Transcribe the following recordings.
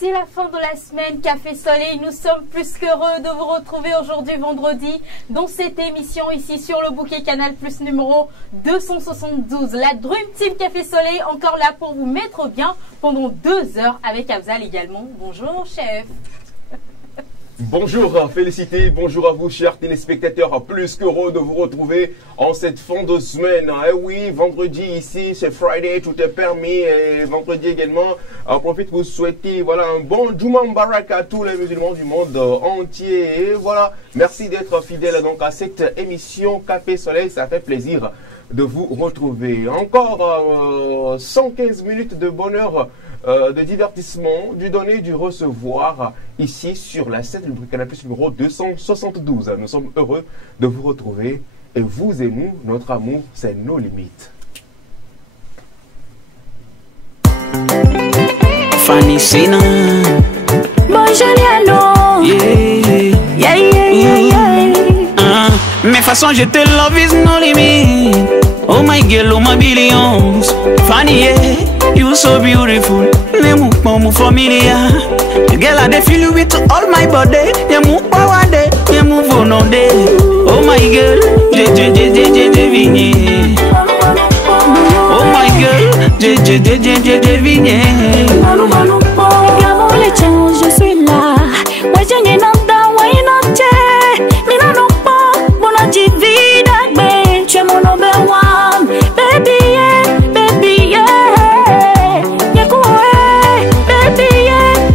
C'est la fin de la semaine Café Soleil. Nous sommes plus qu'heureux de vous retrouver aujourd'hui vendredi dans cette émission ici sur le bouquet Canal Plus numéro 272. La Dream Team Café Soleil encore là pour vous mettre bien pendant 2 heures avec Afzal également. Bonjour chef. Bonjour, félicité, bonjour à vous chers téléspectateurs, plus qu'heureux de vous retrouver en cette fin de semaine. Eh oui, vendredi ici, c'est Friday, tout est permis, et vendredi également, profite pour souhaiter voilà, un bon Juma Mbarak à tous les musulmans du monde entier. Et voilà, merci d'être fidèles donc à cette émission Café Soleil, ça fait plaisir de vous retrouver. Encore 115 minutes de bonheur, de divertissement, du donner, du recevoir, ici sur la scène du Canal Plus numéro 272. Nous sommes heureux de vous retrouver et vous et nous, notre amour, c'est nos limites. Fanny Sina, Bonjour, yeah, mais façon je te love is no limit. Oh my girl, oh my billions. Fanny, yeah, you so beautiful. Nemu mu familia. Girl, I dey feel you with all my body. Nemu power day, nemu vono day. Oh my girl, je vigne. Oh my girl, je vigne. Regarde les tiens, je suis là. Moi j'ai rien dans moi noche. Mira no pas, mon divida be. Tu es mon number one, baby yeah, baby yeah.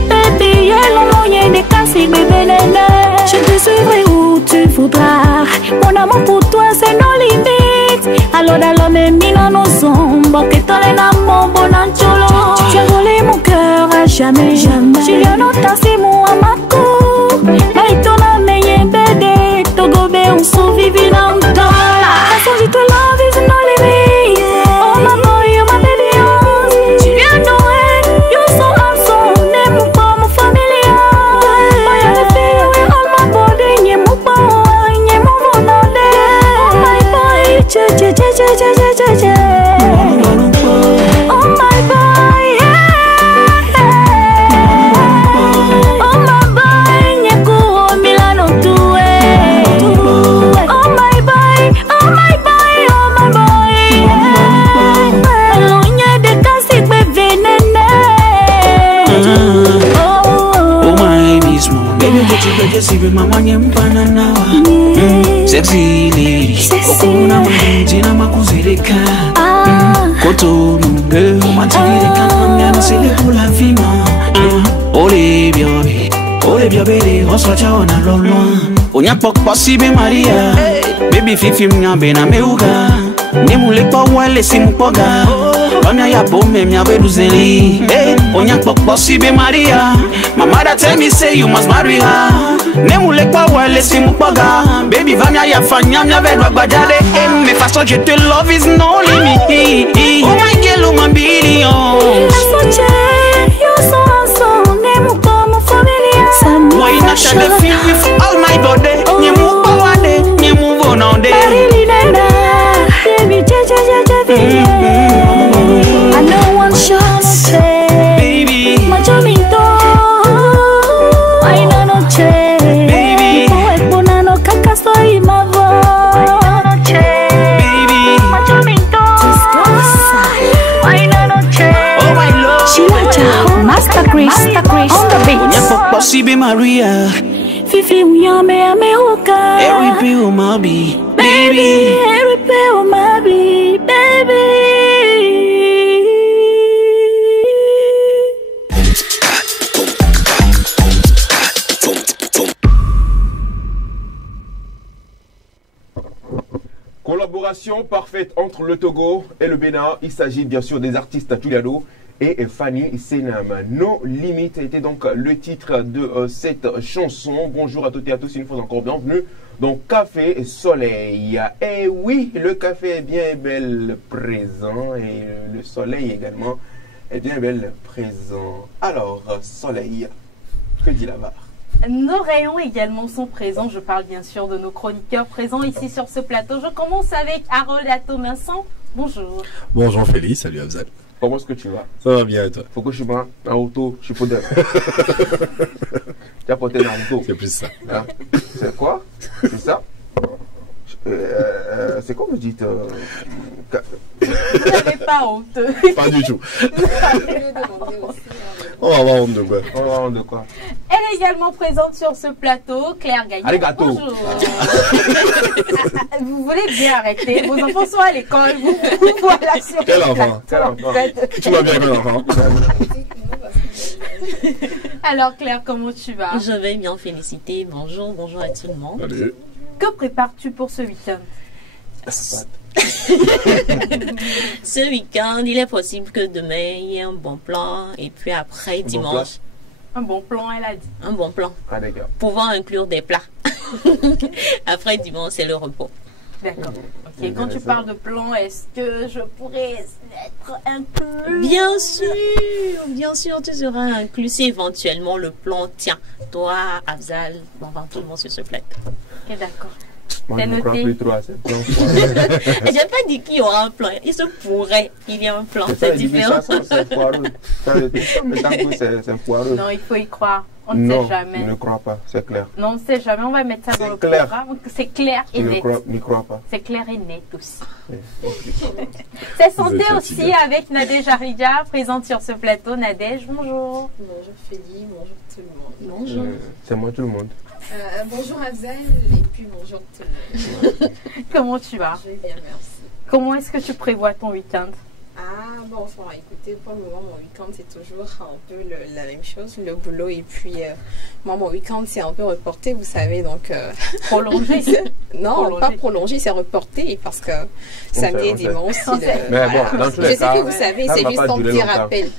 Baby yeah, l'on y est des cassis, bébé néné. Je te suivrai où tu voudras. Mon amour pour toi c'est nos limites. Alors même mina nos ombres, que t'en es mon bon ancholo. Tu as volé mon cœur à jamais, jamais. Juliano Tassimo à ma cour. Maïtona meye bébé, Togobe on survit dans le temps. La façon de te love is no limit. Oh my boy, oh my baby, Juliano, you so handsome. Nemu pa mon familia. Boy, I feel with all my body. Nemu pa, nemu vonade. Oh my boy, che. Oh my boy, yeah. Oh my boy, nyeko Milano tue. Oh my boy, oh my boy, oh my boy, yeah. Lonya de kasi be venene. Oh my bismo, baby get you see with mama nyempana nawa. Sexy lady, okuna mjina makuzirika. Koto girl, mantirika kamyana sile kula vima. Ole biobe, oswa chaona lolwa. Onya pok pasibe Maria, baby fifi mnyabe na meuga. Nemule pa wale simupoga. Onya ya bombe mnyabe duzeli. Onya pok pasibe Maria. My mother tell me say you must marry her. Nemule pa wale simupoga. Baby vanya ya fanya mnyabe dwagbajade. Me façon je te love is no limit. Oh my girl, oh my billion. You so handsome, nemu pa mon familia. Why not share the feel with all my body? Nyemu power day, nyemu vono day. Baby, I know one shot, Baby, macho minto. I know no che. Baby, Pona no kaka soy ma voz. baby, Macho minto. I know no che. oh my love. Chilacha, Master Chris on the beat. Onya pok possible Maria. Fifi unyame ameuka. Every pill my be, Baby, baby. every pill my be, baby. Collaboration parfaite entre le Togo et le Bénin. Il s'agit bien sûr des artistes Juliano et Fanny Senam. Nos limites était donc le titre de cette chanson. Bonjour à toutes et à tous, une fois encore bienvenue dans Café Soleil. Et oui, le café est bien et bel présent et le soleil également est bien et bel présent. Alors, soleil, que dit la barre? Nos rayons également sont présents. Je parle bien sûr de nos chroniqueurs présents ici sur ce plateau. Je commence avec Harold Atominsan. Bonjour. Bonjour Félix, salut Afzal. comment est-ce que tu vas? Ça va bien, toi? Fukushima, Naruto, Shippuden. Tu as porté Naruto. C'est plus ça. Hein? C'est quoi? C'est ça? C'est comme vous dites. Vous n'avez pas honte. Pas du tout. On va avoir honte de quoi? On va avoir de quoi? Elle est également présente sur ce plateau, Claire Gagnon. Arigato. Bonjour. Vous voulez bien arrêter. Vos enfants sont à l'école. Vous voilà sur Quel le enfant? Quel enfant? plateau. Tu vas bien avec l'enfant? Alors Claire, comment tu vas? Je vais bien, féliciter. Bonjour, bonjour à tout le monde. Salut. Que prépares-tu pour ce week-end? Ce week-end, il est possible que demain, il y ait un bon plan. Et puis après, dimanche, Un bon plan, elle a dit. un bon plan. Ah, d'accord. Pouvant inclure des plats. Après, dimanche, c'est le repos. D'accord. Ok. Quand tu parles de plan, est-ce que je pourrais être inclus? Bien sûr, tu seras inclus si éventuellement le plan tient. Toi, Afzal, bon, tout le monde sur ce plateau. Ok, d'accord. Moi, C'est je ne crois noté. plus trop à ces plans. Et j'ai pas dit qu'il y aura un plan. Il se pourrait qu'il y ait un plan. C'est ça, C'est il dit différent. ça, c'est foireux. Ça, mais tant que c'est foireux. Non, il faut y croire. On ne Non, sait jamais. je ne crois pas, c'est clair. Non, on ne sait jamais. On va mettre ça dans C'est le clair. programme. C'est clair et Je net. n'y crois pas. C'est clair et net aussi. Ouais. C'est Vous santé êtes aussi fatigué. avec Nadège Aridja, présente sur ce plateau. Nadège, bonjour. Bonjour Feli, bonjour tout le monde. Bonjour. C'est moi tout le monde. Bonjour Afzal et puis bonjour tout le monde. Comment tu vas? Je vais bien, merci. Comment est-ce que tu prévois ton week-end? Ah bon, enfin écoutez, pour le moment mon week-end c'est toujours un peu la même chose, le boulot et puis moi mon week-end c'est un peu reporté, vous savez, donc Prolonger. non, Prolongé. pas prolongé, c'est reporté parce que samedi et on sait. dimanche, On sait. Mais bon, dans tous les je sais cas, que vous savez, ça c'est va juste pas un durer petit longtemps. rappel.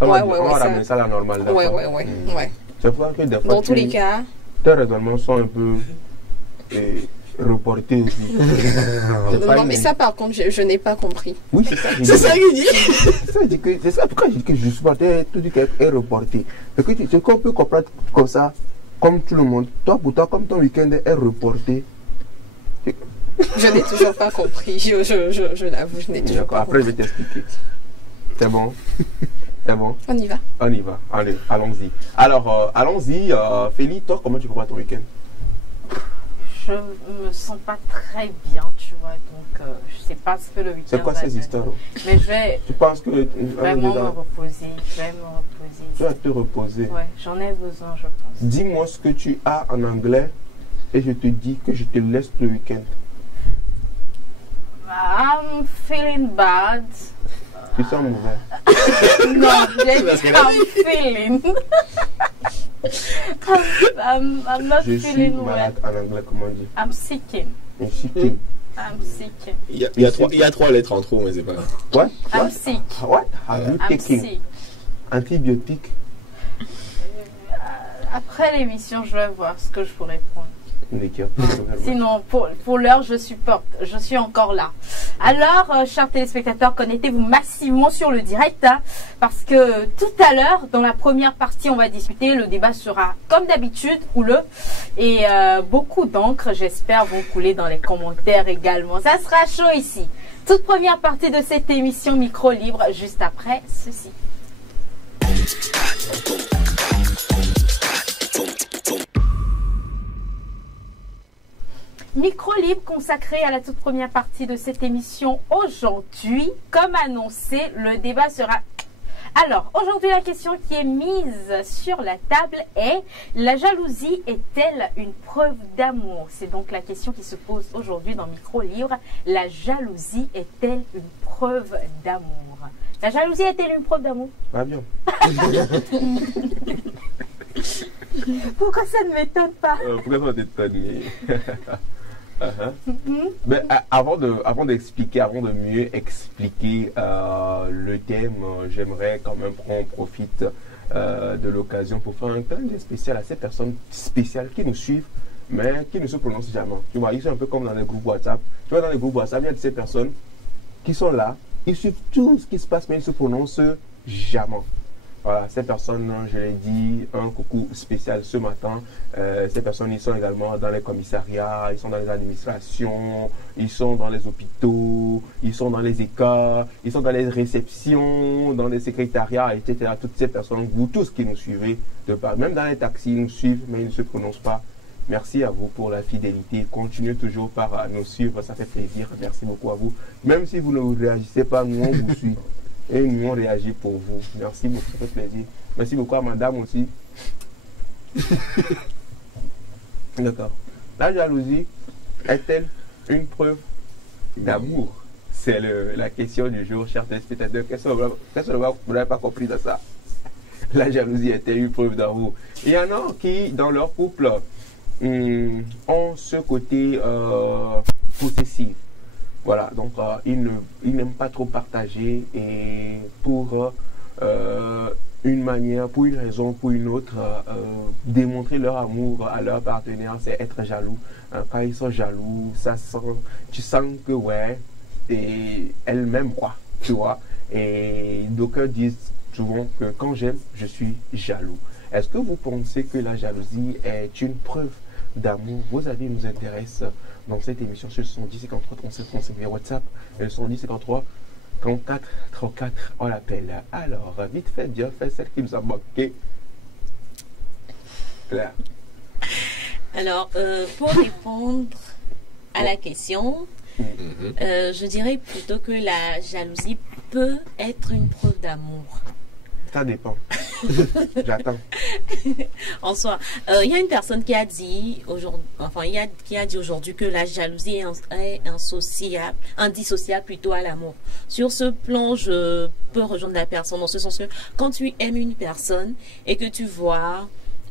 On va, Ouais, on va ça- ramener ça à la normale. d'accord. Ouais. C'est pour ça que des fois, Dans tous les cas, tes raisonnements sont un peu reportés aussi. C'est pas non une- mais ça par contre je n'ai pas compris. Oui, c'est ça. C'est ça qu'il dit? C'est ça pourquoi je dis que justement, tout dit qu'elle est reporté. C'est qu'on peut comprendre comme ça, comme tout le monde. Toi, pour toi, comme ton week-end est reporté. Je n'ai toujours pas compris, je l'avoue, je n'ai toujours D'accord, pas après, je compris. vais t'expliquer. C'est bon? C'est bon? On y va. On y va. Allez, allons-y. Alors, allons-y. Félie, toi, comment tu prépares ton week-end? Je me sens pas très bien, tu vois, donc je sais pas ce que le week-end C'est quoi va ces donner. histoires? Mais je vais Tu penses que vraiment me reposer. Je vais me tu reposer. vas te reposer? Ouais, j'en ai besoin, je pense. Dis-moi ce que tu as en anglais et je te dis que je te laisse le week-end. I'm feeling bad. Tu sens mauvais. Non, I'm feeling. I'm not Je suis feeling well. malade en anglais, comment on dit? I'm sicking. Je suis qui? I'm sick. Il y a trois lettres en trop, mais c'est pas grave. What? I'm sick. What have you I'm taken? sick. Antibiotiques? Après l'émission, je vais voir ce que je pourrais prendre. D'accord. Sinon, pour l'heure, je supporte. Je suis encore là. Alors, chers téléspectateurs, connectez-vous massivement sur le direct. Hein, parce que tout à l'heure, dans la première partie, on va discuter. Le débat sera, comme d'habitude, houleux. Et beaucoup d'encre, j'espère, vont couler dans les commentaires également. Ça sera chaud ici. Toute première partie de cette émission Micro Libre, juste après ceci. Micro libre consacré à la toute première partie de cette émission aujourd'hui. Comme annoncé, le débat sera... Alors, aujourd'hui, la question qui est mise sur la table est: la jalousie est-elle une preuve d'amour? C'est donc la question qui se pose aujourd'hui dans Micro Libre. La jalousie est-elle une preuve d'amour? La jalousie est-elle une preuve d'amour? Pas bien. Pourquoi ça ne m'étonne pas? Pourquoi ça t'étonne? Mais avant d'expliquer, avant de mieux expliquer le thème, j'aimerais quand même qu'on profite de l'occasion pour faire un clin d'œil spécial à ces personnes spéciales qui nous suivent, mais qui ne se prononcent jamais. Tu vois, ils sont un peu comme dans les groupes WhatsApp. Tu vois, dans les groupes WhatsApp, il y a de ces personnes qui sont là, ils suivent tout ce qui se passe, mais ils ne se prononcent jamais. Voilà, ces personnes, je l'ai dit, un coucou spécial ce matin. Ces personnes, ils sont également dans les commissariats, ils sont dans les administrations, ils sont dans les hôpitaux, ils sont dans les écoles, ils sont dans les réceptions, dans les secrétariats, etc. Toutes ces personnes, vous tous qui nous suivez, même dans les taxis, ils nous suivent, mais ils ne se prononcent pas. Merci à vous pour la fidélité. Continuez toujours par nous suivre, ça fait plaisir. Merci beaucoup à vous. Même si vous ne réagissez pas, nous on vous suit. Et nous on réagit pour vous. Merci beaucoup, ça fait plaisir. Merci beaucoup à madame aussi. D'accord. La jalousie est-elle une preuve d'amour? C'est la question du jour, chers téléspectateurs. Qu'est-ce que vous n'avez pas compris de ça? La jalousie est-elle une preuve d'amour? Il y en a qui, dans leur couple, ont ce côté possessif. Voilà, donc ils n'aiment pas trop partager et pour une manière, pour une raison, pour une autre, démontrer leur amour à leur partenaire, c'est être jaloux. Quand ils sont jaloux, ça sent, tu sens que ouais, et elle m'aime quoi, tu vois. Et d'aucuns disent souvent que quand j'aime, je suis jaloux. Est-ce que vous pensez que la jalousie est une preuve d'amour? Vos avis nous intéressent dans cette émission sur le 110 53 37 35 via WhatsApp et le 110 53 34 34 on l'appelle. Alors, vite fait, bien fait, celle qui nous a manqué. Claire. Alors, pour répondre à la question, je dirais plutôt que la jalousie peut être une preuve d'amour. Ça dépend. J'attends. En soi, il y a une personne qui a dit aujourd'hui, qui a dit aujourd'hui que la jalousie est indissociable plutôt à l'amour. Sur ce plan, je peux rejoindre la personne dans ce sens que quand tu aimes une personne et que tu vois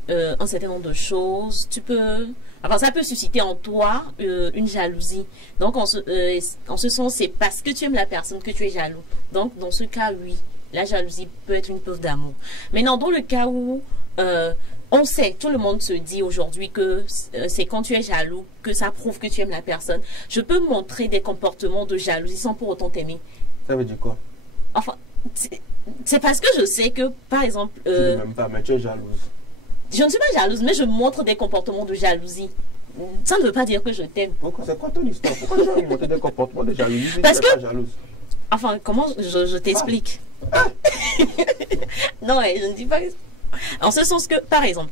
un certain nombre de choses, ça peut susciter en toi une jalousie. Donc, en ce sens, c'est parce que tu aimes la personne que tu es jaloux. Donc, dans ce cas, oui. La jalousie peut être une preuve d'amour. Maintenant, dans le cas où on sait, tout le monde se dit aujourd'hui que c'est quand tu es jaloux que ça prouve que tu aimes la personne. Je peux montrer des comportements de jalousie sans pour autant t'aimer. Ça veut dire quoi? Enfin, c'est parce que je sais que, par exemple... tu ne m'aimes pas, mais tu es jalouse. Je ne suis pas jalouse, mais je montre des comportements de jalousie. Ça ne veut pas dire que je t'aime. Pourquoi? C'est quoi ton histoire? Pourquoi tu vas montrer des comportements de jalousie si parce tu n'es que... pas jalouse? Enfin, comment je t'explique? Non, je ne dis pas... En ce sens que, par exemple,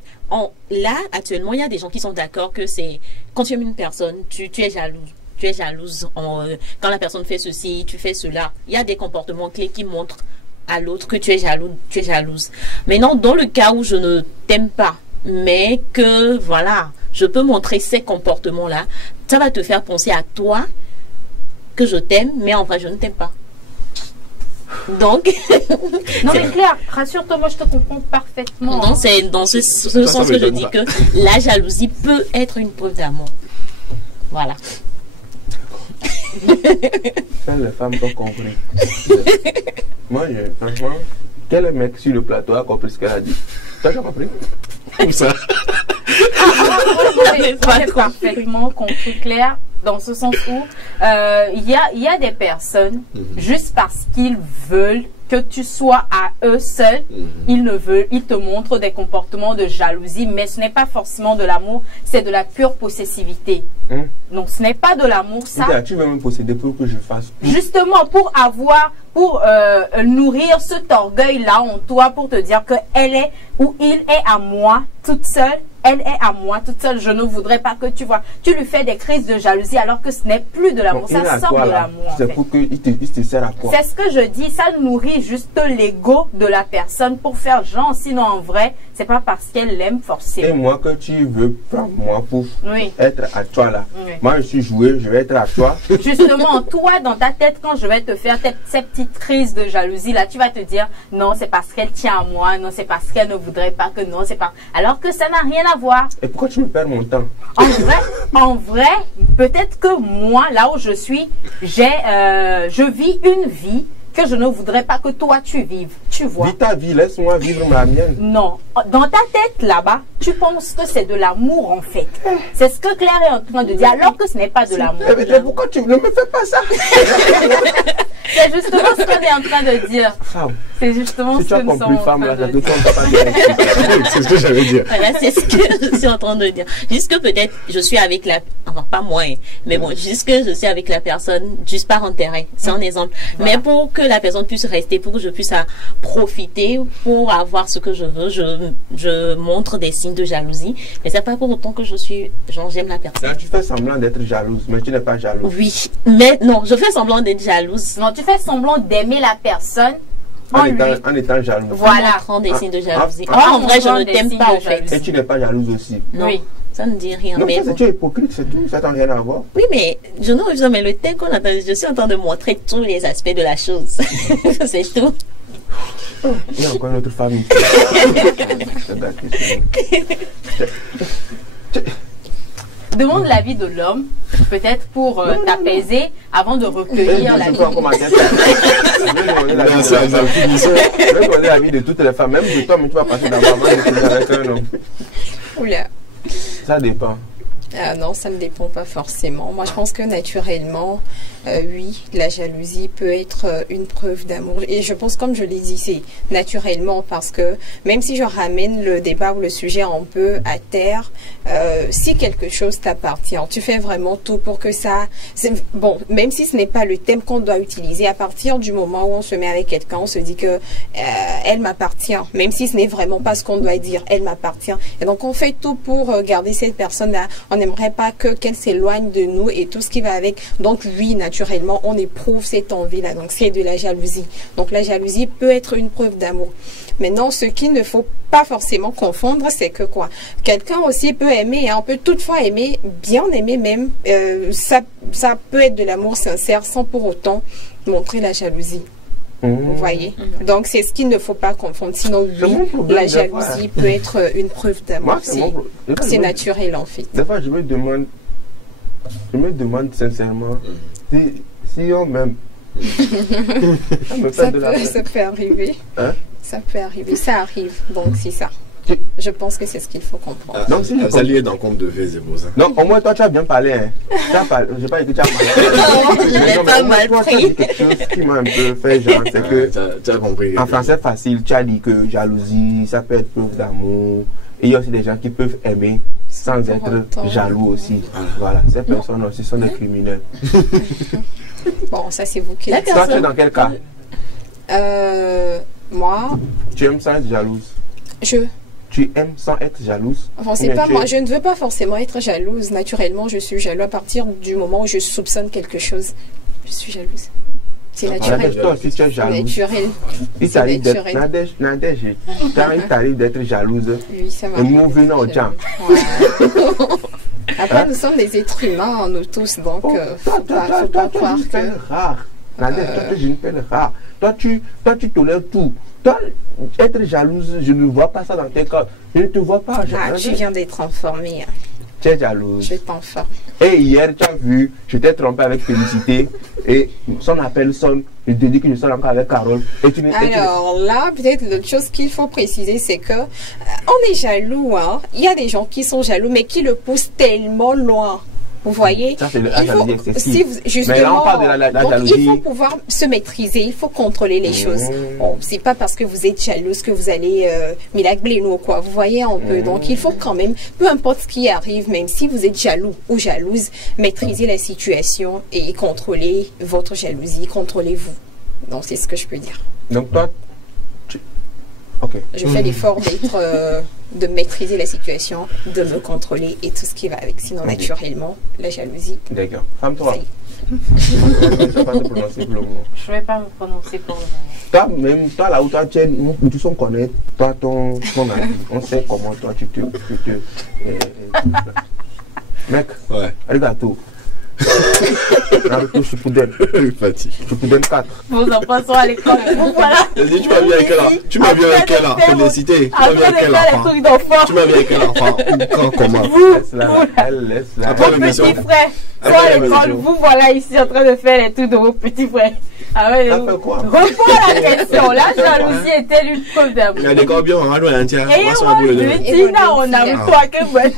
là, actuellement, il y a des gens qui sont d'accord que c'est... Quand tu aimes une personne, tu es jaloux. Tu es jalouse. Quand la personne fait ceci, tu fais cela. Il y a des comportements clés qui montrent à l'autre que tu es jaloux, tu es jalouse. Maintenant, dans le cas où je ne t'aime pas, mais que, voilà, je peux montrer ces comportements-là, ça va te faire penser à toi que je t'aime, mais en vrai, je ne t'aime pas. Donc, non mais Claire, rassure-toi, moi je te comprends parfaitement. Donc c'est dans ce sens que je dis que la jalousie peut être une preuve d'amour. Voilà. Les femmes ont compris. Moi, franchement, quel mec sur le plateau a compris ce qu'elle a dit? Tu as compris? Comme ça. J'ai parfaitement compris, Claire. Dans ce sens où il y a des personnes, juste parce qu'ils veulent que tu sois à eux seuls, ils te montrent des comportements de jalousie, mais ce n'est pas forcément de l'amour, c'est de la pure possessivité. Donc ce n'est pas de l'amour, ça. Tu veux me posséder pour que je fasse tout. Justement pour nourrir cet orgueil-là en toi, pour te dire que elle est ou il est à moi toute seule. Elle est à moi toute seule, je ne voudrais pas que tu vois. Tu lui fais des crises de jalousie alors que ce n'est plus de l'amour, ça sort de l'amour. C'est pour qu'il te sert à quoi? C'est ce que je dis, ça nourrit juste l'ego de la personne pour faire genre, sinon en vrai, c'est pas parce qu'elle l'aime forcément. Et moi que tu veux prendre moi pour être à toi là. Oui. Moi je suis joué, je vais être à toi. Justement, toi dans ta tête, quand je vais te faire ces petites crises de jalousie là, tu vas te dire non, c'est parce qu'elle tient à moi, non, c'est parce qu'elle ne voudrait pas que non, c'est pas. Alors que ça n'a rien à voir. Et pourquoi tu me perds mon temps? En vrai, peut-être que moi, là où je suis, je vis une vie que je ne voudrais pas que toi tu vives. tu vois. Vis ta vie, laisse-moi vivre ma mienne. Non, dans ta tête là-bas, tu penses que c'est de l'amour en fait. C'est ce que Claire est en train de dire, alors que ce n'est pas de l'amour. Mais pourquoi tu ne me fais pas ça? C'est justement ce qu'on est en train de dire. Femme. C'est justement Si ce tu as que nous sommes compris en femme, train là, ça de te dire. tombe pas bien. C'est ce que j'allais dire. Voilà, c'est ce que je suis en train de dire. Juste que peut-être je suis avec la... Enfin, pas moi, hein, mais bon, juste que je suis avec la personne, juste par intérêt. C'est un exemple. Voilà. Mais pour que la personne puisse rester, pour que je puisse profiter, pour avoir ce que je veux, je montre des signes de jalousie. Mais c'est pas pour autant que je suis... Genre, j'aime la personne. Là, tu fais semblant d'être jalouse, mais tu n'es pas jalouse. Oui, mais non, je fais semblant d'être jalouse. Non, tu fais semblant d'aimer la personne en lui. En étant jalouse. Voilà. En montrant des signes de jalousie. Ah, En vrai, je montrant ne des t'aime signes pas, de en fait. jalousie. Et tu n'es pas jalouse aussi. Non, Oui. ça ne dit rien. Non, Mais ça, bon. tu es hypocrite, c'est tout. Ça n'a rien à voir. Oui, mais je ne veux mais le thème qu'on attend, je suis en train de montrer tous les aspects de la chose. C'est tout. Il y a encore une autre femme ici. Demande l'avis de l'homme, peut-être pour t'apaiser avant de recueillir la vie. Je vais demander l'avis de toutes les femmes, même de toi, mais tu vas passer d'abord avant de finir avec un homme. Oula. Ça dépend. Ah non, ça ne dépend pas forcément. Moi, je pense que naturellement, oui, la jalousie peut être une preuve d'amour. Et je pense, comme je l'ai dit, c'est naturellement parce que même si je ramène le débat ou le sujet un peu à terre, si quelque chose t'appartient, tu fais vraiment tout pour que ça... Bon, même si ce n'est pas le thème qu'on doit utiliser, à partir du moment où on se met avec quelqu'un, on se dit que elle m'appartient, même si ce n'est vraiment pas ce qu'on doit dire, elle m'appartient. Et donc, on fait tout pour garder cette personne-là. On n'aimerait pas qu'elle s'éloigne de nous et tout ce qui va avec. Donc, oui, naturellement, on éprouve cette envie-là. Donc, c'est de la jalousie. Donc, la jalousie peut être une preuve d'amour. Maintenant, ce qu'il ne faut pas forcément confondre, c'est que quoi? Quelqu'un aussi peut aimer, hein, on peut toutefois aimer, bien aimer même. Ça peut être de l'amour sincère sans pour autant montrer la jalousie. Vous voyez? Donc, c'est ce qu'il ne faut pas confondre. Sinon, oui, la jalousie peut être une preuve d'amour. C'est naturel, en fait. Des fois, je me demande sincèrement si on m'aime. Ça peut arriver. Hein? Ça peut arriver. Ça arrive. Donc, c'est ça. Je pense que c'est ce qu'il faut comprendre. Donc, si ça lié dans le compte de fait, c'est pour ça. Non, au moins, toi, tu as bien parlé. Hein. Tu as parlé. Je n'ai pas dit que tu as mal Je n'ai pas mal toi, tu as pris. dit quelque chose qui m'a un peu fait genre, c'est que... Tu as compris. En français facile, tu as dit que jalousie, ça peut être preuve d'amour. Et il y a aussi des gens qui peuvent aimer sans être jaloux aussi. Voilà, ces personnes aussi sont des criminels. Bon, ça, c'est vous qui... La Toi, tu es dans quel cas? Moi, Tu aimes sans être jalouse? Tu aimes sans être jalouse? Enfin, c'est pas moi. Je ne veux pas forcément être jalouse. Naturellement, je suis jalouse à partir du moment où je soupçonne quelque chose. Je suis jalouse. C'est naturel. Toi aussi, tu es jalouse. Naturel. Il t'arrive d'être jalouse. Oui, ça Et nous venons aux gens. Après, nous sommes des êtres humains, nous tous. Donc, faut pas croire que... rare. Nadège, toi, tu es une peine rare. Toi, tu tolères tout. Toi, être jalouse, je ne vois pas ça dans tes cas. Je ne te vois pas. Ah, tu viens d'être informé. Tu es jalouse. Je t'informe. Et hier, tu as vu, je t'ai trompé avec Félicité. Et son appel sonne. Je te dis que je suis encore avec Carole. Et tu Alors là, peut-être l'autre chose qu'il faut préciser, c'est que on est jaloux. Hein. Il y a des gens qui sont jaloux, mais qui le poussent tellement loin. Vous voyez, ça, c'est la jalousie excessive. Justement, mais là, on parle de la donc, jalousie. il faut pouvoir se maîtriser, il faut contrôler les choses. Bon, c'est pas parce que vous êtes jalouse que vous allez milagrer nous quoi. Vous voyez un peu. Donc, il faut quand même, peu importe ce qui arrive, même si vous êtes jaloux ou jalouse, maîtriser la situation et contrôler votre jalousie, contrôlez-vous. Donc, c'est ce que je peux dire. Donc, toi, ok. Je fais l'effort d'être, de maîtriser la situation, de me contrôler et tout ce qui va avec. Sinon, naturellement, la jalousie. D'accord. Femme-toi. Je ne vais pas te prononcer pour le moment. Je ne vais pas me prononcer pour le moment. Toi, même, toi là où toi, tu es, nous tous on connaît, toi, ton avis. On sait comment toi, tu te mec, ouais. regarde tout. Naruto Shippuden. Fatigue. Shippuden 4. Vos enfants sont à l'école. Donc voilà. Tu m'as vu avec quel enfant? Tu m'as vu avec quel enfant? Félicité. Tu m'as vu avec quel enfant? Tu m'as vu avec quel enfant? Quand, comment? Laisse-la. Après Vos l'émission. petits frères sont à l'école. Vous voilà ici en train de faire les trucs de vos petits frères. Ah ouais, Ça fait quoi? réponds à la question. La jalousie est-elle une preuve d'amour? Il y a des corbions, on va doit entière. Et moi, je dis, on a vu toi que voilà.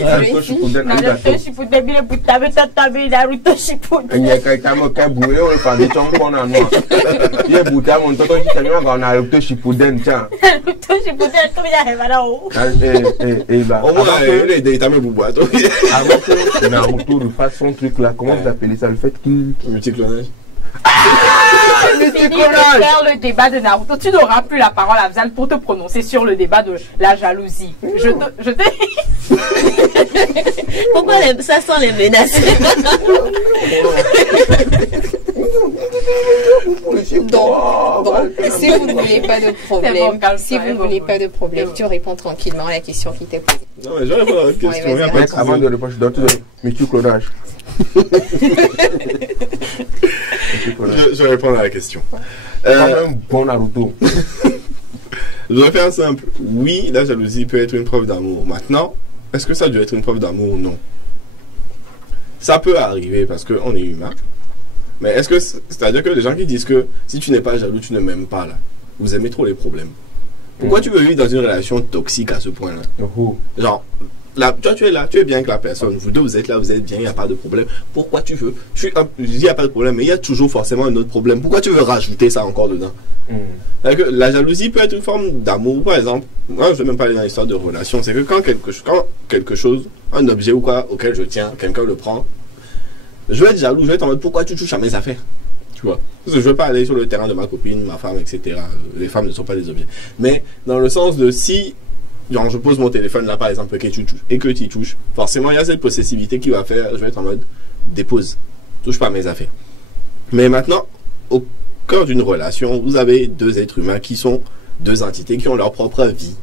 Naruto Shippuden. Naruto Shippuden, il est pour taber Naruto Shippuden. Il y a quelqu'un qui a boué, on va faire des qu'on a noir. Il y a bouté à mon tonton qui t'a mis en Naruto Shippuden, tiens. Naruto Shippuden, comme il arrive là-haut. Et bah, Au moins, il est des tamés boubouas. avant que Naruto lui fasse son truc là, comment vous appelez ça? Le fait qu'il. Multiclonage. Fini de faire le débat de Naruto. Tu n'auras plus la parole à Vzal pour te prononcer sur le débat de la jalousie. Je te... Pourquoi ça sent les menaces? Donc, si vous ne voulez pas de problème, bon, calme-toi, si vous ne voulez pas de problème, tu réponds tranquillement à la question qui t'est posée. Non, mais je vais répondre à votre question. Ouais, vas-y. Pas de Avant de répondre, je dois te donner multiclonage. Je vais répondre à la question. Quand même bon Naruto. Je vais faire simple. Oui, la jalousie peut être une preuve d'amour. Maintenant, est-ce que ça doit être une preuve d'amour ou non? Ça peut arriver parce qu'on est humain. Mais est-ce que, c'est-à-dire que les gens qui disent que si tu n'es pas jaloux, tu ne m'aimes pas là. Vous aimez trop les problèmes. Pourquoi tu veux vivre dans une relation toxique à ce point-là? Genre, là, toi tu es là, tu es bien avec la personne. Vous deux, vous êtes là, vous êtes bien, il n'y a pas de problème. Pourquoi tu veux? Je dis, il n'y a pas de problème, mais il y a toujours forcément un autre problème. Pourquoi tu veux rajouter ça encore dedans? La jalousie peut être une forme d'amour, par exemple. Moi, je ne vais même pas aller dans l'histoire de relation. C'est que quand quelque chose, un objet ou quoi, auquel je tiens, quelqu'un le prend, je vais être jaloux, je vais être en mode pourquoi tu touches à mes affaires? Tu vois? Parce que je ne veux pas aller sur le terrain de ma copine, ma femme, etc. Les femmes ne sont pas des objets. Mais dans le sens de si, genre, je pose mon téléphone là, par exemple, et que tu touches, forcément, il y a cette possessivité qui va faire, je vais être en mode dépose, touche pas à mes affaires. Mais maintenant, au cœur d'une relation, vous avez deux êtres humains qui sont deux entités qui ont leur propre vie.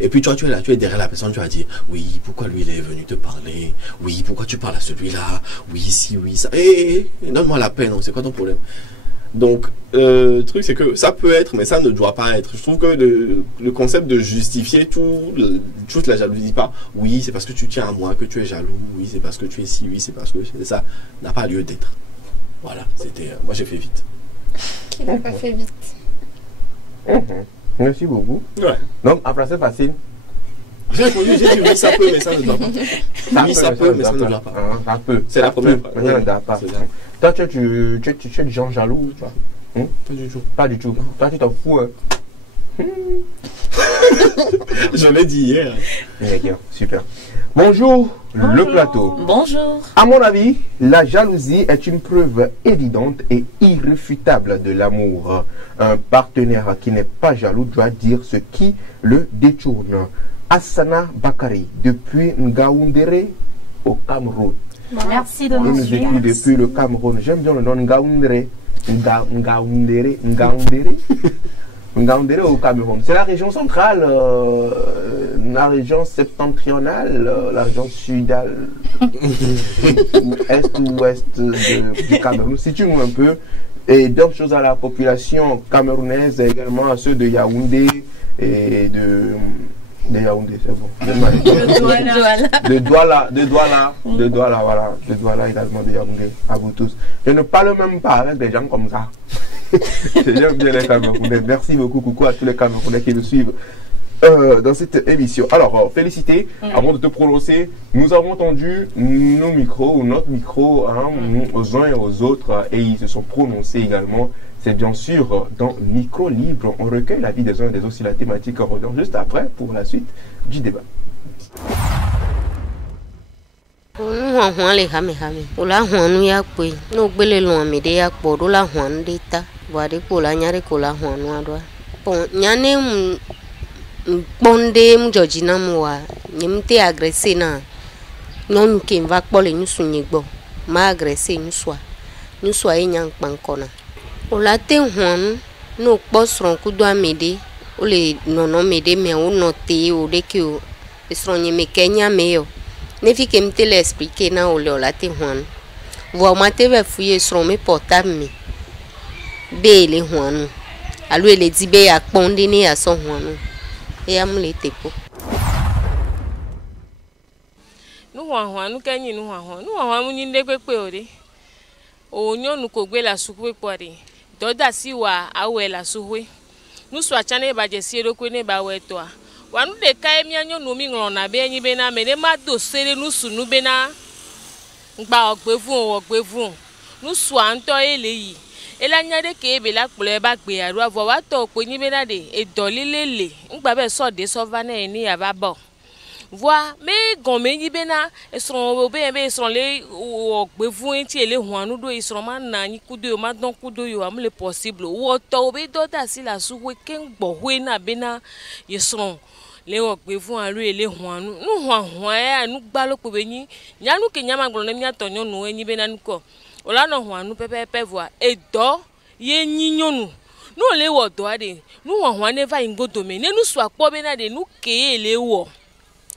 Et puis toi, tu es là, tu es derrière la personne, tu vas dire, oui, pourquoi lui, il est venu te parler? Oui, pourquoi tu parles à celui-là? Oui, si, oui, ça. Donne-moi la peine, c'est quoi ton problème? Donc, le truc, c'est que ça peut être, mais ça ne doit pas être. Je trouve que le concept de justifier toute la jalousie par, oui, c'est parce que tu tiens à moi que tu es jaloux, oui, c'est parce que tu es ci, oui, c'est parce que ça n'a pas lieu d'être. Voilà, c'était. Moi, j'ai fait vite. Qui n'a pas fait vite. Merci beaucoup. Ouais. Donc, en français facile. J'ai répondu, j'ai dit oui, ça peut, mais ça ne doit pas. Oui, ça peut, mais ça ne doit pas. Ça peut. C'est la première fois. Ça ne doit pas. Toi, tu es du genre jaloux, tu vois? Pas du tout. Pas du tout. Toi, tu t'en fous, hein? Je l'ai dit hier. Super. Bonjour, le plateau. Bonjour. À mon avis, la jalousie est une preuve évidente et irréfutable de l'amour. Un partenaire qui n'est pas jaloux doit dire ce qui le détourne. Assana Bakari, depuis Ngaoundéré au Cameroun. Merci de Il nous nous suivre. écoute depuis le Cameroun. J'aime bien le nom Ngaoundéré. Ngaoundéré. Ngaoundéré au Cameroun. C'est la région centrale, la région septentrionale, la région sudale, est ou ouest du Cameroun. Situe-nous un peu et donne chose à la population camerounaise, également à ceux de Yaoundé et de Yaoundé, c'est bon. De Douala, voilà. De Douala également, de Yaoundé, à vous tous. Je ne parle même pas avec des gens comme ça. J'aime bien les Camerounais. Merci beaucoup, coucou à tous les Camerounais qui nous suivent dans cette émission. Alors, félicité, avant de te prononcer, nous avons entendu nos micros, ou notre micro, aux uns et aux autres, et ils se sont prononcés également. C'est bien sûr dans Micro Libre. On recueille l'avis des uns et des autres sur la thématique. On revient juste après pour la suite du débat. Ola te huan no kpɔsrɔ̃ kudo amede ole nɔnɔ mede me wo nɔ te o de ke o esrɔ̃ nye me ke nya me yo ne fi ke mte le expliquer na ole ola te huan Voa mate ve fouiller sur mes portables mi. Be le huanu. Alu ele di be ya kpondi ni ya son huanu. E amule tepo. Nu huanu kenyi nu huanu ni ndekwe pe ore. Onyo nu ko gbe la sukwe pore. Doda si wa awe la suwe. Nu so achane ba je si erokwe ne ba we to a. Wanu de kai mi anyo nu mi nglon na be enyi be na me ne ma do sere nu sunu be na ngba ogbevun nu so anto ele yi ela nyade ke ebe la pole ba gbe aru avo wa to pe nyi be na de e dolilele ngba be so de so va na ni aba bo voi me gon me nyi be na esron obe be esron le ogbevun ti ele huanu do esron ma na nyi kudo ma don kudo yo am le possible wo to obe do da si la suwe ke ngbo hwe na be na esron le ogbevun aru ele huanu nu huan ya nu gba lo pe be nyi nyanu ke nyama gbon na mi atonyo nu enyi be na nko ola no huanu pepe voi edo ye nyi nyonu nu le wo do ade nu huan never ingodo me ne nu so apo be na de nu ke ele wo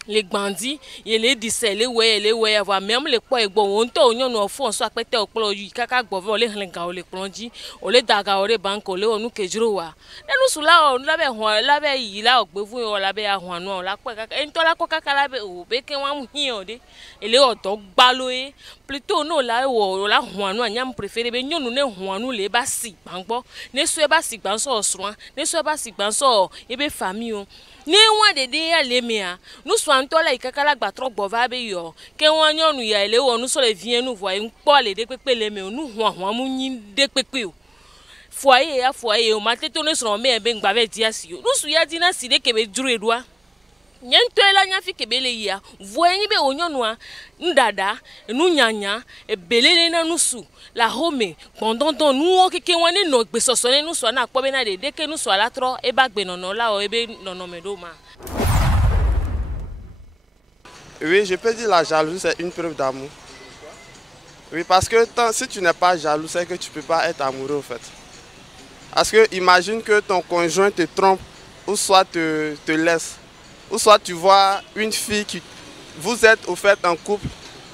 les bandits et les dissels les ouais avoir même les quoi bon on to on no fo so apete opolo yi kaka gbovo le hlenga o le plonji o le daga o le banko le onu kejuro wa enu sula o labe hon labe yi la ogbevun o labe ahun anu la pe kaka en to la ko kaka labe o be ke wan mu hin o de ele odo gbalo e plutôt no la wo la hun anu anyam préféré be nyonu ne hun anu le ba si gbangbo ne so e ba si gban so osuran ne so e ba si gban so ebe famille o ni won dede ale mi a nu so antola ikakala gba tro gbova be yo ke won nyonu ya ele wonu so le vien nu voi npo le de pepe le me nu hwan mu yin de pepe o foyer o mateto ne so me be ngba be dia si o nu su ya dina si de ke be duru edua nyento ela nya fi ke be le ya voi yin be onyonu a ndada nu nyanya e belele na nu su la home pendant nous on keke woni no gbe soso ne nu so na po be na de ke nu so ala tro e ba gbe nono la o e be nono medoma. Oui, je peux dire la jalousie c'est une preuve d'amour. Oui, parce que si tu n'es pas jaloux, c'est que tu peux pas être amoureux en fait. Parce que imagine que ton conjoint te trompe ou soit te laisse ou soit tu vois une fille qui vous êtes au fait en couple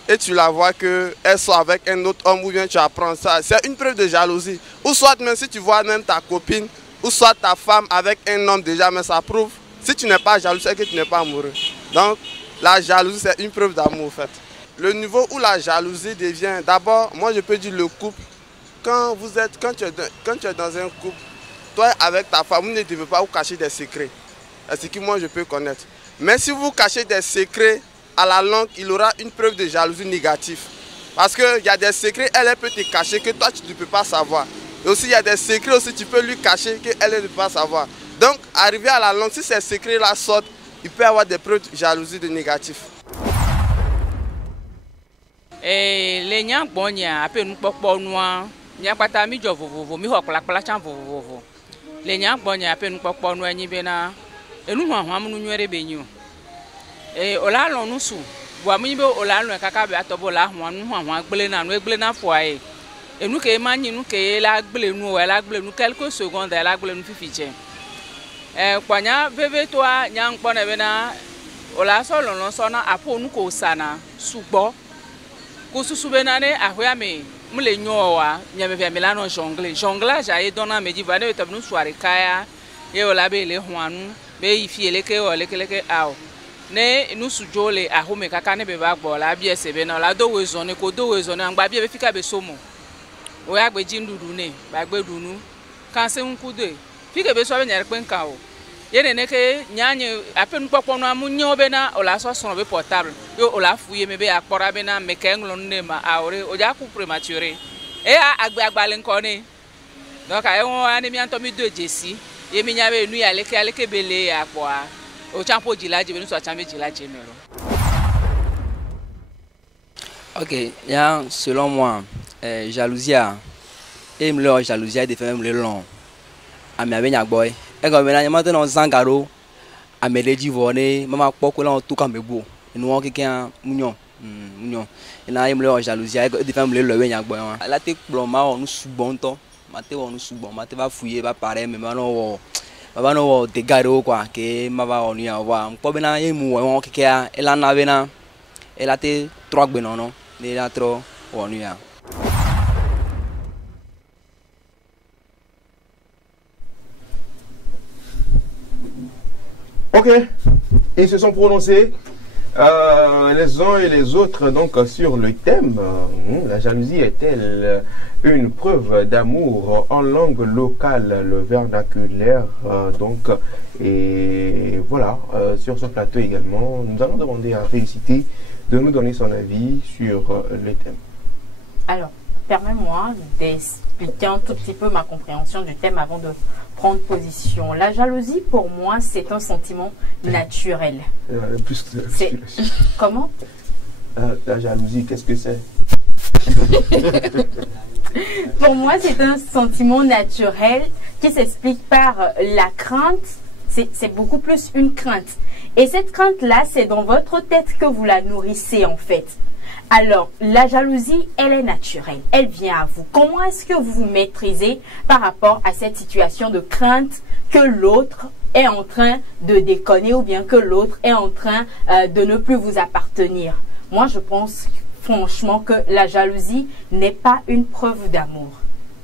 et tu la vois qu'elle soit avec un autre homme ou bien tu apprends ça, c'est une preuve de jalousie. Ou soit même si tu vois même ta copine ou soit ta femme avec un homme déjà, mais ça prouve, si tu n'es pas jaloux, c'est que tu n'es pas amoureux. Donc la jalousie c'est une preuve d'amour en fait. Le niveau où la jalousie devient, d'abord, moi je peux dire le couple, quand tu es dans un couple, toi avec ta femme, vous ne devez pas vous cacher des secrets. C'est ce que moi je peux connaître. Mais si vous cachez des secrets, à la longue, il aura une preuve de jalousie négative. Parce qu'il y a des secrets, elle peut te cacher que toi, tu ne peux pas savoir. Et aussi, il y a des secrets aussi, tu peux lui cacher qu'elle ne peut pas savoir. Donc, arrivé à la longue, si ces secrets-là sortent, il peut y avoir des preuves de jalousie de négatif. Les gens bon nya ape nu popo noa nya pata mi jo vovovo mi ho kpala chan vovovo le nya bon nya ape nu popo noa nyi be na enu hwan mu nwere be nyu ola lo nu su bo mu be ola lo kaka be atobo la hwan gbele na fo aye enu ke ma nyi nu ke la gbele nu la gbele nu quelques secondes la gbele nu fifiche kwanya veve to a nya nkpo na be na ola so lo so na apo nu ko sana sugbo kususu benane ahoyame mule nyowa nyamevya milano jonglage aye dona meji vane tabnu soare kaya ye ola be le hwanu be ifiele ke o lekeleke aw ne nu sujole ahome kaka ne be ba gbola bi ese be na la do wezone ko do wezone angba bi be fika be somo o ya gbe jindudu ne ba gbe dunu kan se nkude fika be so be nyare pe nka o yene ne ke nyanye apenu popo no amu nyobe na ola so be portable yo ola fuye mebe akpora be na meke nglon ne ma awre oja ku premature agbale nko ni donc aye won ani mi anto mi do jesi ye mi nyabe nu ya leke bele apoa o champo jilaje be nu so chambe jilaje mero. OK, ya selon moi jalousie et me jalousie de faire me long ami abenya boy e go mena nyama no zangaro ameleji vone mama poko la to ka mebo enu won kikan munyo ina imle jalousie e de femme le we nyagbo wan la te ploma onu sugbon to mate onu sugbon mate ba fuye ba pare me ma no wo de garo kwa ke ma ba onu ya wa mpo be na emu won kikan e la na be na e la te 3 gbe no no le la tro onu ya Ok, ils se sont prononcés, les uns et les autres, donc sur le thème. La jalousie est-elle une preuve d'amour en langue locale, le vernaculaire, donc, et voilà, sur ce plateau également, nous allons demander à Félicité de nous donner son avis sur le thème. Alors, permets-moi d'expliquer un tout petit peu ma compréhension du thème avant de prendre position. La jalousie, pour moi, c'est un sentiment naturel. Comment? La jalousie, qu'est-ce que c'est? Pour moi, c'est un sentiment naturel qui s'explique par la crainte. C'est beaucoup plus une crainte. Et cette crainte-là, c'est dans votre tête que vous la nourrissez en fait. Alors, la jalousie, elle est naturelle. Elle vient à vous. Comment est-ce que vous vous maîtrisez par rapport à cette situation de crainte que l'autre est en train de déconner ou bien que l'autre est en train de ne plus vous appartenir? Moi, je pense franchement que la jalousie n'est pas une preuve d'amour.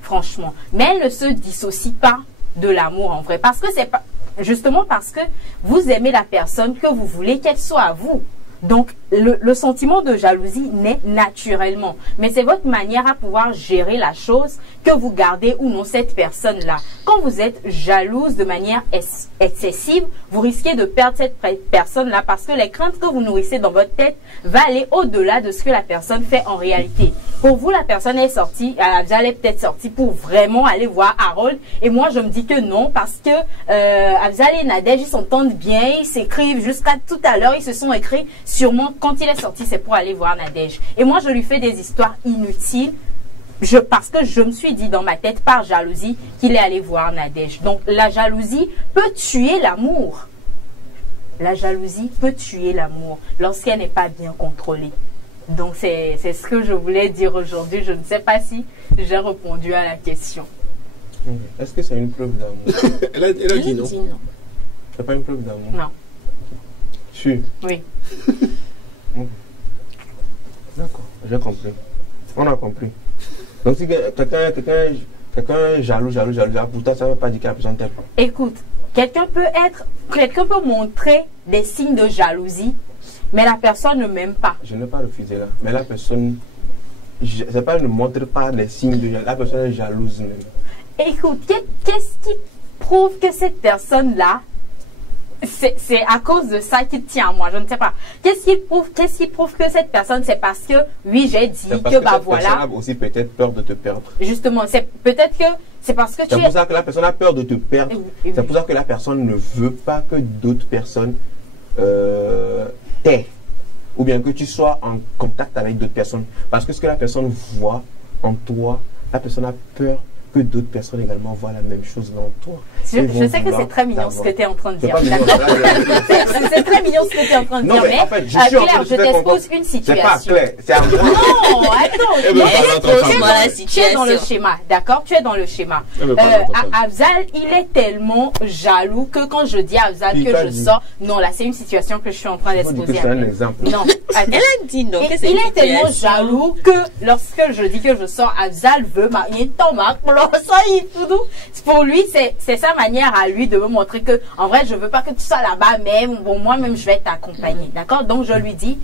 Franchement. Mais elle ne se dissocie pas de l'amour en vrai. Parce que c'est pas, justement parce que vous aimez la personne que vous voulez qu'elle soit à vous. Donc, le sentiment de jalousie naît naturellement. Mais c'est votre manière à pouvoir gérer la chose que vous gardez ou non cette personne-là. Quand vous êtes jalouse de manière excessive, vous risquez de perdre cette personne-là parce que les craintes que vous nourrissez dans votre tête vont aller au-delà de ce que la personne fait en réalité. Pour vous, la personne est sortie, Afzal est peut-être sortie pour vraiment aller voir Harold. Et moi, je me dis que non parce que Afzal et Nadège, ils s'entendent bien, ils s'écrivent jusqu'à tout à l'heure, ils se sont écrits. Sûrement, quand il est sorti, c'est pour aller voir Nadège. Et moi, je lui fais des histoires inutiles parce que je me suis dit dans ma tête, par jalousie, qu'il est allé voir Nadège. Donc, la jalousie peut tuer l'amour. La jalousie peut tuer l'amour lorsqu'elle n'est pas bien contrôlée. Donc, c'est ce que je voulais dire aujourd'hui. Je ne sais pas si j'ai répondu à la question. Est-ce que c'est une preuve d'amour? Elle a dit non. C'est pas une preuve d'amour? Non. Sûr? Oui. D'accord, j'ai compris. On a compris. Donc si quelqu'un jaloux, pourtant ça ne veut pas dire que la personne t'aime. Écoute, quelqu'un peut montrer des signes de jalousie, mais la personne ne m'aime pas. Je n'ai pas refusé là. Mais la personne, c'est pas, ne montre pas des signes de jalousie. La personne est jalouse même. Écoute, qu'est-ce qui prouve que cette personne-là, c'est à cause de ça qu'il tient à moi, je ne sais pas. Qu'est-ce qui prouve que cette personne, c'est parce que, oui, j'ai dit que bah voilà. La personne a aussi peut-être peur de te perdre. Justement, c'est peut-être que c'est parce que tu es... C'est pour ça que la personne a peur de te perdre. C'est pour ça que la personne ne veut pas que d'autres personnes t'aient. Ou bien que tu sois en contact avec d'autres personnes. Parce que ce que la personne voit en toi, la personne a peur que d'autres personnes également voient la même chose dans toi. Je sais que c'est très mignon ce que tu es en train de dire. C'est très mignon ce que tu es en train de dire. Mais en fait, Claire, je t'expose une situation. C'est pas Claire, c'est à moi. Non, attends. Tu es dans le schéma, d'accord? Tu es dans le schéma. Afzal, il est tellement jaloux que quand je dis à Afzal que je sors, non, là, c'est une situation que je suis en train d'exposer. C'est un exemple. Non, elle a dit non. Il est tellement jaloux que lorsque je dis que je sors, Afzal veut marier ton mari. Pour lui, c'est sa manière à lui de me montrer que, en vrai, je veux pas que tu sois là-bas, mais bon, moi-même, je vais t'accompagner. D'accord? Donc, je lui dis.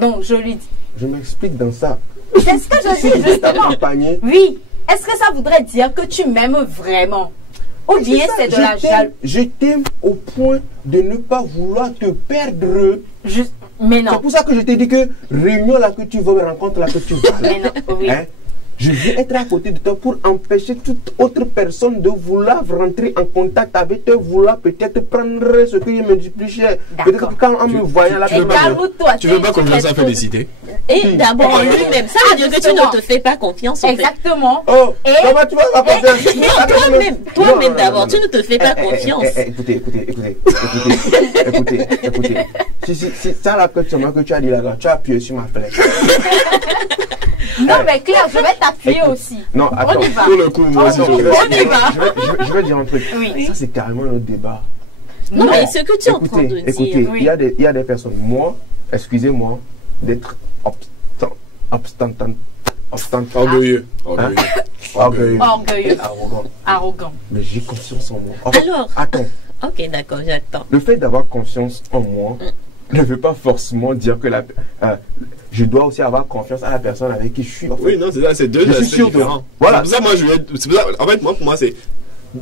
Donc, je lui dis. Je m'explique dans ça. C'est ce que je dis, justement. Oui. Est-ce que ça voudrait dire que tu m'aimes vraiment? Ou bien c'est de la jalousie? Je t'aime au point de ne pas vouloir te perdre. Mais non. C'est pour ça que je t'ai dit que réunion là que tu vas, rencontre là que tu vas. Mais non, oui. Hein? Je veux être à côté de toi pour empêcher toute autre personne de vouloir rentrer en contact avec toi, vouloir peut-être prendre ce qui me dit plus cher. Peut-être que quand on me voyant là, tu veux pas qu'on fasse à féliciter? Et d'abord lui-même, ça veut dire que tu ne te fais pas confiance en fait. Exactement. Oh, comment tu vas pas confiance? Toi-même d'abord, tu ne te fais pas confiance. Écoutez. Si ça là que tu as dit là, tu as appuyé sur ma flèche. Non, mais Claire, je vais t'appuyer aussi. Non, attends. On y va. Pour le coup, moi aussi, on y va. Je vais dire un truc. Oui. Ça, c'est carrément notre débat. Non, mais ce que tu es en train de dire. Écoutez, il y a des personnes, moi, excusez-moi, d'être orgueilleux. Orgueilleux. Arrogant. Arrogant. Mais j'ai confiance en moi. Alors. Attends. Ok, d'accord, j'attends. Le fait d'avoir confiance en moi ne veut pas forcément dire que je dois aussi avoir confiance à la personne avec qui je suis. En fait. Oui, non, c'est ça, c'est deux aspects différents. Voilà. C'est pour ça, en fait, moi, pour moi, c'est.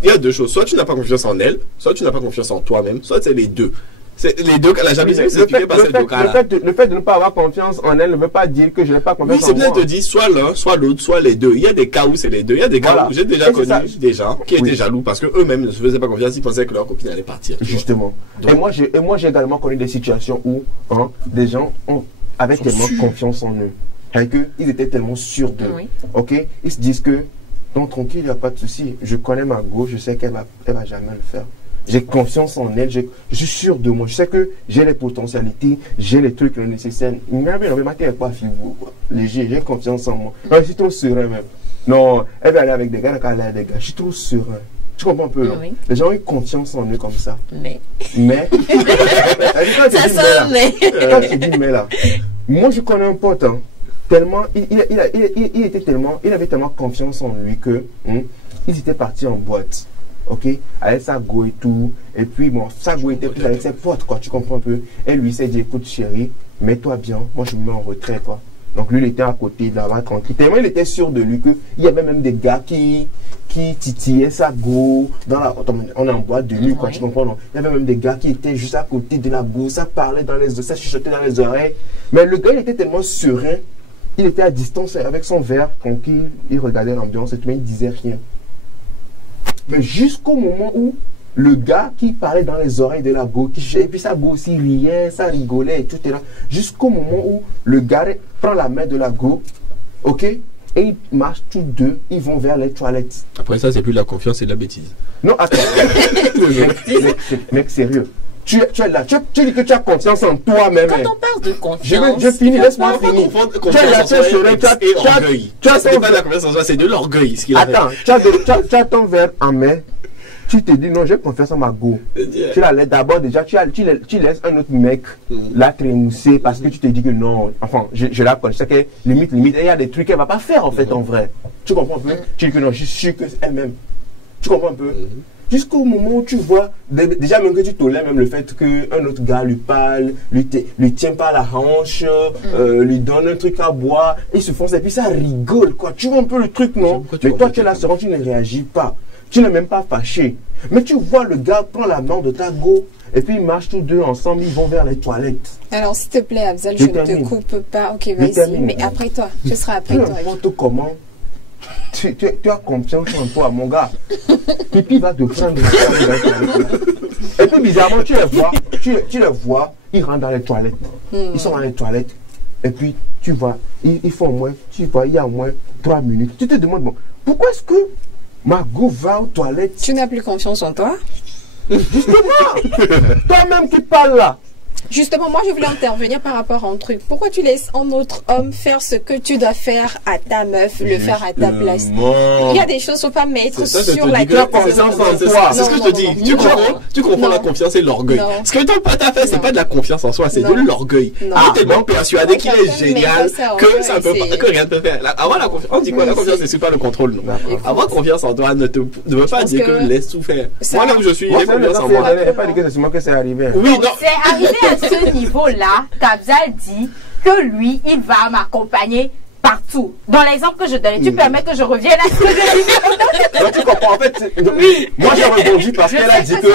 Il y a deux choses. Soit tu n'as pas confiance en elle, soit tu n'as pas confiance en toi-même, soit c'est les deux. C'est les deux cas. La jalousie, c'est expliqué par ces deux cas-là. Le fait de ne pas avoir confiance en elle ne veut pas dire que je n'ai pas confiance en moi. Oui, c'est peut-être te dire soit l'un, soit l'autre, soit les deux. Il y a des cas où c'est les deux. Il y a des cas où j'ai déjà connu des gens qui étaient jaloux parce qu'eux-mêmes ne se faisaient pas confiance. Ils pensaient que leur copine allait partir. Justement. Et moi, j'ai également connu des situations où des gens avaient tellement confiance en eux. Et qu'ils étaient tellement sûrs d'eux. Ok? Ils se disent que, non, tranquille, il n'y a pas de souci. Je connais ma go, je sais qu'elle va jamais le faire. J'ai confiance en elle, je suis sûr de moi. Je sais que j'ai les potentialités, j'ai les trucs nécessaires. Léger, j'ai confiance en moi. Non, je suis trop serein même. Non, elle va aller avec des gars, elle va aller avec des gars. Je suis trop serein. Tu comprends un peu, non? Les gens ont eu confiance en eux comme ça. Mais. Ça sonne, mais. Quand tu dis mais là, moi je connais un pote, tellement, il avait tellement confiance en lui que ils étaient partis en boîte. Ok, avec sa go et tout, et puis bon, sa go était plus avec ses potes, quoi, tu comprends un peu. Et lui s'est dit, écoute chérie, mets-toi bien, moi je me mets en retrait, quoi. Donc lui il était à côté de là-bas tranquille. Tellement il était sûr de lui qu'il y avait même des gars qui titillaient sa go dans la. On est en boîte de nuit, quoi, tu comprends, non? Il y avait même des gars qui étaient juste à côté de la go, ça parlait dans les oreilles, ça chuchotait dans les oreilles. Mais le gars il était tellement serein, il était à distance avec son verre tranquille, il regardait l'ambiance et tout, mais il disait rien. Mais jusqu'au moment où le gars qui parlait dans les oreilles de la go, et puis sa go aussi riait, ça rigolait et tout est là, jusqu'au moment où le gars prend la main de la go, ok, et ils marchent tous deux, ils vont vers les toilettes. Après ça, c'est plus de la confiance, c'est de la bêtise. Non, attends. Mec, sérieux. Tu es là, tu dis que tu as confiance en toi-même. Quand on parle de confiance, je finis, laisse-moi finir. Tu as pas de la confiance en soi, c'est de l'orgueil. Attends, tu as ton verre en main. Tu te dis non, j'ai confiance en ma go. Tu la laisses d'abord déjà, tu laisses un autre mec la trémousser parce que tu te dis que non, enfin, je la connais, c'est que limite, et il y a des trucs qu'elle va pas faire en fait en vrai. Tu comprends un peu? Tu dis que non, je suis sûr que c'est elle-même. Tu comprends un peu? Jusqu'au moment où tu vois, déjà même que tu tolères même le fait qu'un autre gars lui parle, lui tient par la hanche, lui donne un truc à boire, il se fonce et puis ça rigole quoi. Tu vois un peu le truc, non? Mais toi tu es là, seulement tu ne réagis pas. Tu n'es même pas fâché. Mais tu vois le gars prend la main de ta go et puis ils marchent tous deux ensemble, ils vont vers les toilettes. Alors s'il te plaît Afzal, je ne te coupe pas. Ok, vas-y, mais après toi, ce sera après toi. N'importe comment. Tu as confiance en toi, mon gars. Pipi va te prendre. Et puis bizarrement, tu les vois, ils rentrent dans les toilettes. Ils sont dans les toilettes. Et puis tu vois, ils font au moins, tu vois, il y a au moins 3 minutes. Tu te demandes, bon, pourquoi est-ce que ma go va aux toilettes? Tu n'as plus confiance en toi? Justement, toi-même qui parles là. Justement, moi je voulais intervenir par rapport à un truc. Pourquoi tu laisses un autre homme faire ce que tu dois faire à ta meuf, le faire à ta place? Il y a des choses qu'il ne faut pas mettre sur la tête. C'est ce que je te dis. Tu confonds la confiance et l'orgueil. Ce que ton pote a fait, c'est pas de la confiance en soi, c'est de l'orgueil. Il est tellement persuadé qu'il est génial que rien ne peut faire. Avoir la confiance, on dit quoi? La confiance, c'est pas le contrôle. Avoir confiance en toi ne veut pas dire que laisse tout faire. Moi là où je suis, j'ai confiance en moi. Il n'y a pas dit que c'est moi que c'est arrivé. Oui, non. C'est arrivé à ce niveau-là qu'Afzal dit que lui, il va m'accompagner partout. Dans l'exemple que je donnais, tu permets que je revienne à ce que je disais. Non, tu comprends, en fait, oui. Moi j'ai répondu parce qu'elle a dit que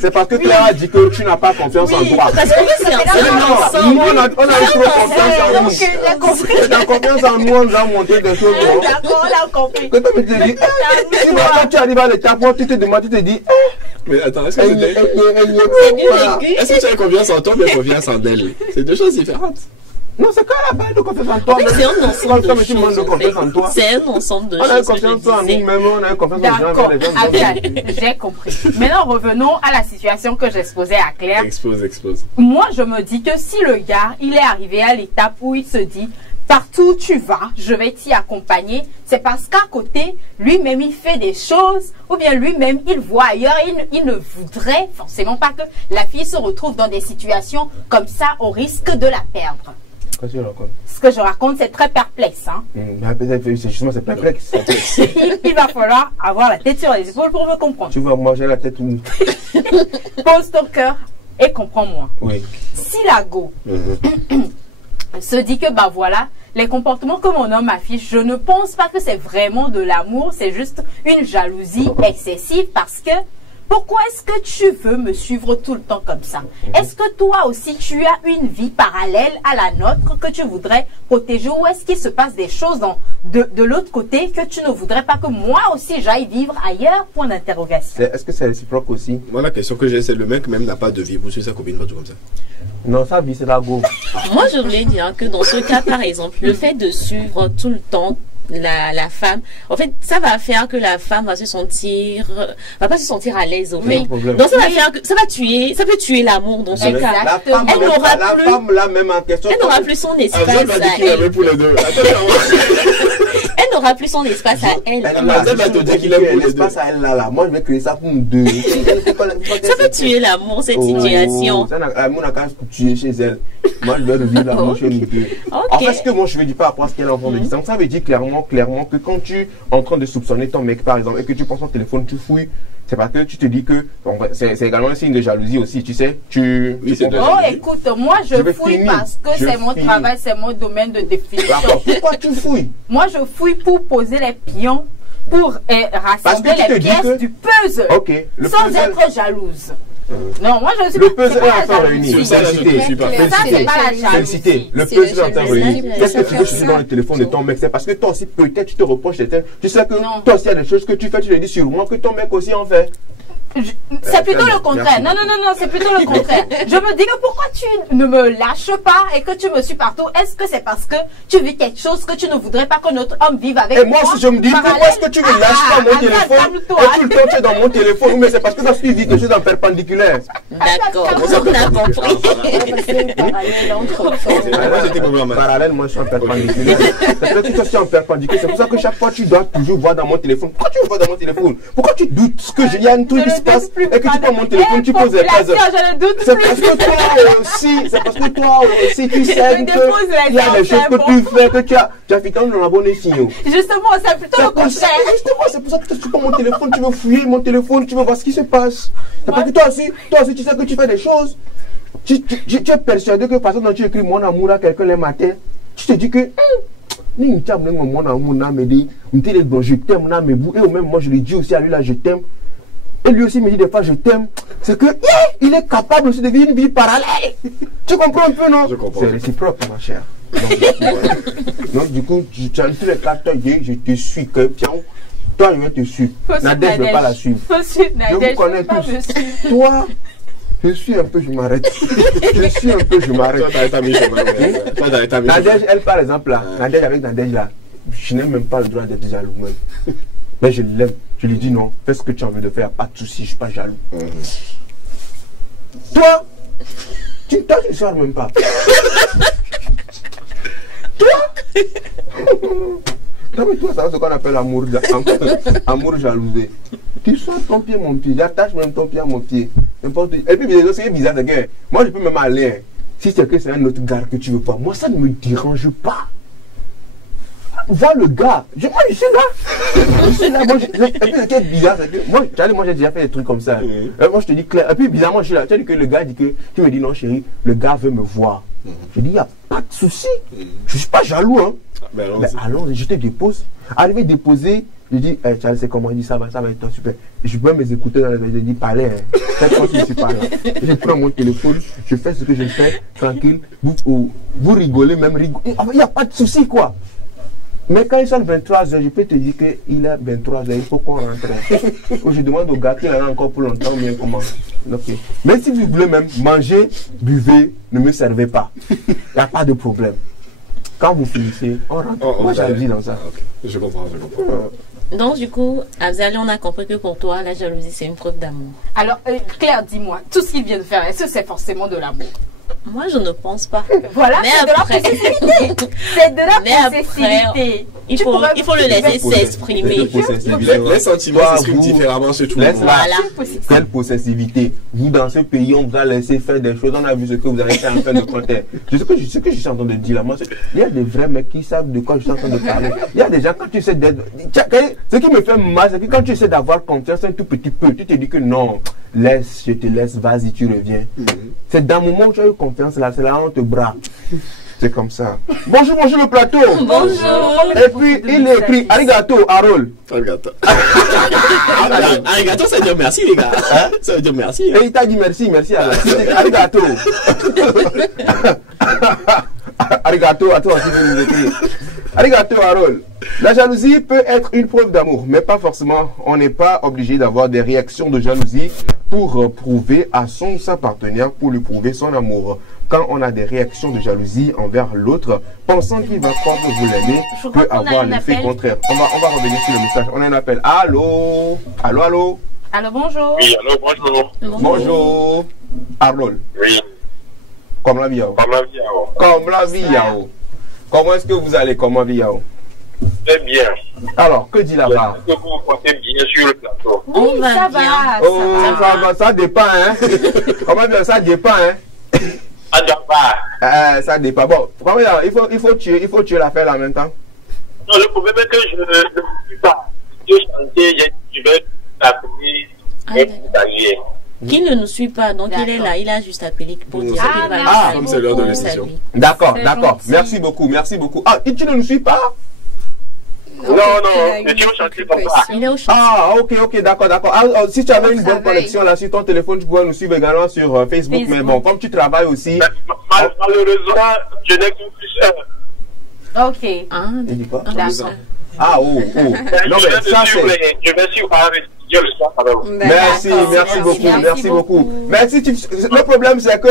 c'est parce que Claire a dit que tu n'as pas confiance en toi. Parce que c'est on a trop confiance en nous. Tu as confiance en nous, on doit monter des choses. D'accord, on a compris. Quand tu te dis, quand tu arrives à l'étape où tu te demandes, tu te dis, mais attends, est-ce que tu as confiance en toi ou bien confiance en elle? C'est deux choses différentes. Non, c'est quand elle a pas de confiance en toi. C'est un ensemble de choses. C'est un ensemble de choses. On a confiance en nous-mêmes, on a confiance en les gens. J'ai compris. Maintenant, revenons à la situation que j'exposais à Claire. Expose. Moi, je me dis que si le gars, il est arrivé à l'étape où il se dit, partout où tu vas, je vais t'y accompagner, c'est parce qu'à côté, lui-même, il fait des choses, ou bien lui-même, il voit ailleurs, il ne voudrait forcément pas que la fille se retrouve dans des situations comme ça, au risque de la perdre. Qu'est-ce que tu racontes? Ce que je raconte, c'est très perplexe. Hein. Justement, c'est perplexe. Il va falloir avoir la tête sur les épaules pour me comprendre. Tu vas manger la tête où? Pose ton cœur et comprends-moi. Oui. Si la go se dit que, bah voilà, les comportements que mon homme affiche, je ne pense pas que c'est vraiment de l'amour, c'est juste une jalousie excessive parce que pourquoi est-ce que tu veux me suivre tout le temps comme ça? Est-ce que toi aussi tu as une vie parallèle à la nôtre que tu voudrais protéger ou est-ce qu'il se passe des choses de l'autre côté que tu ne voudrais pas que moi aussi j'aille vivre ailleurs? Point d'interrogation. Est-ce que c'est réciproque aussi? Moi, la question que j'ai, c'est le mec même n'a pas de vie pour suivre sa copine, pas tout comme ça. Non, sa vie, c'est la go. Moi, je voulais dire que dans ce cas, par exemple, le fait de suivre tout le temps la femme, en fait, ça va faire que la femme va pas se sentir à l'aise au fait. Donc ça va faire que ça peut tuer l'amour dans ce cas. La femme là même en question. Elle n'aura plus son espace à elle. Elle n'aura plus son espace à elle. Elle va te dire qu'il a l'espace à elle là. Moi je vais créer ça pour nous deux. Ça peut tuer l'amour, cette situation. L'amour n'a qu'à tuer chez elle. Moi je vais revivre l'amour chez nous deux. En fait, ce que moi je veux dire par rapport à ce qu'elle a enfant de distance, ça veut dire clairement que quand tu es en train de soupçonner ton mec par exemple et que tu prends son téléphone, tu fouilles, c'est parce que tu te dis que c'est également un signe de jalousie aussi, tu sais. Écoute, moi je fouille parce que c'est mon travail, c'est mon domaine de définition. Pourquoi tu fouilles? Moi je fouille pour poser les pions, pour rassembler les pièces du puzzle, sans être jalouse. Non, moi je suis le puzzle est enfin réuni. Félicité. Le puzzle est enfin réuni. Qu'est-ce que tu veux chercher dans le téléphone de ton mec? C'est parce que toi aussi, peut-être, tu te reproches. Tu sais que toi aussi, il y a des choses que tu fais, tu les dis sûrement que ton mec aussi en fait. C'est plutôt le contraire. Non, c'est plutôt le contraire. Je me dis que pourquoi tu ne me lâches pas et que tu me suis partout? Est-ce que c'est parce que tu vis quelque chose que tu ne voudrais pas que notre homme vive avec moi? Et moi aussi, je me dis, pourquoi est-ce que tu ne lâches pas mon téléphone? Et tout le temps, tu es dans mon téléphone. Mais c'est parce que tu vis quelque chose en perpendiculaire. D'accord, on a compris. Parallèle, moi, je suis en perpendiculaire. C'est que toi, tu es en perpendiculaire. C'est pour ça que chaque fois, tu dois toujours voir dans mon téléphone. Pourquoi tu vois dans mon téléphone? Pourquoi tu doutes que il y a un truc qui se passe et que tu prends mon téléphone, tu poses des phrases? C'est parce que toi aussi, tu sais qu'il y a des choses que tu fais, que tu as fait dans la bonne signe. Justement, c'est plutôt le contraire. Justement, c'est pour ça que tu prends mon téléphone, tu veux fouiller mon téléphone, tu veux voir ce qui se passe. C'est parce que toi aussi, tu sais que tu fais des choses. Tu es persuadé que par exemple, quand tu écris mon amour à quelqu'un les matins, tu te dis que je t'aime, et même moi je lui dis aussi à lui là, je t'aime. Et lui aussi me dit des fois je t'aime. C'est que il est capable aussi de vivre une vie parallèle. Tu comprends un peu, non? C'est réciproque, ma chère. Donc du coup, dans tous les cas, toi, je te suis que Pion. Toi, je vais te suivre. Nadège, je ne vais pas la suivre. Je vous connais tous. Toi, je suis un peu, je m'arrête. Je m'arrête. Nadège, elle par exemple là. Nadège avec Nadège là. Je n'ai même pas le droit d'être jaloux même. Mais je l'aime. Je lui dis non, fais ce que tu as envie de faire, pas de soucis, je ne suis pas jaloux. Toi, tu ne sors même pas. Toi, ça c'est ce qu'on appelle amour jalousé. Tu sors ton pied, mon pied, j'attache même ton pied à mon pied. Et puis, c'est bizarre, c'est que moi je peux même aller. Si c'est que c'est un autre gars que tu veux pas, moi ça ne me dérange pas. Vois le gars, moi je suis là. Je suis là, et puis ce qui est bizarre, c'est que moi j'ai déjà fait des trucs comme ça. Moi je te dis clair, et puis bizarrement je suis là. Tu as dit que le gars dit que, tu me dis non chérie, le gars veut me voir. Je dis il n'y a pas de souci. Je ne suis pas jaloux, hein. Mais alors je te dépose. Arrivé déposer, je dis, Charles, c'est comment? Il dit ça va être super. Je peux mes écouter dans les je dis parlez. Cette fois je suis pas là. Je prends mon téléphone, je fais ce que je fais, tranquille. Vous rigolez, même rigoler. Il n'y a pas de souci quoi. Mais quand il sonne 23h, je peux te dire qu'il est 23h, il faut qu'on rentre. Je demande au gars qu'il en a encore pour longtemps, mais comment? Okay. Mais si vous voulez même manger, buvez, ne me servez pas. Il n'y a pas de problème. Quand vous finissez, on rentre. Moi, j'avais dit dans ça. Okay. Je comprends. Donc, du coup, Afzali, on a compris que pour toi, la jalousie, c'est une preuve d'amour. Alors, Claire, dis-moi, tout ce qu'il vient de faire, est-ce que c'est forcément de l'amour? Moi, je ne pense pas. Voilà, mais c'est de la possessivité. C'est de la possessivité. Il faut le laisser s'exprimer. Les sentiments s'expriment différemment chez tout le monde. Voilà. Quelle possessivité. Vous, dans ce pays, on vous a laissé faire des choses. On a vu ce que vous avez fait en fin de compte. Ce que je suis en train de dire là, moi, il y a des vrais mecs qui savent de quoi je suis en train de parler. Il y a des gens, quand tu essaies d'être. Ce qui me fait mal, c'est que quand tu essaies d'avoir confiance un tout petit peu, tu te dis que non, laisse, je te laisse, vas-y, tu reviens. C'est dans le moment où tu as eu confiance là, c'est là où on te braque. C'est comme ça. Bonjour le plateau. Bonjour. Et puis il est écrit arigato, Harold. Arigato. Arigato, ça veut dire merci, les gars. Ça veut dire merci. Et il t'a dit merci alors. Arigato. Arigato, à toi aussi de nous écrire. Arigato, Harold. La jalousie peut être une preuve d'amour, mais pas forcément. On n'est pas obligé d'avoir des réactions de jalousie pour prouver à sa partenaire, pour lui prouver son amour. Quand on a des réactions de jalousie envers l'autre, pensant qu'il va croire que vous l'aimez, peut avoir l'effet contraire. On va revenir sur le message. On a un appel. Allô? Allô? Allô, bonjour. Oui, allô, bonjour. Bonjour. Harold. Oui. Comme la vie, Yao. Comme la vie, Yao. Comment est-ce que vous allez, comme la vie, Yao? Très bien. Alors, que dit là-bas? Est-ce que vous vous portez bien sur le plateau? Oui, ça va. Oh, ça dépend, hein. Comment dire, ça dépend, hein. Ça dépend. Bon, il faut tuer l'affaire en même temps. Non, le problème est que je ne suis pas. Je chantais, je vais t'appeler. Qui ne nous suit pas, donc il est là, il a juste appelé pour dire qu'il va comme c'est l'heure de l'émission. D'accord. Merci beaucoup. Ah, et tu ne nous suis pas? Non, je suis au chantier comme ça. Il est au chantier. Ah, ok, d'accord. Si tu avais une bonne connexion là sur ton téléphone, tu pourrais nous suivre également sur Facebook. Mais bon, comme tu travailles aussi. Malheureusement, je n'ai qu'une plus. Ok. Il dit quoi? D'accord. Ah, oh. Non, mais ça c'est. Je vais suivre à rédiger le soir. Merci beaucoup. Mais si le problème c'est que.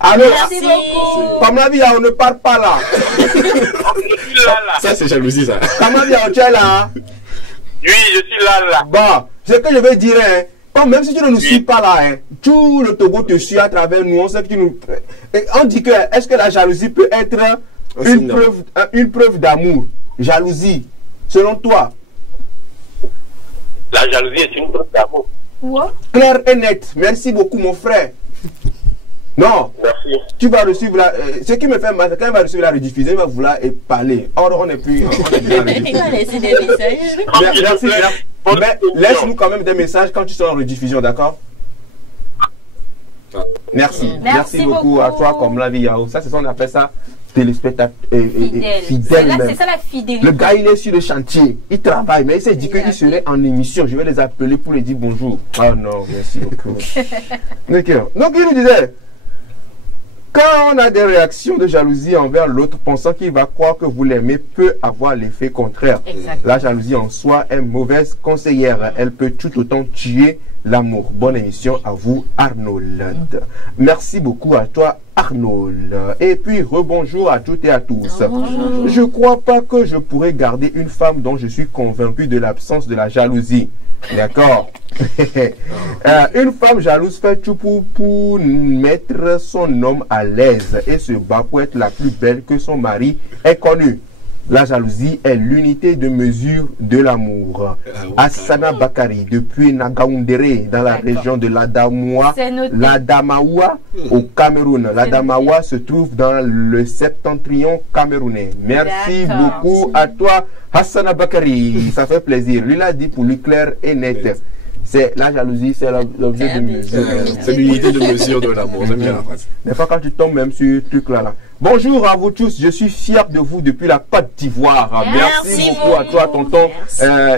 Allô, merci beaucoup. Comme la vie, on ne part pas là. Ça, c'est jalousie, ça. Comme la vie, tu es là. Oui, je suis là. Bon, ce que je veux dire, hein, même si tu ne nous suis pas là, hein, tout le Togo te suit à travers nous. On sait que tu nous. Et on dit que est-ce que la jalousie peut être une preuve d'amour? Jalousie, selon toi? La jalousie est une preuve d'amour. Clair et net. Merci beaucoup, mon frère. Non, merci. Tu vas recevoir la. Ce qui me fait mal, c'est quand il va recevoir la rediffusion, il va vouloir parler. Or, on n'est plus. Il va laisser des messages. Merci. Mais laisse-nous quand même des messages quand tu seras en rediffusion, d'accord? Merci beaucoup à toi, comme la vie Yao. Ça, c'est ça, on appelle ça téléspectateur fidèle. C'est ça la fidélité. Le gars, il est sur le chantier, il travaille, mais il s'est dit qu'il serait en émission. Je vais les appeler pour lui dire bonjour. Ah non, merci beaucoup. Donc, il nous disait. Quand on a des réactions de jalousie envers l'autre, pensant qu'il va croire que vous l'aimez, peut avoir l'effet contraire. Exactement. La jalousie en soi est mauvaise conseillère. Elle peut tout autant tuer l'amour. Bonne émission à vous, Arnold. Merci beaucoup à toi, Arnold. Et puis, rebonjour à toutes et à tous. Bonjour. Je ne crois pas que je pourrais garder une femme dont je suis convaincu de l'absence de la jalousie. D'accord. Une femme jalouse fait tout pour mettre son homme à l'aise et se bat pour être la plus belle que son mari ait connue. La jalousie est l'unité de mesure de l'amour. Assana Bakari, depuis Nagaoundéré, dans la région de l'Adamaoua, au Cameroun. L'Adamaoua se trouve dans le septentrion camerounais. Merci beaucoup à toi, Hassana Bakari. Ça fait plaisir. Lui l'a dit pour lui clair et net. C'est la jalousie, c'est l'objet de mesure. C'est l'unité de mesure de l'amour. J'aime bien la phrase. Des fois, quand tu tombes même sur ce truc-là. Bonjour à vous tous, je suis fier de vous depuis la Côte d'Ivoire. Merci beaucoup à toi, tonton.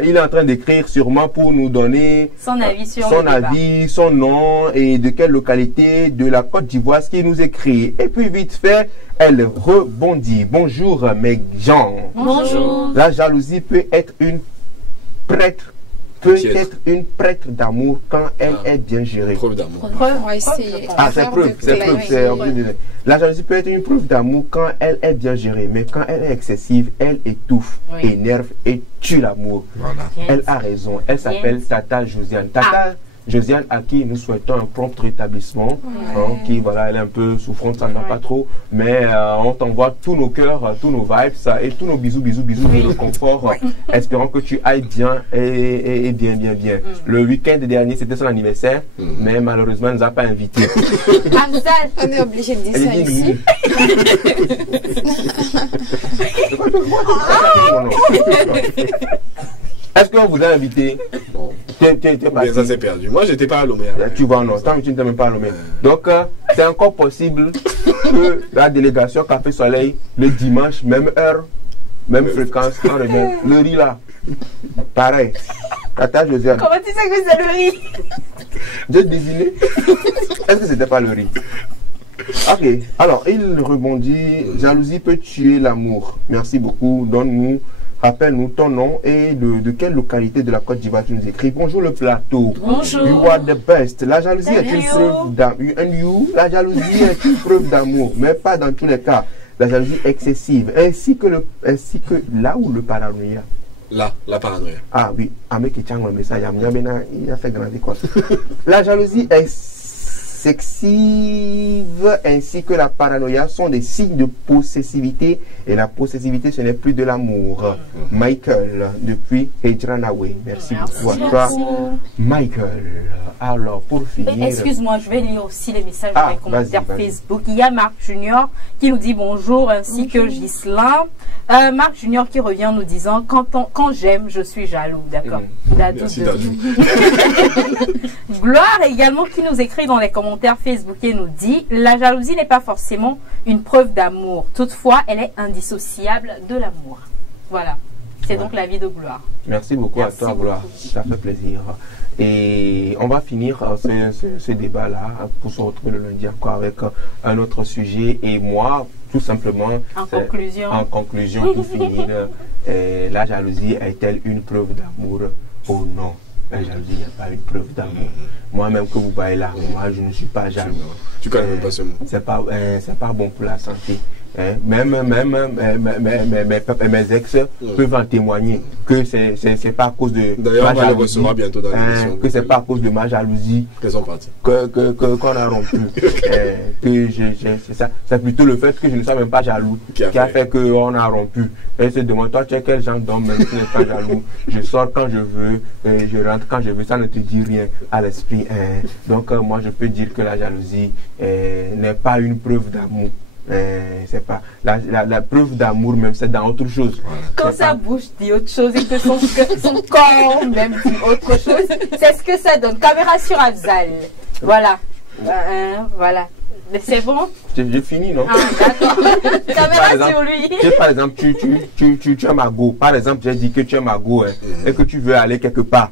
Il est en train d'écrire sûrement pour nous donner son avis sur son nom et de quelle localité de la Côte d'Ivoire ce qu'il nous écrit. Et puis vite fait, elle rebondit. Bonjour mes gens. Bonjour. La jalousie peut être une prêtre d'amour quand elle est bien gérée. Preuve d'amour. C'est preuve. La jalousie peut être une preuve d'amour quand elle est bien gérée, mais quand elle est excessive, elle étouffe, énerve et tue l'amour. Voilà. Elle a raison. Elle s'appelle Tata Josiane. Tata Josiane, à qui nous souhaitons un prompt rétablissement, qui, voilà, elle est un peu souffrante, ça ne va pas trop, mais on t'envoie tous nos cœurs, tous nos vibes, et tous nos bisous de confort, espérons que tu ailles bien et bien. Le week-end dernier, c'était son anniversaire, mais malheureusement, elle ne nous a pas invités. On est obligé de dire ça ici. Est-ce qu'on vous a invité? Mais ça s'est perdu. Moi, j'étais pas à Lomé. Tu vois, non, tant que tu n'étais même pas à Lomé. Donc, c'est encore possible que la délégation Café Soleil, le dimanche, même heure, même fréquence, on revient. Le riz là, pareil. Tata Josiane. Comment tu sais que c'est le riz? J'ai désigné. Est-ce que c'était pas le riz? Ok, alors il rebondit. Jalousie peut tuer l'amour. Merci beaucoup. Donne-nous, rappelle-nous ton nom et de quelle localité de la Côte d'Ivoire tu nous écris. Bonjour le plateau. Bonjour. You are the best. La jalousie est une preuve d'amour. La jalousie est une preuve d'amour, mais pas dans tous les cas. La jalousie excessive, ainsi que là où le paranoïa. Là, la paranoïa. Ah oui, Amé qui tient le message, il a fait grandir quoi. La jalousie excessive ainsi que la paranoïa sont des signes de possessivité, et la possessivité ce n'est plus de l'amour. Michael depuis Edranawe. Merci beaucoup à toi, Michael. Alors pour finir, excuse-moi, je vais lire aussi les messages dans les commentaires Facebook. Il y a Marc Junior qui nous dit bonjour, ainsi que Ghislain. Marc Junior qui revient en nous disant quand j'aime je suis jaloux. D'accord. Merci Dadou. Gloire également qui nous écrit dans les commentaires Facebook et nous dit la jalousie n'est pas forcément une preuve d'amour, toutefois elle est indissociable de l'amour. Voilà, c'est donc l'avis de Gloire. Merci beaucoup à toi Gloire, ça fait plaisir. Et on va finir ce débat-là pour se retrouver le lundi encore avec un autre sujet. Et moi, tout simplement, en conclusion pour finir, la jalousie est-elle une preuve d'amour ou non? La jalousie n'est pas une preuve d'amour. Moi-même que vous voyez là, moi je ne suis pas jaloux. Tu connais pas ce mot. C'est pas bon pour la santé. Même mes ex peuvent en témoigner que c'est pas à cause de ma jalousie, bientôt dans que c'est pas à cause de ma jalousie qu'on a rompu. C'est ça. C'est plutôt le fait que je ne sois même pas jaloux qui a fait qu'on a rompu. Et se demande, toi tu es quel genre d'homme, même si tu n'es pas jaloux? Je sors quand je veux, je rentre quand je veux, ça ne te dit rien à l'esprit. Donc moi je peux dire que la jalousie n'est pas une preuve d'amour. C'est pas la preuve d'amour, même c'est dans autre chose. Quand sa bouche dit autre chose et que son corps même dit autre chose, c'est ce que ça donne. Caméra sur Afzal. Voilà. Voilà. C'est bon? J'ai fini, non? Ah, d'accord. Caméra sur lui. Par exemple, tu es magot. Par exemple, j'ai dit que tu es magot et que tu veux aller quelque part.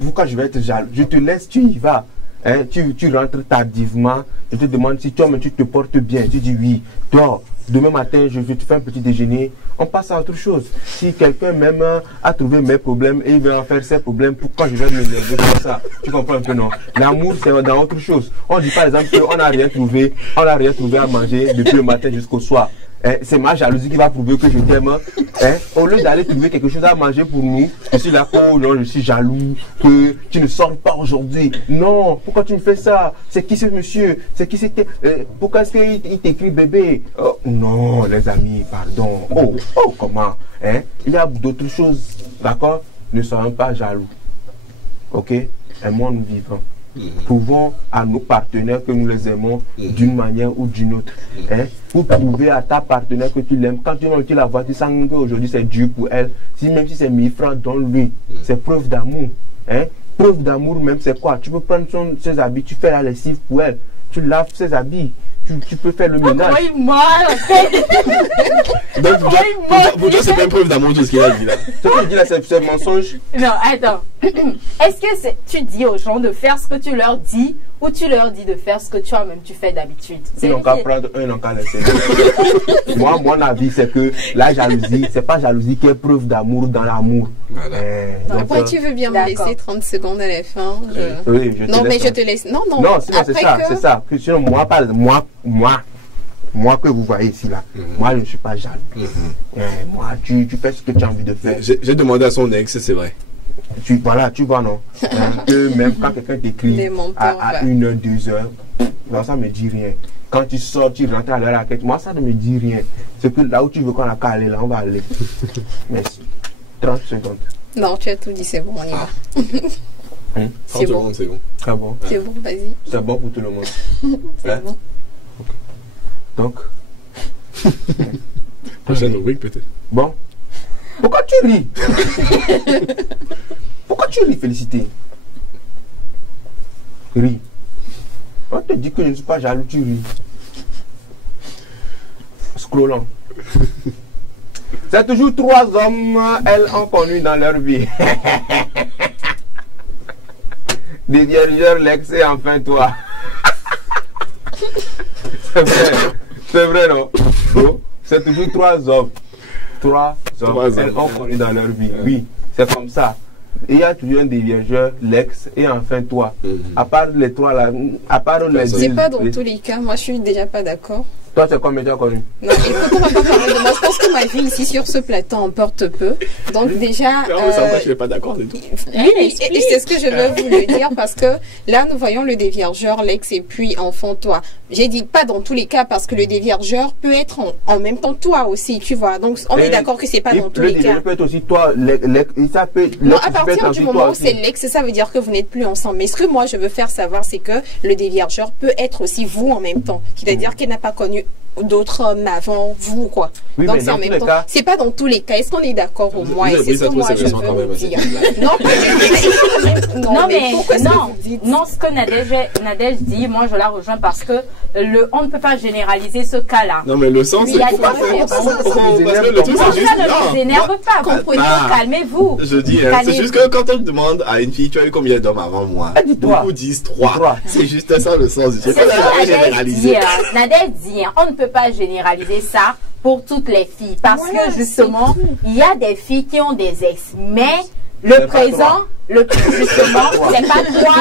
Pourquoi je vais être jaloux? Je te laisse, tu y vas. Tu rentres tardivement, je te demande si toi-même tu te portes bien, tu dis oui, dors, demain matin je vais te faire un petit déjeuner, on passe à autre chose. Si quelqu'un même a trouvé mes problèmes et il veut en faire ses problèmes, pourquoi je vais m'énerver comme ça? Tu comprends un peu, non? L'amour c'est dans autre chose. On dit par exemple qu'on n'a rien trouvé à manger depuis le matin jusqu'au soir. C'est ma jalousie qui va prouver que je t'aime. Au lieu d'aller trouver quelque chose à manger pour nous, je suis là, oh non, je suis jaloux que tu ne sors pas aujourd'hui. Non, pourquoi tu me fais ça? C'est qui ce monsieur? C'est qui c'était? Pourquoi est-ce qu'il t'écrit bébé? Oh, non, les amis, pardon. Oh, comment? Il y a d'autres choses, d'accord? Ne soyons pas jaloux. Ok? Aimons nous vivons. Prouvons à nos partenaires que nous les aimons d'une manière ou d'une autre. Pour prouver à ta partenaire que tu l'aimes, quand tu la vois, tu sens qu'aujourd'hui c'est dur pour elle. Même si c'est 1000 francs, donne-lui. C'est preuve d'amour. Preuve d'amour même, c'est quoi? Tu peux prendre ses habits, tu fais la lessive pour elle. Tu laves ses habits. Tu peux faire le ménage. Donc, pour toi, c'est pas une preuve d'amour tout ce qu'il a dit là. Ce qu'il dit là, c'est mensonge. Non, attends. Est-ce que tu dis aux gens de faire ce que tu leur dis ou tu leur dis de faire ce que toi-même tu fais d'habitude? Ils n'ont qu'à prendre un, ils n'ont qu'à laisser. Moi, mon avis, c'est que la jalousie, c'est pas jalousie qui est preuve d'amour dans l'amour. Voilà. Pourquoi tu veux bien me laisser 30 secondes à la fin? Oui, je te non, laisse. Mais je te laisse. Non, sinon, c'est ça, c'est ça. Sinon, moi, par exemple, moi que vous voyez ici là, moi je ne suis pas jaloux. Moi, tu fais ce que tu as envie de faire. J'ai demandé à son ex, c'est vrai. Voilà, tu vois, non? Que même quand quelqu'un t'écrit à 1h, 2h, non, ça me dit rien. Quand tu sors, tu rentres à la raquette, moi ça ne me dit rien. C'est que là où tu veux qu'on a qu'à aller, là, on va aller. Merci. 30 secondes. Non, tu as tout dit, c'est bon, on y va. C'est bon. C'est bon. Très bon. C'est bon, vas-y. C'est bon pour tout le monde. C'est bon. Okay. Donc. Prochaine rubrique peut-être. Bon. Pourquoi tu ris? Pourquoi tu ris, Félicité? Ris. On te dit que je ne suis pas jaloux, tu ris. Scrollant. C'est toujours 3 hommes, elles ont connu dans leur vie. Des viergeurs, l'ex et enfin toi. C'est vrai, non? C'est toujours 3 hommes. 3 hommes, elles ont connu dans leur vie. Oui, c'est comme ça. Il y a toujours un des viergeurs, l'ex et enfin toi. À part les 3 là, à part les 2. C'est pas dans tous les cas, moi je suis déjà pas d'accord. Toi, c'est combien tu as connu? Non, écoute, on va pas parler de moi. Je pense que ma vie ici sur ce plateau en porte peu. Donc déjà... je suis pas d'accord, c'est tout. Oui, et c'est ce que je veux vous le dire parce que là, nous voyons le déviergeur, l'ex et puis enfant toi. J'ai dit pas dans tous les cas parce que le déviergeur peut être en même temps toi aussi, tu vois. Donc on est d'accord que c'est pas dans tous les cas. Le déviergeur peut être aussi toi, ça peut... Non, à partir du moment où c'est l'ex, ça veut dire que vous n'êtes plus ensemble. Mais ce que moi je veux faire savoir, c'est que le déviergeur peut être aussi vous en même temps. C'est-à-dire qu'elle n'a pas connu d'autres hommes avant vous, quoi. Oui, donc c'est en même temps. C'est pas dans tous les cas. Est-ce qu'on est d'accord au moins? C'est ce que moi je veux vous dire. Non, non, ce que Nadège dit, moi je la rejoins parce que on ne peut pas généraliser ce cas-là. Non, mais le sens, c'est pourquoi le truc, c'est juste... Ne vous énerve pas, comprenez-vous, calmez-vous. Je dis, c'est juste que quand on demande à une fille, tu as eu combien d'hommes avant moi? Beaucoup disent 3. C'est juste ça le sens du truc. Nadège dit, on ne peut pas généraliser ça pour toutes les filles parce que justement il y a des filles qui ont des ex, mais le présent, justement, c'est pas 3.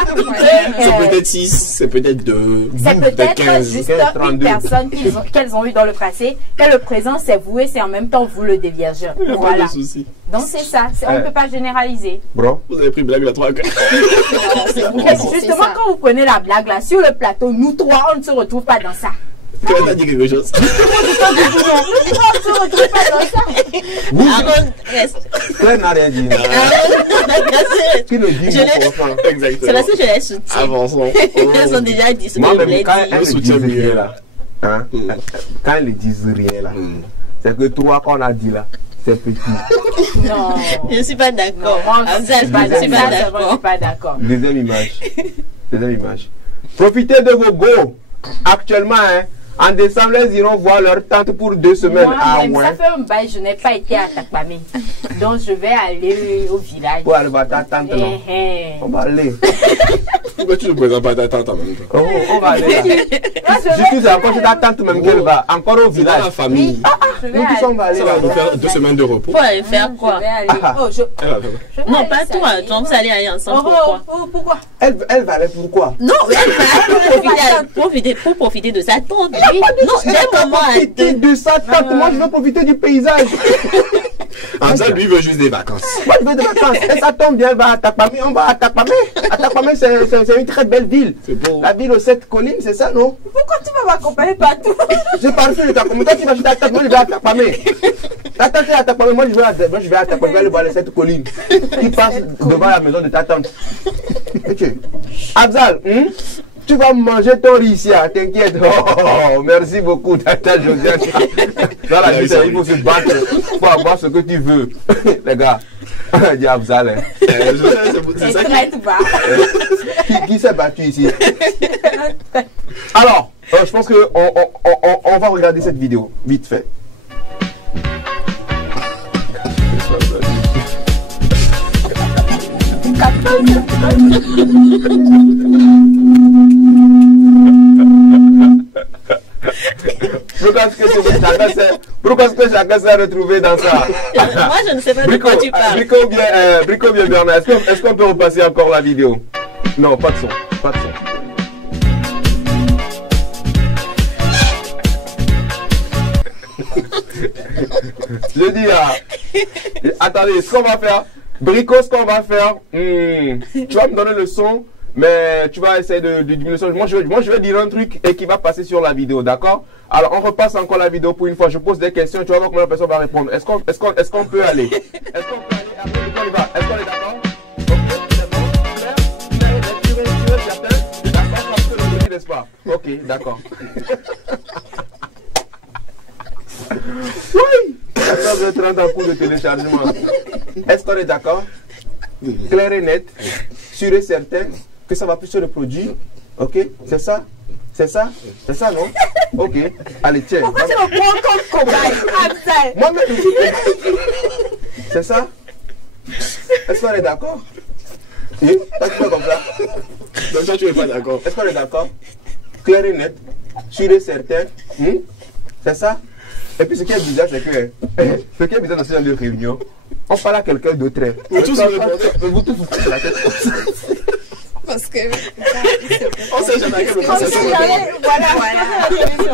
C'est peut-être 6, c'est peut-être 2. C'est peut-être juste une personne qu'elles ont eu dans le passé, que le présent c'est vous et c'est en même temps vous le déviergeur. Voilà. Donc c'est ça, on ne peut pas généraliser. Bro, vous avez pris blague la 3. Justement, quand vous prenez la blague là sur le plateau, nous 3 on ne se retrouve pas dans ça. Tu as dit quelque chose. Claire n'a rien dit. Qui le dit? C'est parce que je les soutiens. Avançons. Elles ont déjà dit ce que je voulais dire. Quand elles ne disent rien là, quand elles ne disent rien là, c'est que 3 qu'on a dit là, c'est petit. Non, je ne suis pas d'accord. Je ne suis pas d'accord. Deuxième image. Profitez de vos go. Actuellement, en décembre, elles iront voir leur tante pour 2 semaines. Moi, ça fait un bail, je n'ai pas été à Takpamé. Donc, je vais aller au village. Pour aller voir ta tante, non? On va aller. Pourquoi tu ne présentes pas ta tante en même temps? On va aller là. Surtout, c'est encore chez ta tante même qu'elle va. Encore au village. La famille. Nous tous, on va aller. Ça va nous faire 2 semaines de repos. Pour aller faire quoi? Non, pas toi. Donc, vous allez aller ensemble. Pourquoi? Elle va aller pourquoi? Non, elle va pour profiter de sa tante. Non, d'un moment à 2. De sa tante. Moi, je veux profiter du paysage. Ça, lui veut juste des vacances. Moi, je veux des vacances. Et ça tombe bien, elle va à Takpamé. On va à Takpamé. À Takpamé, c'est une très belle ville. La ville aux 7 collines, c'est ça, non? Pourquoi tu vas m'accompagner partout? Je parle sur le Takpamé. Toi, tu vas chez ta tante. Moi, je vais à Takpamé. Ta tante est à Takpamé. Moi, je vais à Takpamé. Je vais aller voir les 7 collines qui passent devant la maison de ta tante. Ok. Abzal, tu vas manger ton riz ici, t'inquiète. Oh, merci beaucoup, Tata Josiane. Dans la vie, il faut se battre pour avoir ce que tu veux. Les gars, dis Abzal. C'est ça qui s'est battu ici? Alors, je pense qu'on va regarder cette vidéo, vite fait. Pourquoi est-ce que chacun s'est retrouvé dans ça? Moi, je ne sais pas de quoi tu parles. Brico bien Bernard, est-ce qu'on peut repasser encore la vidéo? Non, pas de son. Pas de son. Je dis, attendez, ce qu'on va faire, Brico, ce qu'on va faire, tu vas me donner le son, mais tu vas essayer de diminuer le son. Moi, je vais dire un truc et qui va passer sur la vidéo, d'accord? Alors, on repasse encore la vidéo pour une fois. Je pose des questions, tu vas voir comment la personne va répondre. Est-ce qu'on peut aller? Est-ce qu'on peut aller? Après, on y va. Est-ce qu'on est d'accord? N'est-ce pas? Ok, d'accord. Oui! 14h30 en cours de téléchargement. Est-ce qu'on est d'accord? Clair et net, sûr et certain que ça va plus se reproduire. Ok? C'est ça? C'est ça? C'est ça, non? Ok. Allez, tiens. Pourquoi tu me prends comme cobaye? Moi-même, c'est ça? Est-ce qu'on est d'accord? Oui? Est-ce que tu fais comme ça? Donc ça, tu n'es pas d'accord. Est-ce qu'on est d'accord? Clair et net, sûr et certain. C'est ça? Et puis ce qui est bizarre, c'est que ce qui est bizarre dans ce genre de réunion, on parle à quelqu'un d'autre. Vous tous vous tous vous prenez la tête. Parce que. On sait jamais à quel moment ça se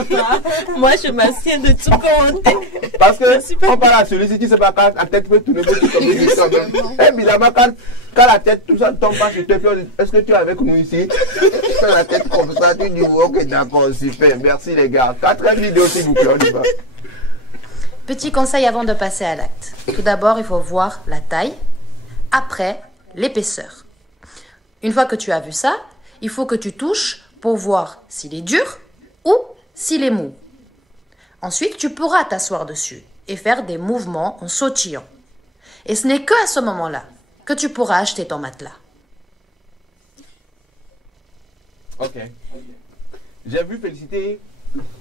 Voilà. Moi, je m'assieds de tout commenter. Parce que on parle à celui-ci, tu sais pas quand la tête peut tourner, peut tout tomber du sang. Et bizarrement, quand la tête, tout ça tombe pas sur toi, est-ce que tu es avec nous ici? Tu fais la tête comme ça, tu dis, ok, d'accord, super, merci les gars. 4 vidéos s'il vous plaît, on y va. Petit conseil avant de passer à l'acte. Tout d'abord, il faut voir la taille, après l'épaisseur. Une fois que tu as vu ça, il faut que tu touches pour voir s'il est dur ou s'il est mou. Ensuite, tu pourras t'asseoir dessus et faire des mouvements en sautillant. Et ce n'est qu'à ce moment-là que tu pourras acheter ton matelas. Ok. J'ai vu Félicité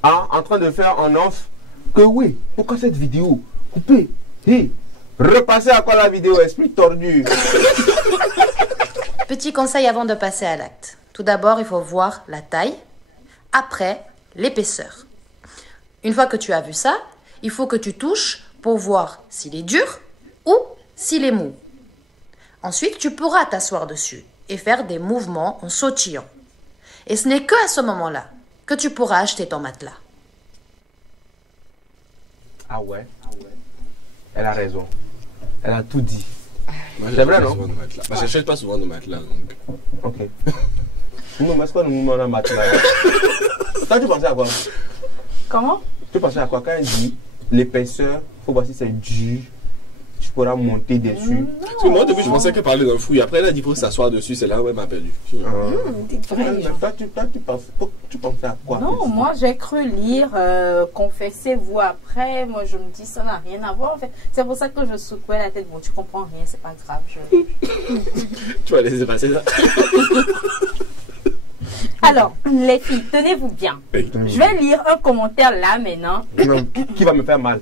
en train de faire en off que oui, pourquoi cette vidéo coupée? Hey, repassez à quoi la vidéo, esprit tordu. Petit conseil avant de passer à l'acte. Tout d'abord, il faut voir la taille, après l'épaisseur. Une fois que tu as vu ça, il faut que tu touches pour voir s'il est dur ou s'il est mou. Ensuite, tu pourras t'asseoir dessus et faire des mouvements en sautillant. Et ce n'est qu'à ce moment-là que tu pourras acheter ton matelas. Ah ouais? Elle a raison. Elle a tout dit. Moi, c'est vrai, non? Bah, j'achète pas souvent de matelas, donc. Ok. Non, mais est-ce qu'on nous met un matelas? Toi, tu pensais à quoi? Comment? Tu pensais à quoi? Quand elle dit l'épaisseur, il faut voir si c'est dur, tu pourras monter dessus. Parce que moi, au début, je pensais qu'elle parlait d'un fouille. Après, elle a dit pour s'asseoir dessus, c'est là où elle m'a perdu. Tu pensais à quoi? Non, moi j'ai cru lire confessez-vous après. Moi je me dis ça n'a rien à voir en fait. C'est pour ça que je secouais la tête. Bon, tu comprends rien, c'est pas grave. Tu vas laisser passer ça. Alors, les filles, tenez-vous bien. Je vais lire un commentaire là maintenant. Qui va me faire mal.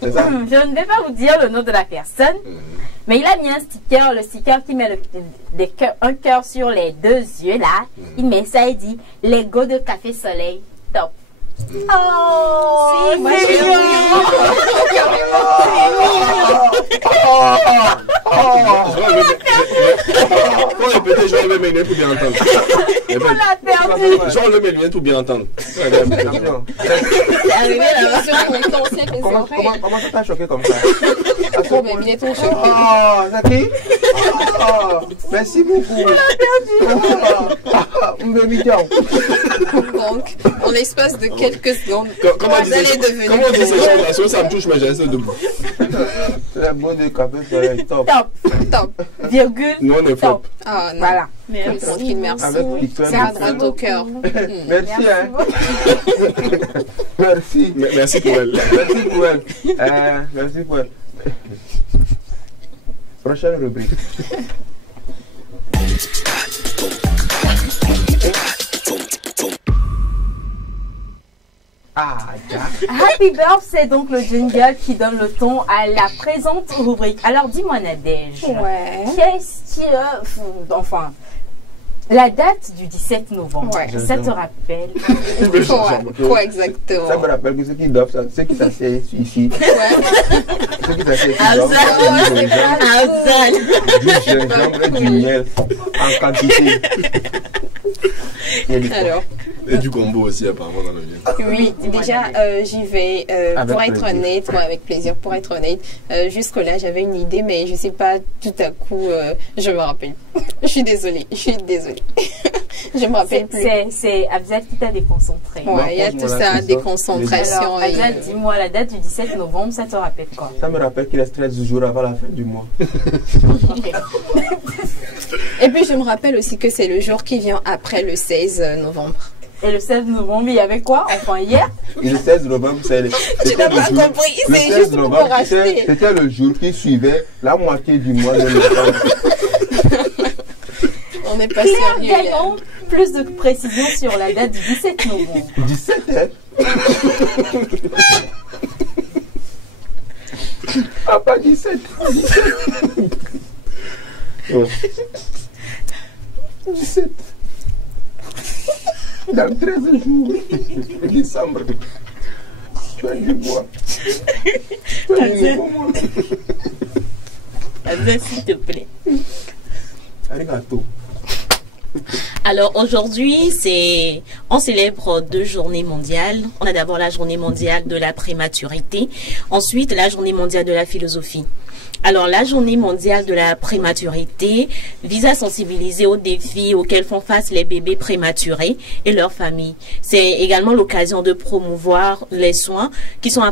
C'est ça? Je ne vais pas vous dire le nom de la personne. Mais il a mis un sticker, le sticker qui met un cœur sur les 2 yeux là. Il met ça et dit Lego de Café Soleil, top. Oh, si, moi j'ai Quand répéter, je vais enlever mes liens pour bien entendre. On l'a perdu. Je vais enlever mes liens pour bien entendre. C'est arrivé là. Comment ça t'a choqué comme ça? Il est trop choqué. Oh, Zaki. Merci beaucoup. On l'a perdu. Donc, en l'espace de quelques secondes, comment on dit ces choses? Ça me touche, mais je reste debout. C'est beau de Café Soleil, top. Top. Virgule. Non, on est flop. Ah, non. Voilà. Merci. C'est à droite au cœur. Merci, hein. Merci. Merci pour elle. Merci pour elle. Merci pour elle. Prochaine rubrique. Happy Birthday, c'est donc le jingle qui donne le ton à la présente rubrique. Alors dis-moi Nadège, qu'est-ce que... Enfin, la date du 17 novembre, ça te rappelle? Quoi exactement? Ça me rappelle que ceux qui doivent, ceux qui s'asseyent ici. Ceux qui s'asseyent ici. Du gingembre et du miel en quantité. Alors. Et du combo aussi, apparemment, dans le bien. Oui, déjà, j'y vais pour être honnête, moi, avec plaisir, pour être honnête. Jusque-là, j'avais une idée, mais je sais pas, tout à coup, je me rappelle. Je suis désolée. Je me rappelle plus. C'est Abzal qui t'a déconcentré. Ouais, il y a tout ça, déconcentration. Alors, Abzal, dis-moi la date du 17 novembre, ça te rappelle quoi? Ça me rappelle qu'il reste 13 jours avant la fin du mois. Et puis, je me rappelle aussi que c'est le jour qui vient après le 16 novembre. Et le 16 novembre, il y avait quoi? Enfin, hier? Et le 16 novembre, c'est tu n'as pas compris, c'est juste pour racheter. C'était le jour qui suivait la moitié du mois de novembre. On n'est pas Claire, sérieux. gagnons plus de précision sur la date du 17 novembre. 17, hein? Ah, pas 17. 17. Dans 13 jours. Décembre. Tu as du bois. Tu as du bois. S'il te plaît. Arigato. Alors aujourd'hui, on célèbre 2 journées mondiales. On a d'abord la journée mondiale de la prématurité, ensuite la journée mondiale de la philosophie. Alors la journée mondiale de la prématurité vise à sensibiliser aux défis auxquels font face les bébés prématurés et leurs familles. C'est également l'occasion de promouvoir les soins qui sont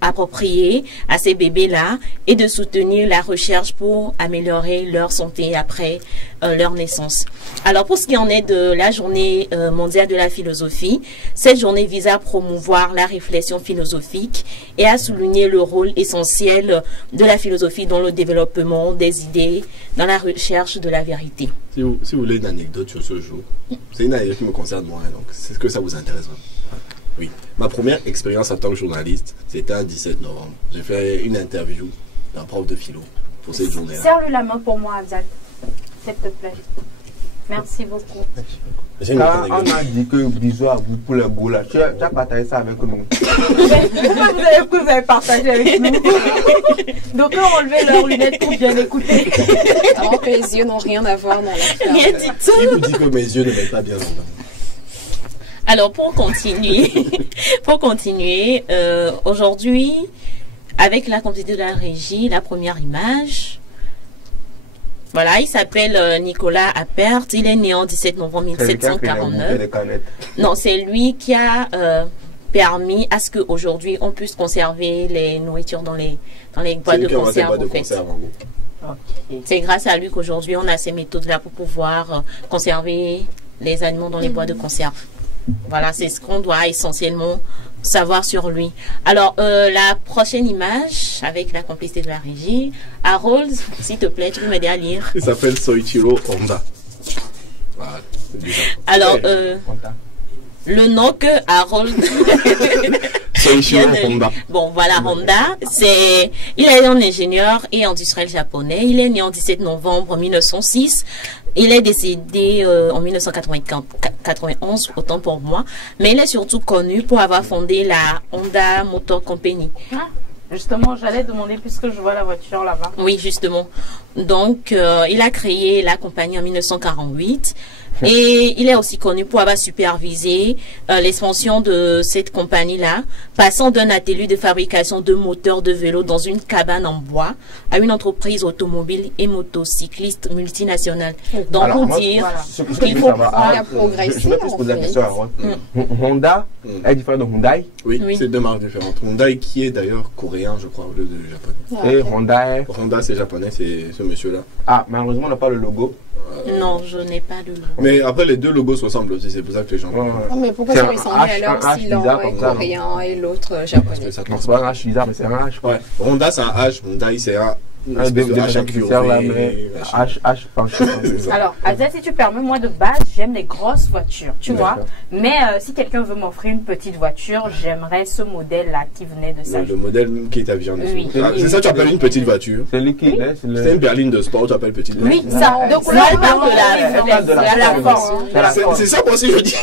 appropriés à ces bébés-là et de soutenir la recherche pour améliorer leur santé après leur naissance. Alors pour ce qui en est de la journée mondiale de la philosophie, cette journée vise à promouvoir la réflexion philosophique et à souligner le rôle essentiel de la philosophie dans le développement des idées, dans la recherche de la vérité. Si vous voulez une anecdote sur ce jour, c'est une anecdote qui me concerne moi, donc c'est que ça vous intéresse vraiment. Oui, ma première expérience en tant que journaliste, c'était un 17 novembre. J'ai fait une interview d'un prof de philo pour cette journée-là. Serre-lui la main pour moi, Abzal. S'il te plaît. Merci beaucoup. Quand on a dit que bisous à vous pour le goût là, tu as partagé ça avec nous. Pourquoi vous avez partagé avec nous? Donc on a enlevé leurs lunettes pour bien écouter. Alors que les yeux n'ont rien à voir dans l'affaire. Rien du tout. Qui vous dit que mes yeux ne mettent pas bien dedans? Alors pour continuer, aujourd'hui, avec la complétude de la régie, la première image. Voilà, il s'appelle Nicolas Appert. Il est né en 17 novembre 1749. Non, c'est lui qui a permis à ce qu'aujourd'hui on puisse conserver les nourritures dans les boîtes de conserve. En fait. Okay. C'est grâce à lui qu'aujourd'hui on a ces méthodes-là pour pouvoir conserver les aliments dans les boîtes de conserve. Voilà, c'est ce qu'on doit essentiellement savoir sur lui. Alors, la prochaine image, avec la complicité de la régie. Harold, s'il te plaît, tu peux m'aider à lire. Il s'appelle Soichiro Honda. Voilà. Alors, le nom que Harold... Soichiro Honda. Bon, voilà, Honda, il est un ingénieur et industriel japonais. Il est né en 17 novembre 1906. Il est décédé en 1991, autant pour moi. Mais il est surtout connu pour avoir fondé la Honda Motor Company. Ah, justement, j'allais demander puisque je vois la voiture là-bas. Oui, justement. Donc, il a créé la compagnie en 1948. Et il est aussi connu pour avoir supervisé l'expansion de cette compagnie-là, passant d'un atelier de fabrication de moteurs de vélo dans une cabane en bois à une entreprise automobile et motocycliste multinationale. Donc, alors, pour dire qu'il faut progresser. Je vais plus poser la question à Honda est différent de Hyundai. Oui, c'est deux marques différentes. Hyundai qui est d'ailleurs coréen, je crois, au lieu de japonais. Et Honda c'est japonais, c'est ce monsieur-là. Ah, malheureusement, on n'a pas le logo. Non, je n'ai pas de logo. Mais après, les deux logos se ressemblent aussi, c'est pour ça que les gens... mais pourquoi ça ressemble alors si l'un est coréen et l'autre japonais? C'est pas un H bizarre, mais c'est un H. Ouais, Honda c'est un H, Hyundai c'est un... Alors, Azia, si tu permets, moi de base, j'aime les grosses voitures, tu vois. Mais si quelqu'un veut m'offrir une petite voiture, j'aimerais ce modèle-là qui venait de ça. Le modèle qui est bien dessus. Oui. C'est ça, tu appelles une petite voiture. C'est liquide, c'est une berline de sport, tu appelles petite voiture. Oui, ça. De couleur blanche. C'est ça, moi aussi, je dis.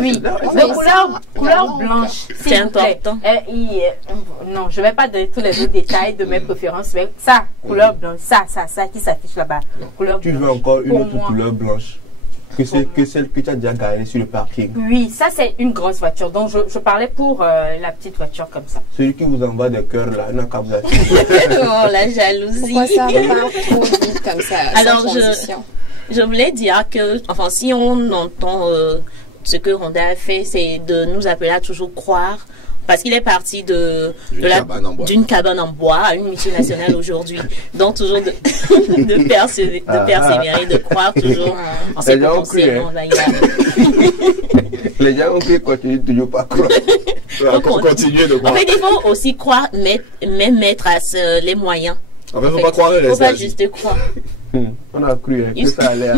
Oui, de couleur blanche. C'est important. Non, je ne vais pas donner tous les autres détails de mes préférences, mais ça. Couleur blanche, ça qui s'affiche là-bas. Tu veux encore une autre couleur blanche? que celle que tu as déjà garée sur le parking. Oui, ça c'est une grosse voiture. Donc je parlais pour la petite voiture comme ça. Celui qui vous envoie des cœurs là, n'a qu'à vous Oh, la jalousie. Pourquoi ça part trop vite comme ça? Alors je voulais dire que, enfin, si on entend ce que Ronda a fait, c'est de nous appeler à toujours croire. Parce qu'il est parti d'une cabane en bois à une mission nationale aujourd'hui. Donc, toujours de persévérer, de croire toujours en ses potentiels. Les gens ont cru, continuent toujours pas croire. Continuer de croire. En fait, il faut aussi croire, même mettre les moyens. En fait, il ne faut pas croire. Il ne faut pas juste croire. On a cru que ça allait.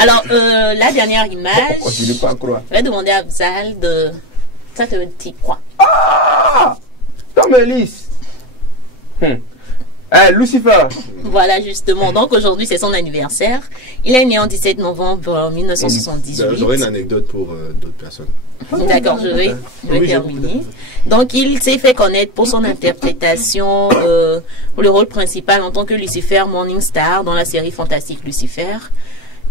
Alors, la dernière image. On continue pas à croire. Je vais demander à Afzal de... Ça te dit quoi? Ah! Tom Ellis! Lucifer! Voilà, justement. Donc, aujourd'hui, c'est son anniversaire. Il est né en 17 novembre 1978. J'aurais une anecdote pour d'autres personnes. D'accord, je vais terminer. Donc, il s'est fait connaître pour son interprétation, pour le rôle principal en tant que Lucifer Morningstar dans la série fantastique Lucifer.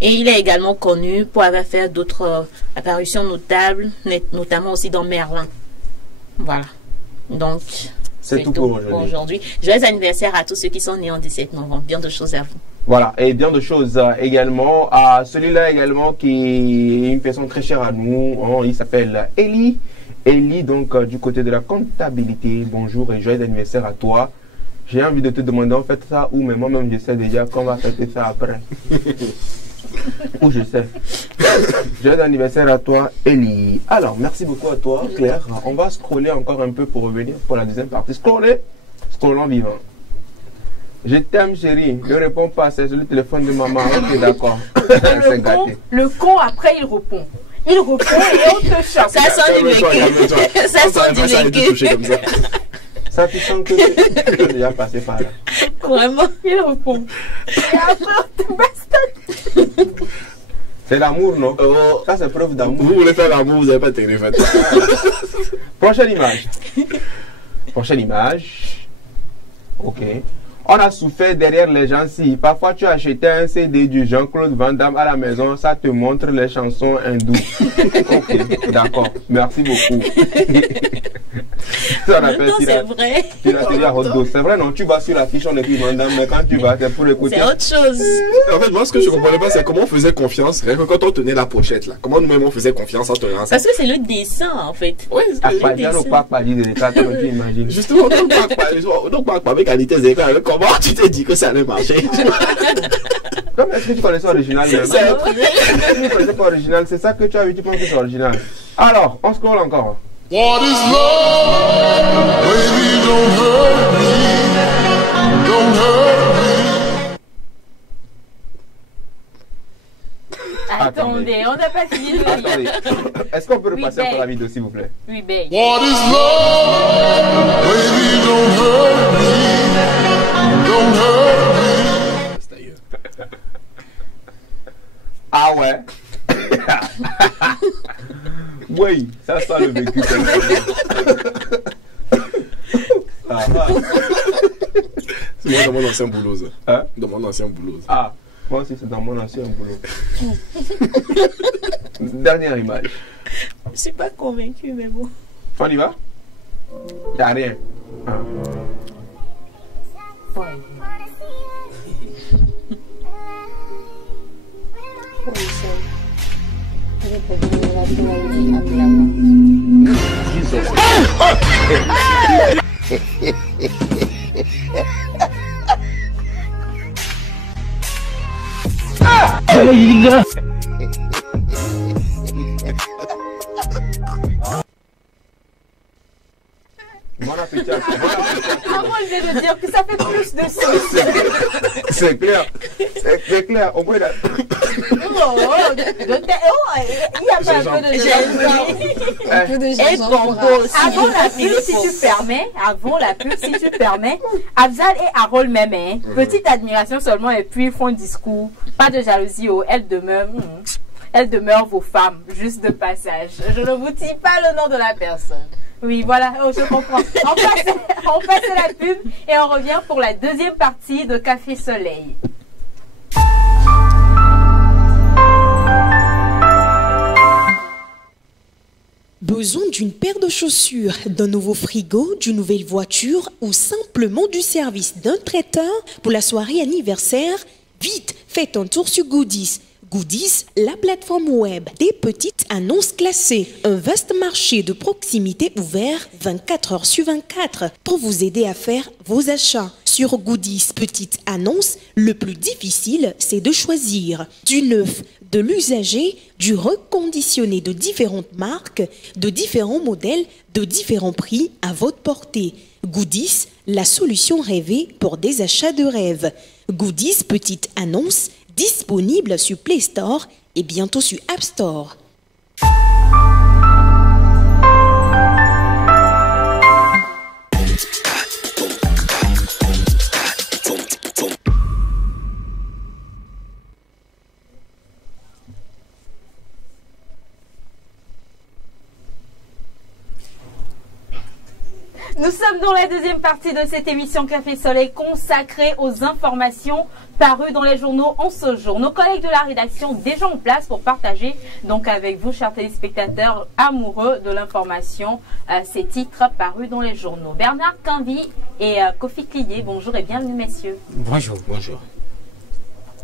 Et il est également connu pour avoir fait d'autres apparitions notables, notamment aussi dans Merlin. Voilà. Donc, c'est tout pour aujourd'hui. Joyeux anniversaire à tous ceux qui sont nés en 17 novembre. Bien de choses à vous. Voilà, et bien de choses également. Celui-là également qui est une personne très chère à nous. Il s'appelle Eli. Eli, donc du côté de la comptabilité. Bonjour et joyeux anniversaire à toi. J'ai envie de te demander, on fait ça où, mais moi-même je sais déjà qu'on va fêter ça après. Où je sais. Joyeux anniversaire à toi, Eli. Alors, merci beaucoup à toi, Claire. On va scroller encore un peu pour revenir pour la deuxième partie. Scrollons vivant. Je t'aime, chérie. Ne réponds pas, c'est sur le téléphone de maman. Ok, d'accord. Le con, après, il répond. Il répond et on te chope. Ça sent du vécu. Ça sent du vécu. Ça, tu sens que tu es déjà passé par là. Vraiment, il répond. Et après, tu bastonnes. C'est l'amour, non? Ça, c'est preuve d'amour. Vous voulez faire l'amour, vous n'avez pas de téléphone. Prochaine image. Prochaine image. Ok. On a souffert derrière les gens. Si parfois tu as acheté un CD du Jean-Claude Van Damme à la maison, ça te montre les chansons hindoues. Ok, d'accord. Merci beaucoup. Ça c'est vrai. Tu l'as dit à hot dog. C'est vrai, non? Tu vas sur la fiche, on écrit Van Damme, mais quand tu vas, c'est pour écouter. C'est autre chose. En fait, moi, ce que je ne comprenais pas, c'est comment on faisait confiance. Rien que quand on tenait la pochette, là. Comment nous-mêmes on faisait confiance en tenant ça. Parce que c'est le dessin, en fait. Oui, c'est le dessin. Pas de l'état, tu imagines. Justement, donc pas avec qualité d'écran. Comment tu t'es dit que ça allait marcher? Est-ce que tu connaissais l'original? Tu ne connaissais pas l'original, c'est ça que tu as vu, tu penses que c'est original. Alors, on scrolle encore. What is love? Baby, don't hurt me. Don't hurt me. Attendez, on n'a pas fini de Attendez. Est-ce qu'on peut repasser encore la vidéo, s'il vous plaît? Oui, babe. What is love? Baby, don't hurt me. Don't hurt me. Ah ouais. Oui, ça sent le vécu. C'est moi dans mon ancien boulot. Hein? Dans mon ancien boulot. Ah, moi aussi c'est dans mon ancien boulot. Dernière image. Je suis pas convaincu, mais bon. On y va? T'as rien. Ah. Bon appétit. Arole vient de dire que ça fait plus de sens. C'est clair. C'est clair. Au moins, il n'y a pas un peu de jalousie. Avant la pub, si tu permets, si tu permets, Afzal et Harold m'aimaient. Petite admiration seulement et puis ils font un discours. Pas de jalousie. Elles demeurent vos femmes, juste de passage. Je ne vous dis pas le nom de la personne. Oui, voilà, je comprends. On passe la pub et on revient pour la deuxième partie de Café Soleil. Besoin d'une paire de chaussures, d'un nouveau frigo, d'une nouvelle voiture ou simplement du service d'un traiteur pour la soirée anniversaire? Vite, faites un tour sur Goodies. Goodies, la plateforme web des petites annonces classées. Un vaste marché de proximité ouvert 24 heures sur 24 pour vous aider à faire vos achats. Sur Goodies, petites annonces, le plus difficile, c'est de choisir du neuf, de l'usager, du reconditionné de différentes marques, de différents modèles, de différents prix à votre portée. Goodies, la solution rêvée pour des achats de rêve. Goodies, petite annonce, disponible sur Play Store et bientôt sur App Store. Nous sommes dans la deuxième partie de cette émission Café Soleil consacrée aux informations parues dans les journaux en ce jour. Nos collègues de la rédaction déjà en place pour partager donc avec vous, chers téléspectateurs amoureux de l'information, ces titres parus dans les journaux. Bernard Quinvy et Kofi Klié, bonjour et bienvenue messieurs. Bonjour, bonjour.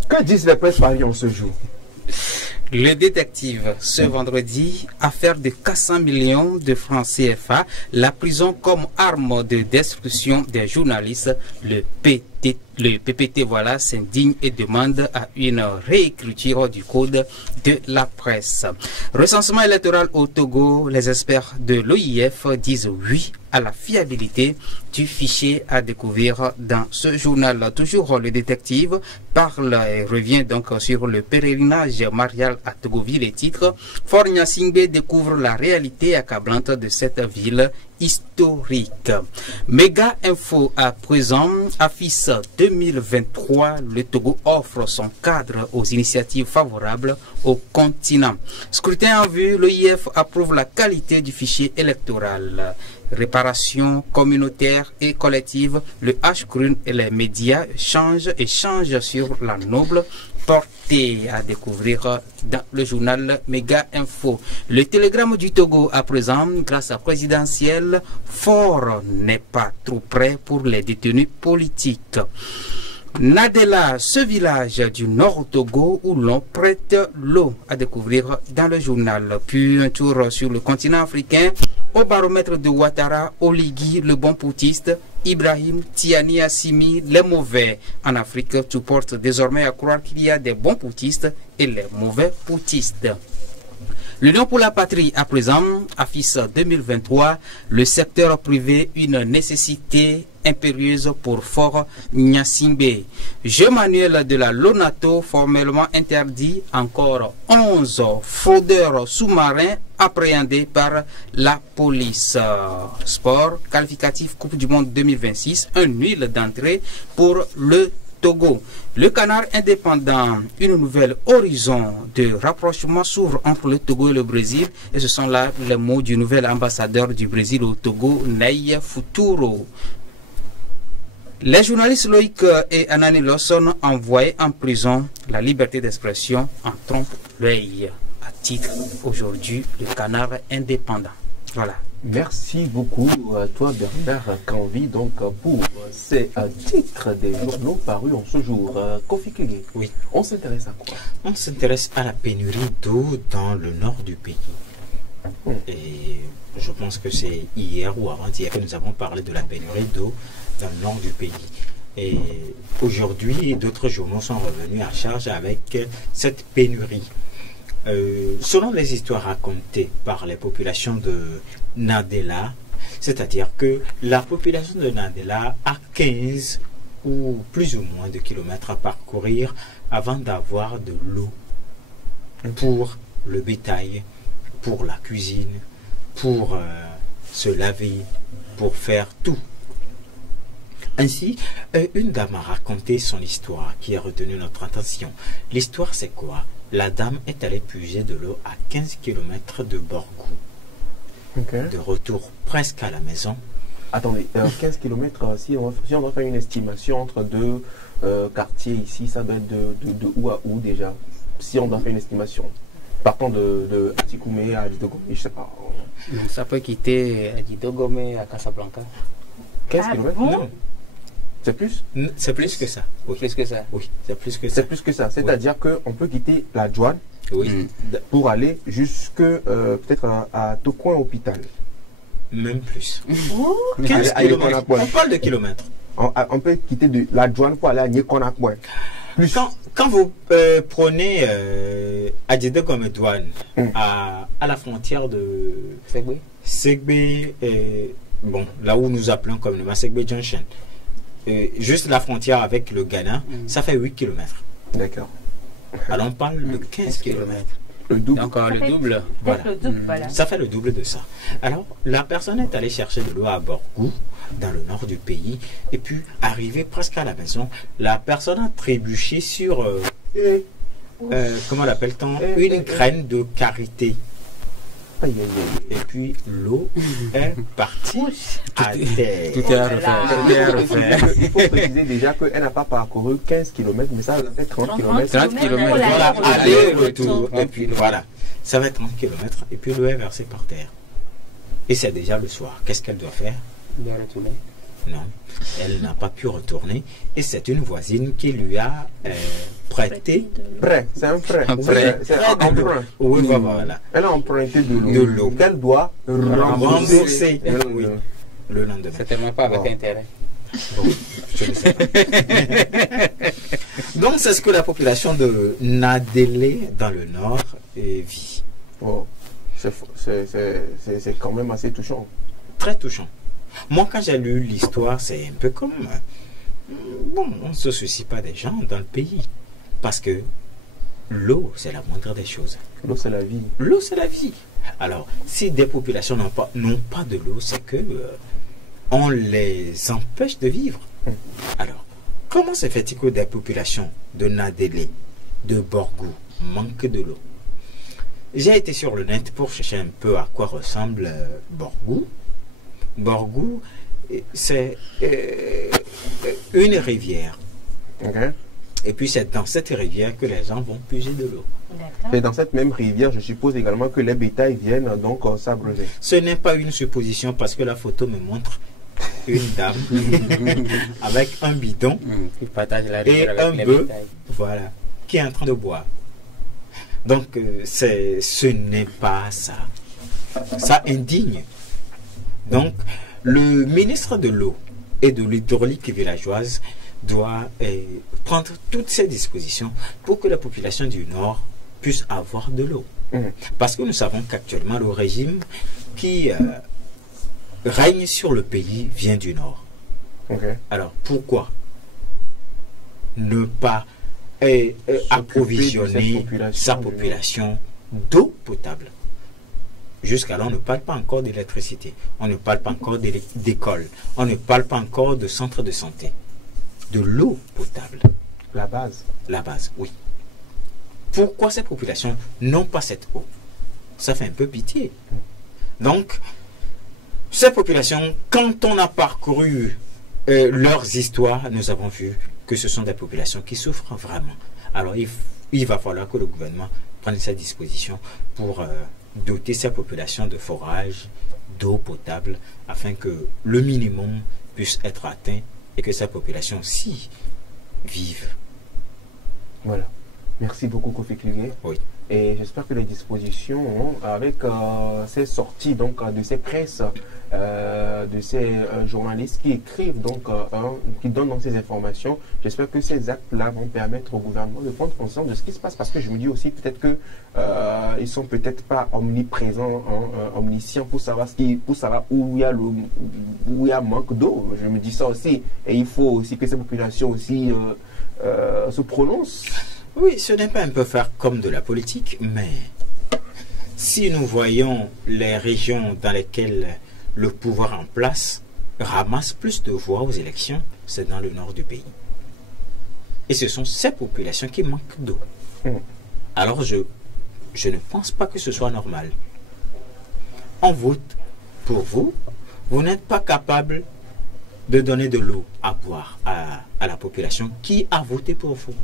Que disent les presse parues en ce jour? Le détective, ce vendredi, affaire de 400 millions de francs CFA, la prison comme arme de destruction des journalistes, le PPT voilà, s'indigne et demande à une réécriture du code de la presse. Recensement électoral au Togo, les experts de l'OIF disent oui à la fiabilité du fichier à découvrir dans ce journal. Toujours le détective parle et revient donc sur le pèlerinage marial à Togoville. Les titres, Fort Gnassingbé découvre la réalité accablante de cette ville historique. Méga Info à présent, AFIS 2023, le Togo offre son cadre aux initiatives favorables au continent. Scrutin en vue, l'OIF approuve la qualité du fichier électoral. Réparation communautaire et collective, le HCRUN et les médias échangent sur la noble portée à découvrir dans le journal Méga Info. Le télégramme du Togo à présent, grâce à présidentielle, fort n'est pas trop près pour les détenus politiques. Nadela, ce village du nord Togo où l'on prête l'eau à découvrir dans le journal. Puis un tour sur le continent africain, au baromètre de Ouattara, Oligui, le bon poutiste, Ibrahim, Tiani, Assimi, les mauvais. En Afrique, tu portes désormais à croire qu'il y a des bons poutistes et les mauvais poutistes. L'Union pour la patrie, à présent, AFIS 2023, le secteur privé, une nécessité impérieuse pour Fort Gnassingbé. Jeu manuel de la Lonato, formellement interdit, encore 11 fraudeurs sous-marins appréhendés par la police. Sport, qualificatif Coupe du Monde 2026, un nul d'entrée pour le Togo. Le Canard indépendant, une nouvelle horizon de rapprochement s'ouvre entre le Togo et le Brésil. Et ce sont là les mots du nouvel ambassadeur du Brésil au Togo, Ney Futuro. Les journalistes Loïc et Anani Lawson envoyés en prison, la liberté d'expression en trompe-l'œil. À titre aujourd'hui, le Canard indépendant. Voilà. Merci beaucoup à toi Bernard Quinvy donc pour ces titres des journaux parus en ce jour. Kofi Klié, oui. On s'intéresse à quoi? On s'intéresse à la pénurie d'eau dans le nord du pays. Et je pense que c'est hier ou avant-hier que nous avons parlé de la pénurie d'eau dans le nord du pays. Et aujourd'hui, d'autres journaux sont revenus à charge avec cette pénurie. Selon les histoires racontées par les populations de Nadela, c'est-à-dire que la population de Nadela a 15 ou plus ou moins de kilomètres à parcourir avant d'avoir de l'eau pour le bétail, pour la cuisine, pour se laver, pour faire tout. Ainsi, une dame a raconté son histoire qui a retenu notre attention. L'histoire, c'est quoi? La dame est allée puiser de l'eau à 15 km de Borgou. De retour presque à la maison. Attendez, 15 km, si on doit faire une estimation entre deux quartiers ici, ça doit être de où à où déjà? Si on doit faire une estimation. partant de Atikoumé à Didogomé, je sais pas. Ça peut quitter Didogomé à Casablanca. 15 km? Non. C'est plus? C'est plus que ça. Oui. Plus que ça. Oui, c'est plus que ça. C'est plus que ça. C'est-à-dire qu'on peut quitter la douane pour aller jusque peut-être à Tocoin hôpital. Même plus. 15 km. On parle de kilomètres. On peut quitter de la douane pour aller à Nyekonakouin. Quand vous prenez Adjede comme douane à la frontière de Segbe, bon, là où nous appelons communément Segbe Junction, juste la frontière avec le Ghana, ça fait 8 km. D'accord. Alors on parle de 15 km. Le double. Encore le double. Voilà. Voilà. Ça fait le double de ça. Alors, la personne est allée chercher de l'eau à Borgou, dans le nord du pays, et puis, arrivée presque à la maison, la personne a trébuché sur, comment l'appelle-t-on, une graine de karité. Et puis, l'eau est partie à terre. Tout est à refaire. Il faut préciser déjà qu'elle n'a pas parcouru 15 km, mais ça a fait 30 km. 30 km, voilà, aller-retour. Et puis, voilà, ça va être 30 km, et puis l'eau est versée par terre. Et c'est déjà le soir. Qu'est-ce qu'elle doit faire? Elle doit retourner. Non, elle n'a pas pu retourner, et c'est une voisine qui lui a prêté. Prêt, c'est un prêt. C'est un emprunt. Oui, voilà. Elle a emprunté de l'eau. Qu'elle doit rembourser le lendemain. C'était même pas avec intérêt. Bon, je ne sais pas. Donc, c'est ce que la population de Nadélé, dans le nord, vit. Oh, c'est quand même assez touchant. Très touchant. Moi, quand j'ai lu l'histoire, c'est un peu comme... Bon, on ne se soucie pas des gens dans le pays. Parce que l'eau, c'est la moindre des choses. L'eau, c'est la vie. L'eau, c'est la vie. Alors, si des populations n'ont pas de l'eau, c'est que on les empêche de vivre. Alors, comment se fait-il que des populations de Nadélé, de Borgou, manquent de l'eau? J'ai été sur le net pour chercher un peu à quoi ressemble Borgou. Borgou, c'est une rivière. Et puis c'est dans cette rivière que les gens vont puiser de l'eau. Et dans cette même rivière, je suppose également que les bétails viennent donc s'abreuver. Ce n'est pas une supposition parce que la photo me montre une dame avec un bidon et un bœuf, voilà, qui est en train de boire. Donc ce n'est pas ça. Ça indigne. Donc, le ministre de l'eau et de l'hydraulique villageoise doit prendre toutes ces dispositions pour que la population du Nord puisse avoir de l'eau. Parce que nous savons qu'actuellement, le régime qui règne sur le pays vient du Nord. Alors, pourquoi ne pas approvisionner sa population d'eau potable? Jusqu'à là, on ne parle pas encore d'électricité, on ne parle pas encore d'école, on ne parle pas encore de centre de santé. De l'eau potable. La base. La base, oui. Pourquoi ces populations n'ont pas cette eau? Ça fait un peu pitié. Donc, ces populations, quand on a parcouru leurs histoires, nous avons vu que ce sont des populations qui souffrent vraiment. Alors, il va falloir que le gouvernement prenne sa disposition pour... doter ces populations de forage, d'eau potable, afin que le minimum puisse être atteint et que ces populations aussi vivent. Voilà. Merci beaucoup, Kofi Kluge. Oui. Et j'espère que les dispositions, avec ces sorties donc, de ces presses, de ces journalistes qui écrivent, donc, qui donnent donc, ces informations, j'espère que ces actes-là vont permettre au gouvernement de prendre conscience de ce qui se passe. Parce que je me dis aussi peut-être que ils ne sont peut-être pas omniprésents, omniscients pour savoir, où il y a manque d'eau. Je me dis ça aussi. Et il faut aussi que ces populations aussi se prononcent. Oui, ce n'est pas un peu faire comme de la politique, mais si nous voyons les régions dans lesquelles le pouvoir en place ramasse plus de voix aux élections, c'est dans le nord du pays. Et ce sont ces populations qui manquent d'eau. Alors je ne pense pas que ce soit normal. On vote pour vous, vous n'êtes pas capable de donner de l'eau à boire à la population qui a voté pour vous.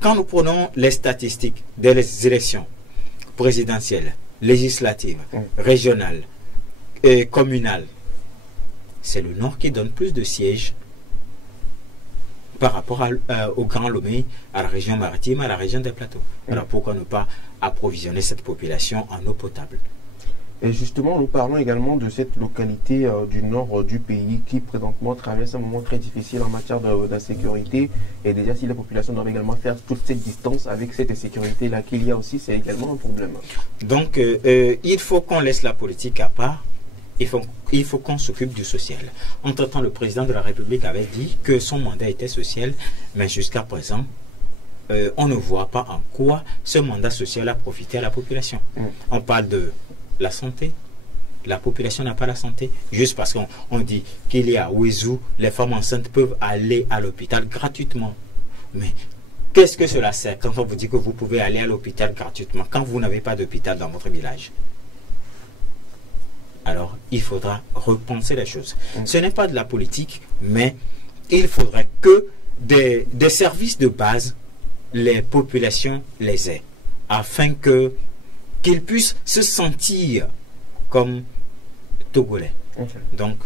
Quand nous prenons les statistiques des élections, présidentielle, législative, régionale et communale, c'est le Nord qui donne plus de sièges par rapport au Grand Lomé, à la région maritime, à la région des plateaux. Alors pourquoi ne pas approvisionner cette population en eau potable? Et justement, nous parlons également de cette localité du nord du pays qui présentement traverse un moment très difficile en matière d'insécurité. Et déjà, si la population doit également faire toute cette distance avec cette insécurité-là qu'il y a aussi, c'est également un problème. Donc, il faut qu'on laisse la politique à part. Il faut qu'on s'occupe du social. Entre-temps, le président de la République avait dit que son mandat était social, mais jusqu'à présent, on ne voit pas en quoi ce mandat social a profité à la population. On parle de la santé. La population n'a pas la santé. Juste parce qu'on dit qu'il y a Ouézou, les femmes enceintes peuvent aller à l'hôpital gratuitement. Mais qu'est-ce que cela sert quand on vous dit que vous pouvez aller à l'hôpital gratuitement quand vous n'avez pas d'hôpital dans votre village? Alors, il faudra repenser les choses. Ce n'est pas de la politique, mais il faudrait que des services de base, les populations les aient, afin qu'ils puissent se sentir comme Togolais. Donc,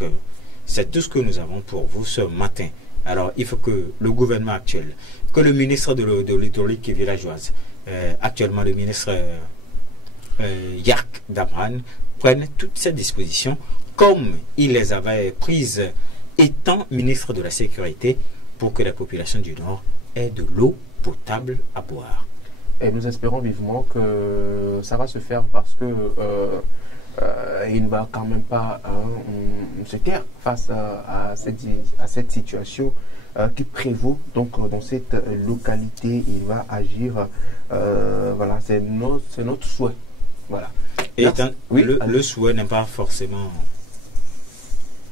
c'est tout ce que nous avons pour vous ce matin. Alors, il faut que le gouvernement actuel, que le ministre de l'hydraulique villageoise, actuellement le ministre Yark Damran, prennent toutes ces dispositions comme il les avait prises étant ministre de la Sécurité pour que la population du Nord ait de l'eau potable à boire. Et nous espérons vivement que ça va se faire parce que il ne va quand même pas se taire face à cette situation qui prévaut donc dans cette localité. Il va agir. Voilà, c'est notre souhait. Voilà. Et le souhait n'est pas forcément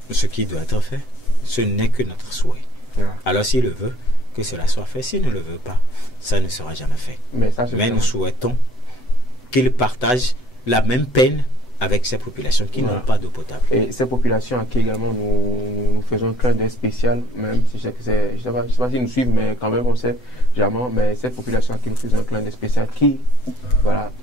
ce qui doit être fait. Ce n'est que notre souhait. Alors s'il le veut, que cela soit fait. S'il ne le veut pas, ça ne sera jamais fait. Mais nous souhaitons qu'il partage la même peine avec ces populations qui n'ont pas d'eau potable. Et ces populations à qui également nous faisons un clin d'œil spécial, même si je ne sais pas s'ils nous suivent, mais quand même on sait jamais, mais cette population à qui nous faisons un clin d'œil spécial qui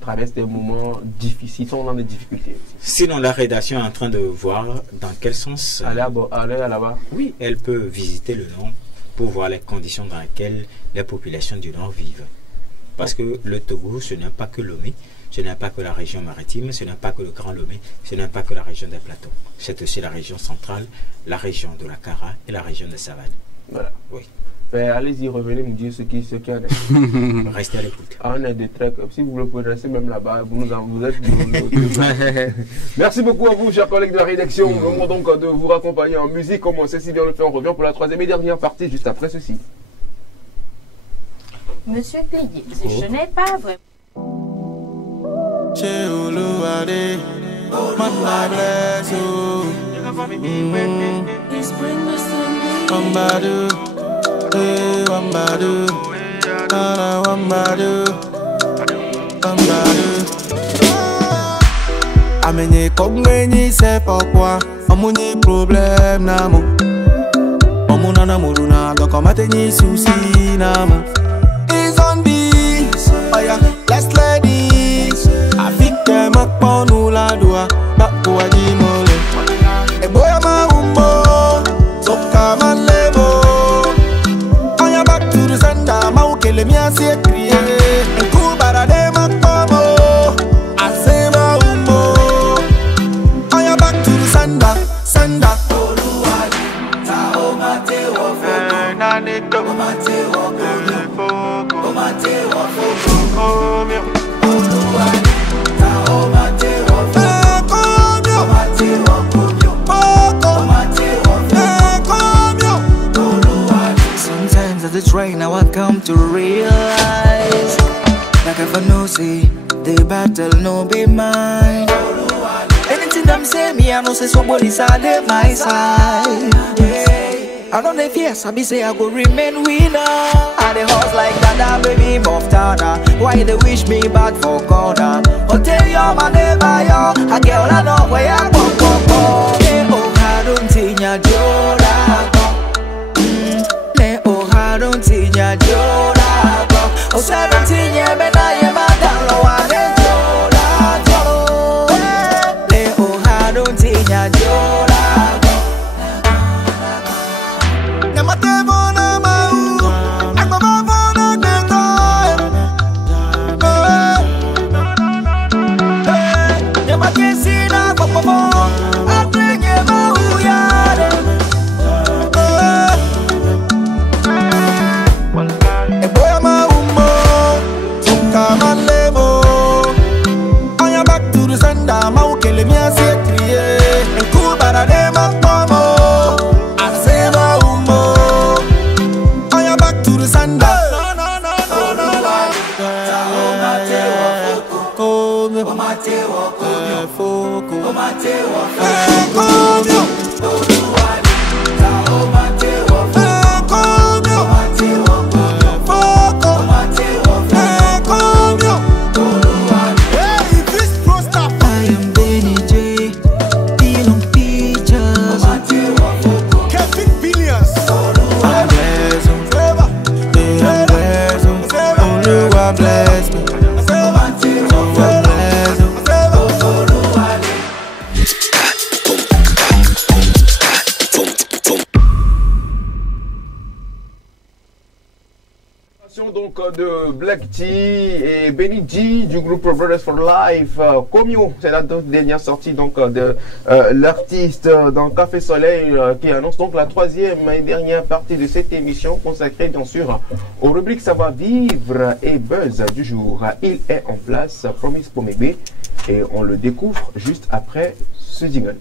traverse des moments difficiles, sont dans des difficultés. Sinon la rédaction est en train de voir dans quel sens aller là-bas. Oui, elle peut visiter le Nord pour voir les conditions dans lesquelles les populations du Nord vivent. Parce que le Togo, ce n'est pas que Lomé, ce n'est pas que la région maritime, ce n'est pas que le Grand Lomé, ce n'est pas que la région des plateaux. C'est aussi la région centrale, la région de la Kara et la région de Savane. Voilà. Oui. Allez-y, revenez nous dire ce qu'il y en a. Restez à l'écoute. On est des trucs. Si vous le pouvez rester même là-bas, vous êtes. Merci beaucoup à vous, chers collègues de la rédaction. Au moment donc de vous raccompagner en musique, comme on sait si bien le fait. On revient pour la troisième et dernière partie, juste après ceci. Monsieur Cléguier, je n'ai pas vraiment. Amenye kongwenyi se pourquoi amuni problème namo amuna namuruna dokomate ni souci namo is on this oh yeah let's ladies afike makponu la doa bako ajimole e boya maumbo soka malebo anya back to the sender maukele mi ase kriye enku barade makpomo ase maumbo anya back to the sender oluwadi ta o mate wo foko nane to o mate wo foko o mate wo foko oluwadi ta o mate wo foko o mate wo foko o mate wo foko oluwadi. Sometimes as it's rain now I come to realize like if I know say the battle no be mine. Anything them say me I know say somebody's on my side. I don't know if yes I be say I go remain winner. I the horse like that baby Moftana. Why they wish me bad for corner? Hotel yo my neighbor yo. A girl I know where I go. Ne oh I don't think ya Joda go. Ne oh I don't think ya Joda go. Oh 17 years but I am a down low and Donc de Black T et Benny G du groupe Brothers for Life. Comio, c'est la dernière sortie donc de l'artiste dans Café Soleil qui annonce donc la troisième et dernière partie de cette émission consacrée bien sûr aux rubriques Savoir-vivre et Buzz du jour. Il est en place, Promise Pomébé, et on le découvre juste après ce jingle.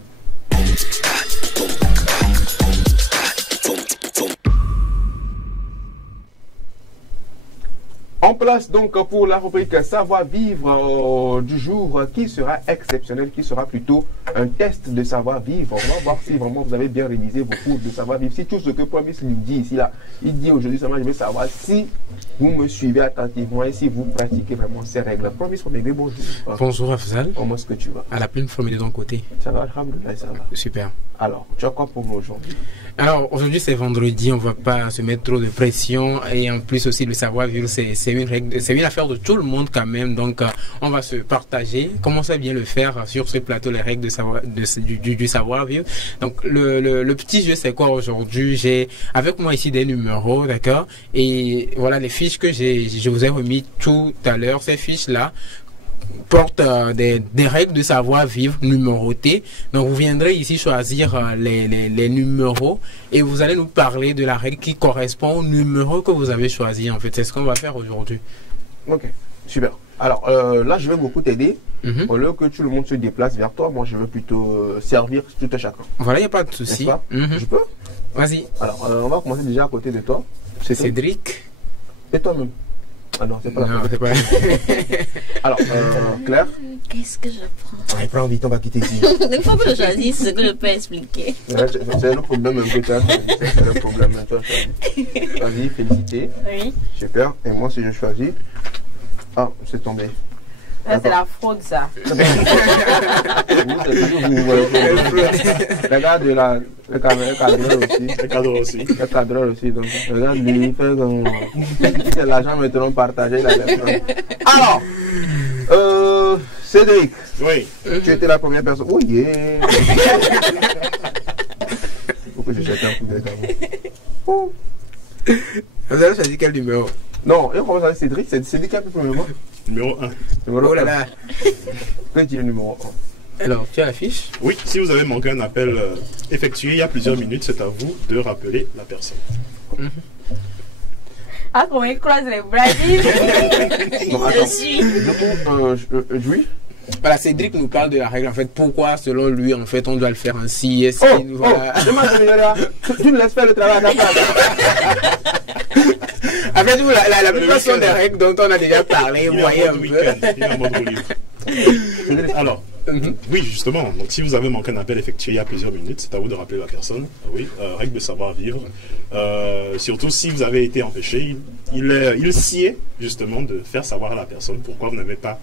En place donc pour la rubrique savoir-vivre du jour qui sera exceptionnel, qui sera plutôt un test de savoir-vivre. On va voir si vraiment vous avez bien révisé vos cours de savoir-vivre. Si tout ce que Promise lui dit ici, là, il dit aujourd'hui seulement, je vais savoir si vous me suivez attentivement et si vous pratiquez vraiment ces règles. Promise, bébé, bonjour. Bonjour Afzal. Comment est-ce que tu vas? À la pleine forme de ton côté. Ça va, alhamdoulilah, ça va. Super. Alors, tu as quoi pour nous aujourd'hui? Alors, aujourd'hui c'est vendredi, on va pas se mettre trop de pression et en plus aussi le savoir-vivre, c'est une règle, c'est une affaire de tout le monde quand même. Donc, on va se partager, commencer à bien le faire sur ce plateau, les règles du savoir-vivre. Donc, le petit jeu, c'est quoi aujourd'hui? J'ai avec moi ici des numéros, d'accord? Et voilà les fiches que je vous ai remis tout à l'heure. Ces fiches-là porte des règles de savoir-vivre numérotées. Donc vous viendrez ici choisir les numéros et vous allez nous parler de la règle qui correspond au numéro que vous avez choisi. En fait, c'est ce qu'on va faire aujourd'hui. Ok, super. Alors là, je vais beaucoup t'aider. Au lieu que tout le monde se déplace vers toi, moi je veux plutôt servir tout à chacun. Voilà, il n'y a pas de souci. Je peux? Vas-y. Alors, on va commencer déjà à côté de toi. C'est Cédric. Et toi-même? Ah non, c'est pas non, c'est pas. Alors, Claire? Qu'est-ce que je prends? Allez, prends vite, on va quitter ici. Il faut que je choisisse ce que je peux expliquer. C'est le problème un peu, c'est le problème. Vas-y, félicité. Oui. Super. Et moi, si je choisis. Ah, c'est tombé. Là, c'est la fraude, ça. Regarde le cadreur aussi. Le cadreur aussi. Le cadreur aussi. Donc, regarde lui, il fait comme. C'est l'argent maintenant partagé. Alors, Cédric. Oui. Tu étais la première personne. Oh yeah. Il faut que je jette un coup d'œil d'abord. Vous avez choisi quel numéro? Non, il commence avec Cédric. C'est Cédric qui a pris le numéro. Numéro 1. Oh là là. Que dit le numéro 1? Alors, tu as la fiche? Oui, si vous avez manqué un appel effectué il y a plusieurs minutes, c'est à vous de rappeler la personne. Ah, comment il croise les bras? Je suis. Oui. Voilà, Cédric nous parle de la règle. En fait, pourquoi, selon lui, en fait, on doit le faire ainsi. Voilà. Tu me laisses faire le travail à ta place. En fait, la plupart sont des règles dont on a déjà parlé. Vous voyez un peu. Alors, oui, justement. Donc, si vous avez manqué un appel effectué il y a plusieurs minutes, c'est à vous de rappeler la personne. Oui, règle de savoir-vivre. Surtout si vous avez été empêché, il sied justement de faire savoir à la personne pourquoi vous n'avez pas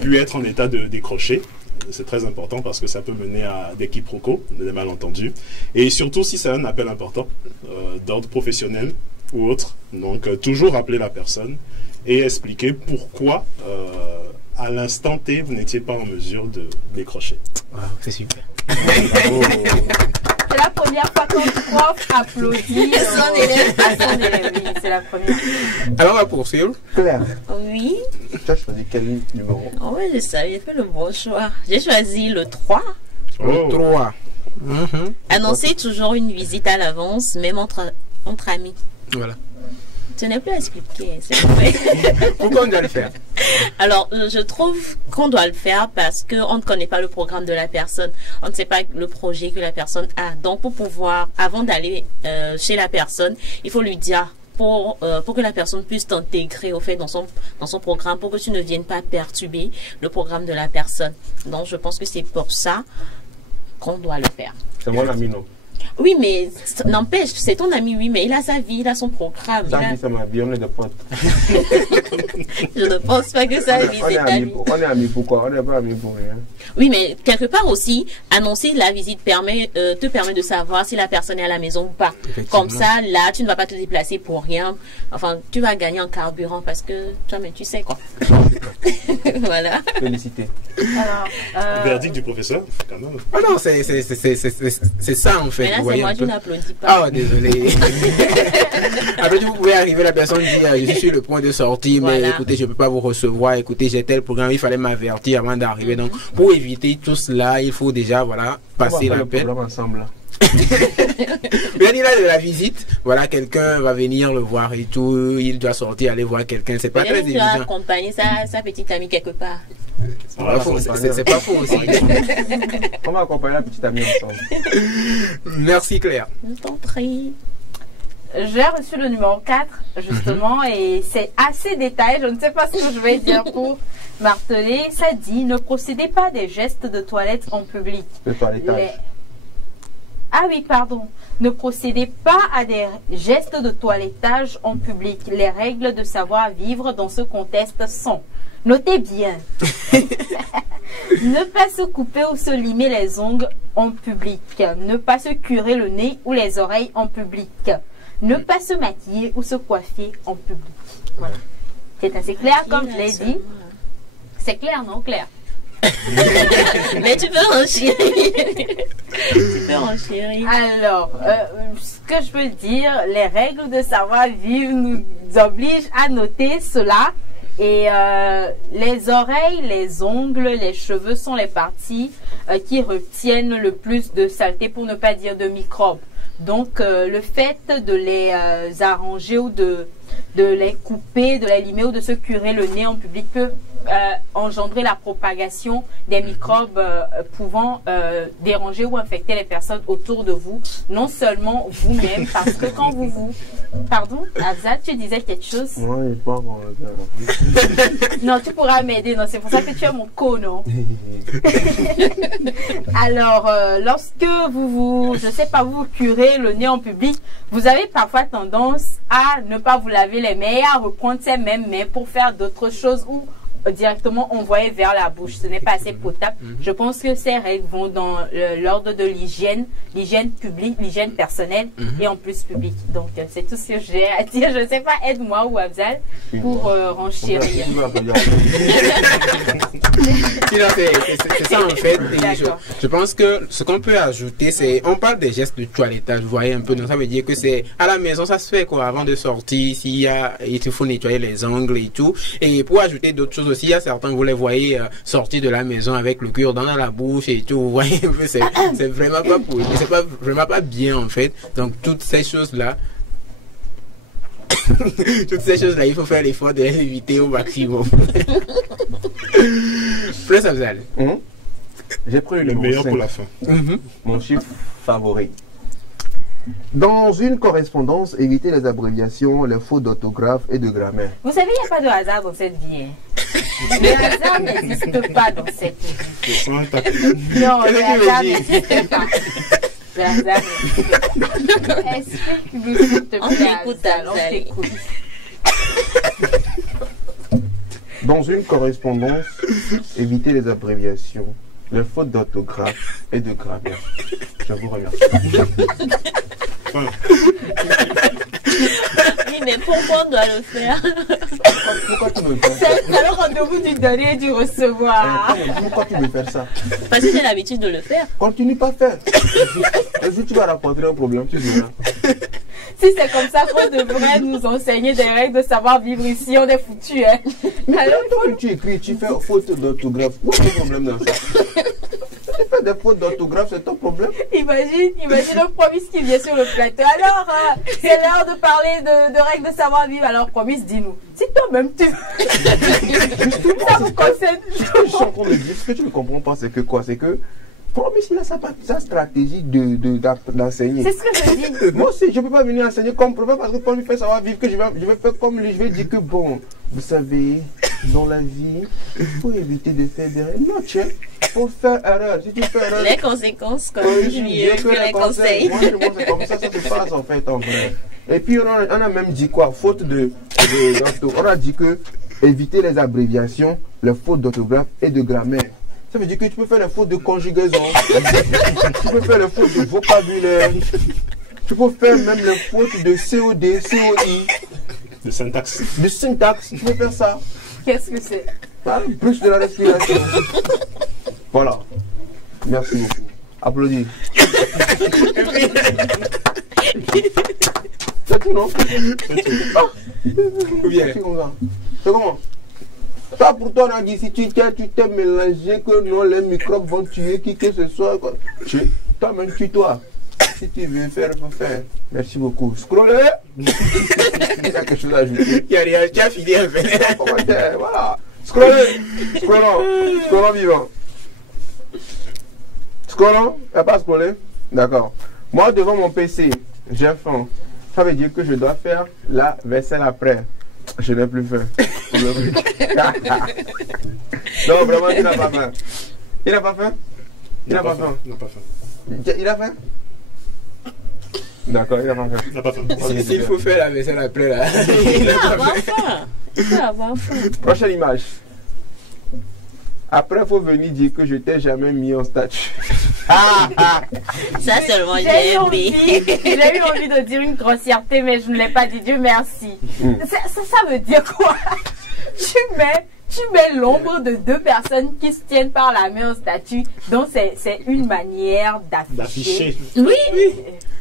pu être en état de décrocher. C'est très important parce que ça peut mener à des quiproquos, des malentendus. Et surtout si c'est un appel important d'ordre professionnel ou autre. Donc, toujours rappeler la personne et expliquer pourquoi, à l'instant T, vous n'étiez pas en mesure de décrocher. Wow, c'est super. C'est la première fois qu'un prof applaudit son élève. Oui, c'est la première. Alors, on va poursuivre. Claire. Oui. Tu as choisi quel numéro? Oh, oui, je savais, j'ai fait le bon choix. J'ai choisi le 3. Le 3. Annoncer toujours une visite à l'avance, même entre amis. Voilà. Tu n'es plus à expliquer. Pourquoi on doit le faire? Alors, je trouve qu'on doit le faire parce qu'on ne connaît pas le programme de la personne. On ne sait pas le projet que la personne a. Donc, pour pouvoir, avant d'aller chez la personne, il faut lui dire pour que la personne puisse t'intégrer au fait dans son programme, pour que tu ne viennes pas perturber le programme de la personne. Donc, je pense que c'est pour ça qu'on doit le faire. C'est mon ami, non? Oui, mais n'empêche, c'est ton ami, oui, mais il a sa vie, il a son programme. Sa vie, c'est ma vie, on est des potes. Je ne pense pas que sa vie, c'est ta vie. On est amis pourquoi? On n'est pas amis pour rien. Oui, mais quelque part aussi, annoncer la visite te permet de savoir si la personne est à la maison ou pas. Comme ça, là, tu ne vas pas te déplacer pour rien. Enfin, tu vas gagner en carburant parce que toi-même, tu sais quoi. Voilà. Félicité. Alors, verdict du professeur, quand même. Ah non, c'est ça en fait. Mais là, c'est moi, tu n'applaudis pas. Ah, désolé. Après, vous pouvez arriver, la personne dit je suis sur le point de sortir, mais écoutez, je ne peux pas vous recevoir. Écoutez, j'ai tel programme, il fallait m'avertir avant d'arriver. Donc, pour éviter tout cela, il faut déjà passer l'appel. Ensemble. Bien dit là de la visite, voilà, quelqu'un va venir le voir et tout, il doit sortir, aller voir quelqu'un, c'est pas très évident. Il doit accompagner sa petite amie quelque part. C'est pas faux aussi. On va accompagner la petite amie ensemble. Merci Claire. Je t'en prie. J'ai reçu le numéro 4, justement, et c'est assez détaillé. Je ne sais pas ce que je vais dire pour marteler. Ça dit, ne procédez pas à des gestes de toilette en public. Le toilettage. Ah oui, pardon. Ne procédez pas à des gestes de toilettage en public. Les règles de savoir-vivre dans ce contexte sont: notez bien. Ne pas se couper ou se limer les ongles en public. Ne pas se curer le nez ou les oreilles en public. Ne pas se maquiller ou se coiffer en public. Voilà. C'est assez clair comme je l'ai dit. C'est clair, non, Claire? Mais tu peux renchérir. Tu peux renchérir. Alors, ce que je veux dire, les règles de savoir-vivre nous obligent à noter cela. Et les oreilles, les ongles, les cheveux sont les parties qui retiennent le plus de saleté, pour ne pas dire de microbes. Donc, le fait de les arranger ou de les couper, de les limer ou de se curer le nez en public peut engendrer la propagation des microbes pouvant déranger ou infecter les personnes autour de vous, non seulement vous-même, parce que quand vous... Pardon, Afzal, tu disais quelque chose? Non, je pas. Non, tu pourras m'aider, non, c'est pour ça que tu es mon non? Alors, lorsque je sais pas, vous curez le nez en public, vous avez parfois tendance à ne pas vous laver les mains et à reprendre ces mêmes mains pour faire d'autres choses ou directement envoyer vers la bouche. Ce n'est pas assez potable. Je pense que ces règles vont dans l'ordre de l'hygiène publique, l'hygiène personnelle et en plus publique. Donc, c'est tout ce que j'ai à dire. Je ne sais pas, aide-moi ou Afzal pour renchérir. C'est ça en fait. Je pense que ce qu'on peut ajouter, c'est, on parle des gestes de toilettage, vous voyez un peu, donc ça veut dire que c'est à la maison, ça se fait quoi, avant de sortir, il faut nettoyer les ongles et tout. Et pour ajouter d'autres choses aussi, il y a certains, vous les voyez sortir de la maison avec le cure-dent dans la bouche et tout, vous voyez un peu, c'est vraiment pas pour, c'est pas vraiment pas bien en fait. Donc toutes ces choses-là, il faut faire l'effort de les éviter au maximum. Plus Afzal. J'ai pris le meilleur 5. Pour la fin. Mon chiffre favori. Dans une correspondance, évitez les abréviations, les fautes d'orthographe et de grammaire. Vous savez, il n'y a pas de hasard dans cette vie. Le hasard n'existe pas dans cette vie. Non, le hasard n'existe pas. Le hasard n'existe pas. Explique-nous, s'il te plaît. On t'écoute, on t'écoute. Dans une correspondance, évitez les abréviations, les fautes d'orthographe et de grammaire. Je vous remercie. Oui, mais pourquoi on doit le faire? Pourquoi tu me fais ça? C'est le rendez-vous du donner et du recevoir. Pourquoi tu me fais ça? Parce que j'ai l'habitude de le faire. Continue pas à faire. Et si tu vas rencontrer un problème, tu diras. Si c'est comme ça qu'on devrait nous enseigner des règles de savoir-vivre ici, on est foutus, hein. Mais alors, tu écris, tu fais faute d'orthographe. Où est le problème dans ça? tu fais des fautes d'orthographe, c'est ton problème. Imagine le Promise qui vient sur le plateau. Alors, c'est l'heure de parler de règles de savoir-vivre. Alors, Promise, dis-nous. Si toi-même tu... ça vous concerne. Ce que je suis en train de dire, ce que tu ne comprends pas, c'est que quoi? C'est que Promise, il a sa stratégie d'enseigner. C'est ce que je dis. Moi aussi, je ne peux pas venir enseigner comme prof parce que quand il fait savoir-vivre, que je vais faire comme lui, je vais dire que bon, vous savez, dans la vie, il faut éviter de faire des erreurs. Non, tiens, il faut faire erreur. Si tu fais erreur... Les conséquences, comme je lui les conseils. Moi, c'est comme ça se passe en fait, en vrai. Et puis, on a même dit quoi? Faute on a dit que éviter les abréviations, les fautes d'orthographe et de grammaire. Ça veut dire que tu peux faire les fautes de conjugaison, tu peux faire les fautes de vocabulaire, tu peux faire même les fautes de COD, COI. De syntaxe. De syntaxe, tu peux faire ça. Qu'est-ce que c'est? Plus de la respiration. Voilà. Merci beaucoup. Applaudis. C'est tout, non? C'est comme ça. C'est comment? Ça pour toi, on a dit, si tu t'es mélangé, que non, les microbes vont tuer qui que ce soit. Toi-même, tue-toi. Si tu veux faire, il faut faire. Merci beaucoup. Scroller. Il y a quelque chose à ajouter. Il y a rien qui a fini un peu. Voilà. Scroller. Scroller vivant. Scroller. Il n'y a pas scroller? D'accord. Moi, devant mon PC, j'ai faim. Ça veut dire que je dois faire la vaisselle après. Je n'ai plus faim. Non, vraiment, il n'a pas faim. Il n'a pas faim? Il n'a pas faim. Il n'a pas faim. Il a faim? D'accord, il n'a pas faim. Il n'a pas faim. S'il faut faire la vaisselle après, là. Il va avoir faim. Il va avoir faim. Prochaine image. Après, il faut venir dire que je t'ai jamais mis en statut. Ça seulement, j'ai aimé. J'ai eu envie de dire une grossièreté, mais je ne l'ai pas dit. Dieu merci. Ça veut dire quoi? Tu mets l'ombre de deux personnes qui se tiennent par la main en statue. Donc, c'est une manière d'afficher.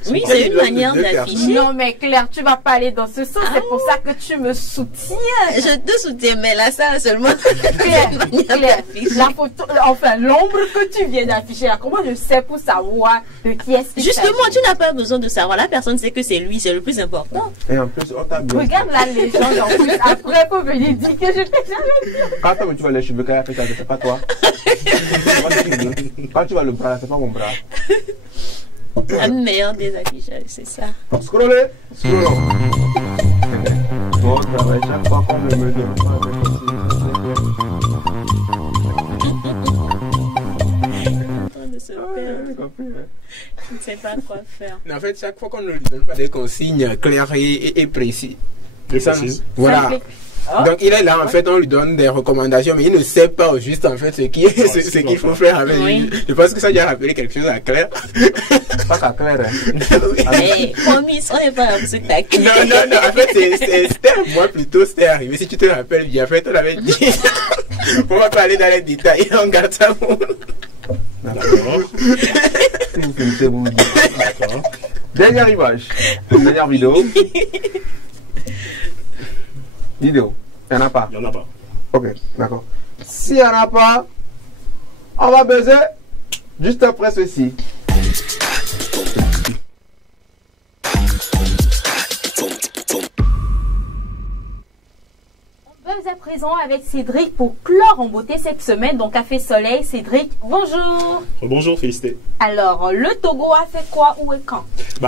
Oui, c'est une manière d'afficher. Non, mais Claire, tu vas pas aller dans ce sens. C'est pour ça que tu me soutiens. Je te soutiens, mais là, ça seulement. Claire, la photo, enfin, l'ombre que tu viens d'afficher, là, comment je sais pour savoir de qui est-ce que Justement, tu n'as pas besoin de savoir. La personne sait que c'est lui, c'est le plus important. Et en plus, on t'a bien. Regarde la légende en plus. Après, il faut venir dire que je t'ai jamais dit. Quand toi, tu vas les cheveux, quand c'est pas toi. Quand tu vas le bras, c'est pas mon bras. La meilleure des affichages, c'est ça. Scroller. Bon travail, chaque fois qu'on me donne de se perdre. Je ne sais pas quoi faire. En fait, chaque fois qu'on ne lui donne pas des consignes claires et précises. Voilà. Donc il est là, en fait, on lui donne des recommandations, mais il ne sait pas au juste en fait ce qu'il faut faire avec lui. Je pense que ça doit rappeler quelque chose à Claire. Pas qu'à Claire. Hey, Promise, on n'est pas dans ce tac. Non, en fait, c'était moi plutôt, c'était arrivé. Si tu te rappelles bien, en fait, on avait dit. On va pas aller dans les détails, on garde ça pour. D'accord. Dernière image. Dernière vidéo. Vidéo. Il n'y en a pas. Il n'y en a pas. Ok, d'accord. S'il n'y en a pas, on va baiser juste après ceci. On buzz à présent avec Cédric pour clore en beauté cette semaine. Donc, Café Soleil, Cédric, bonjour. Bonjour, Félicité. Alors, le Togo a fait quoi, où et quand?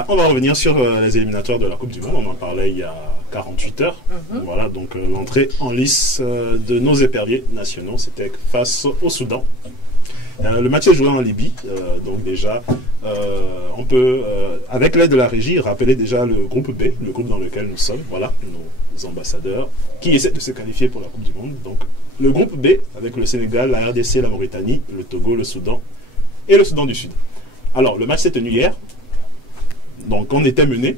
On va revenir sur les éliminatoires de la Coupe du Monde. On en parlait il y a 48 heures. Voilà, donc l'entrée en lice de nos éperviers nationaux, c'était face au Soudan. Le match est joué en Libye, donc déjà, on peut, avec l'aide de la régie, rappeler déjà le groupe B, le groupe dans lequel nous sommes, voilà, nos ambassadeurs, qui essaient de se qualifier pour la Coupe du Monde. Donc, le groupe B, avec le Sénégal, la RDC, la Mauritanie, le Togo, le Soudan et le Soudan du Sud. Alors, le match s'est tenu hier. Donc on était mené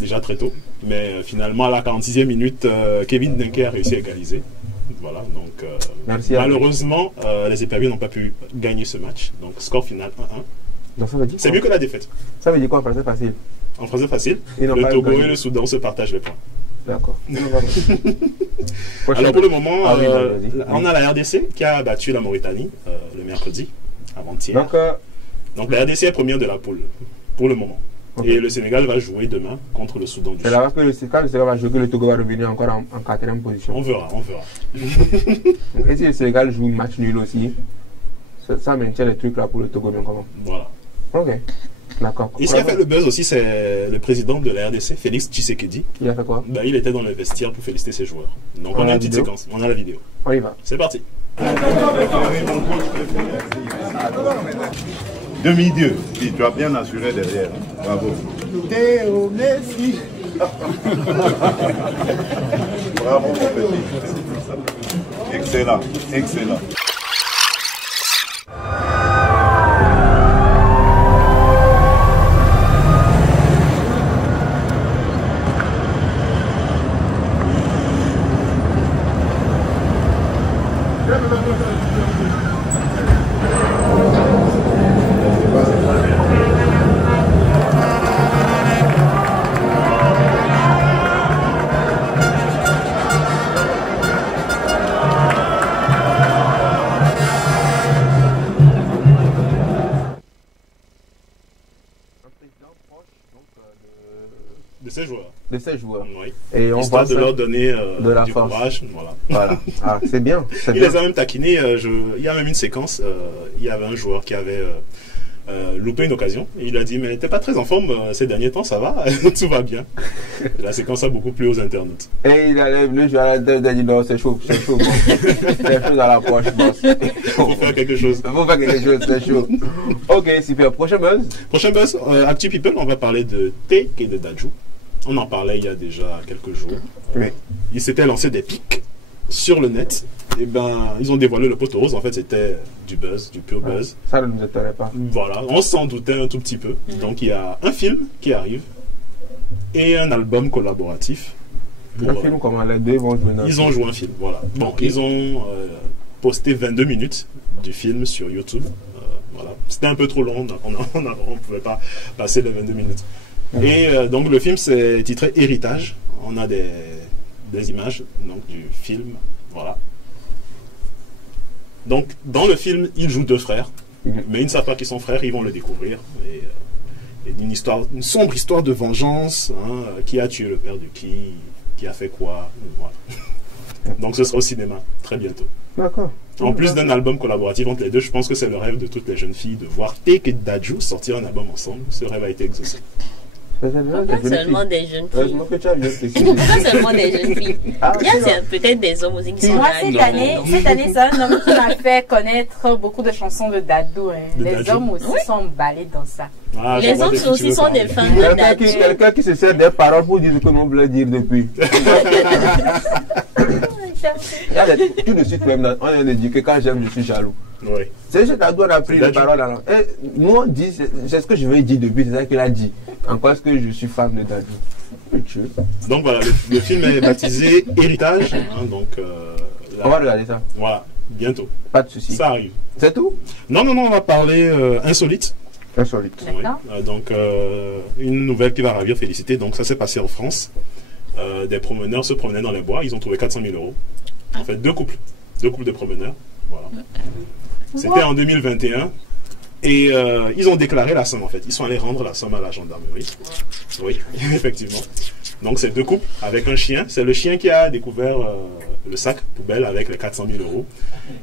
déjà très tôt, mais finalement à la 46e minute, Kevin Denker a réussi à égaliser. Voilà, donc malheureusement, les éperviers n'ont pas pu gagner ce match. Donc score final 1-1. C'est mieux que la défaite. Ça veut dire quoi en français facile? En français facile, le Togo et le Soudan se partagent les points. D'accord. Alors pour le moment, on a la RDC qui a battu la Mauritanie le mercredi. avant-hier. Donc, Donc la RDC est première de la poule, pour le moment. Et le Sénégal va jouer demain contre le Soudan du Sud. C'est là que quand le Sénégal va jouer, que le Togo va revenir encore en 4e position. On verra, on verra. Et si le Sénégal joue match nul aussi, ça maintient les trucs là pour le Togo, bien comment? Voilà. Ok. D'accord. Et ce qui a fait le buzz aussi, c'est le président de la RDC, Félix Tshisekedi. Il a fait quoi? Il était dans le vestiaire pour féliciter ses joueurs. Donc on a une petite séquence, on a la vidéo. On y va. C'est parti. Demi-dieu, si tu as bien assuré derrière. Bravo. Théo Messi. Bravo mon petit. Excellent, excellent. De ces joueurs. Oui. Et on histoire voit de leur donner de la du force. courage. Voilà. Voilà. Ah, c'est bien. Il les a même taquinés. Il y a même une séquence. Il y avait un joueur qui avait loupé une occasion. Et il a dit, mais t'es pas très en forme ces derniers temps, ça va? Tout va bien. La séquence a beaucoup plu aux internautes. Et il a le joueur à la tête, il a dit, non, c'est chaud, c'est chaud. C'est chaud dans la poche, boss. Il faut faire quelque chose. Il faut faire quelque chose, c'est chaud. Ok, super. Prochain buzz. Prochain buzz, Actu People, on va parler de T et de Dadju. On en parlait il y a déjà quelques jours. Oui. Ils s'étaient lancés des pics sur le net. Et ils ont dévoilé le poteau rose. En fait, c'était du buzz, du pur buzz. Ça ne nous étonnait pas. Voilà, on s'en doutait un tout petit peu. Donc, il y a un film qui arrive et un album collaboratif. Un film comment les deux vont jouer. Ils ont joué un film, voilà. Bon, okay. Ils ont posté 22 minutes du film sur YouTube. Voilà. C'était un peu trop long, donc on ne pouvait pas passer les 22 minutes. Et donc le film c'est titré Héritage. On a des images donc, du film. Voilà. Donc dans le film, ils jouent deux frères. Mais ils ne savent pas qu'ils sont frères, ils vont le découvrir. Et une sombre histoire de vengeance. Hein, qui a tué le père de qui a fait quoi. Voilà. Donc ce sera au cinéma très bientôt. D'accord. En plus d'un album collaboratif entre les deux, je pense que c'est le rêve de toutes les jeunes filles de voir Tek et Dadju sortir un album ensemble. Ce rêve a été exaucé. Pourquoi seulement des jeunes filles? Pourquoi seulement des jeunes filles? Il y a peut-être des hommes aussi qui sont moi, là. Cette année, c'est un homme qui m'a fait connaître beaucoup de chansons de Dadju. Les hommes aussi sont emballés dans ça. Ah, les hommes aussi sont des fans de Dadju. Quelqu'un qui se sert des paroles pour dire ce que l'on voulait dire depuis. Tout de suite même, on a dit que quand j'aime, je suis jaloux. Oui. C'est juste Dadju, on a pris les paroles. Alors. Et nous, on dit, c'est ce que je veux dire depuis, c'est ça qu'il a dit. En quoi est-ce que je suis fan de Dadju? Donc voilà, le film est baptisé Héritage. Hein, donc, on va regarder ça. Voilà, bientôt. Pas de souci. Ça arrive. C'est tout? Non, on va parler insolite. Insolite. Donc, une nouvelle qui va ravir Félicité. Donc, ça s'est passé en France. Des promeneurs se promenaient dans les bois. Ils ont trouvé 400 000 €. En fait, deux couples de promeneurs. Voilà. C'était en 2021. Et ils ont déclaré la somme, en fait. Ils sont allés rendre la somme à la gendarmerie. Oui, effectivement. Donc, c'est deux couples avec un chien. C'est le chien qui a découvert le sac poubelle avec les 400 000 €.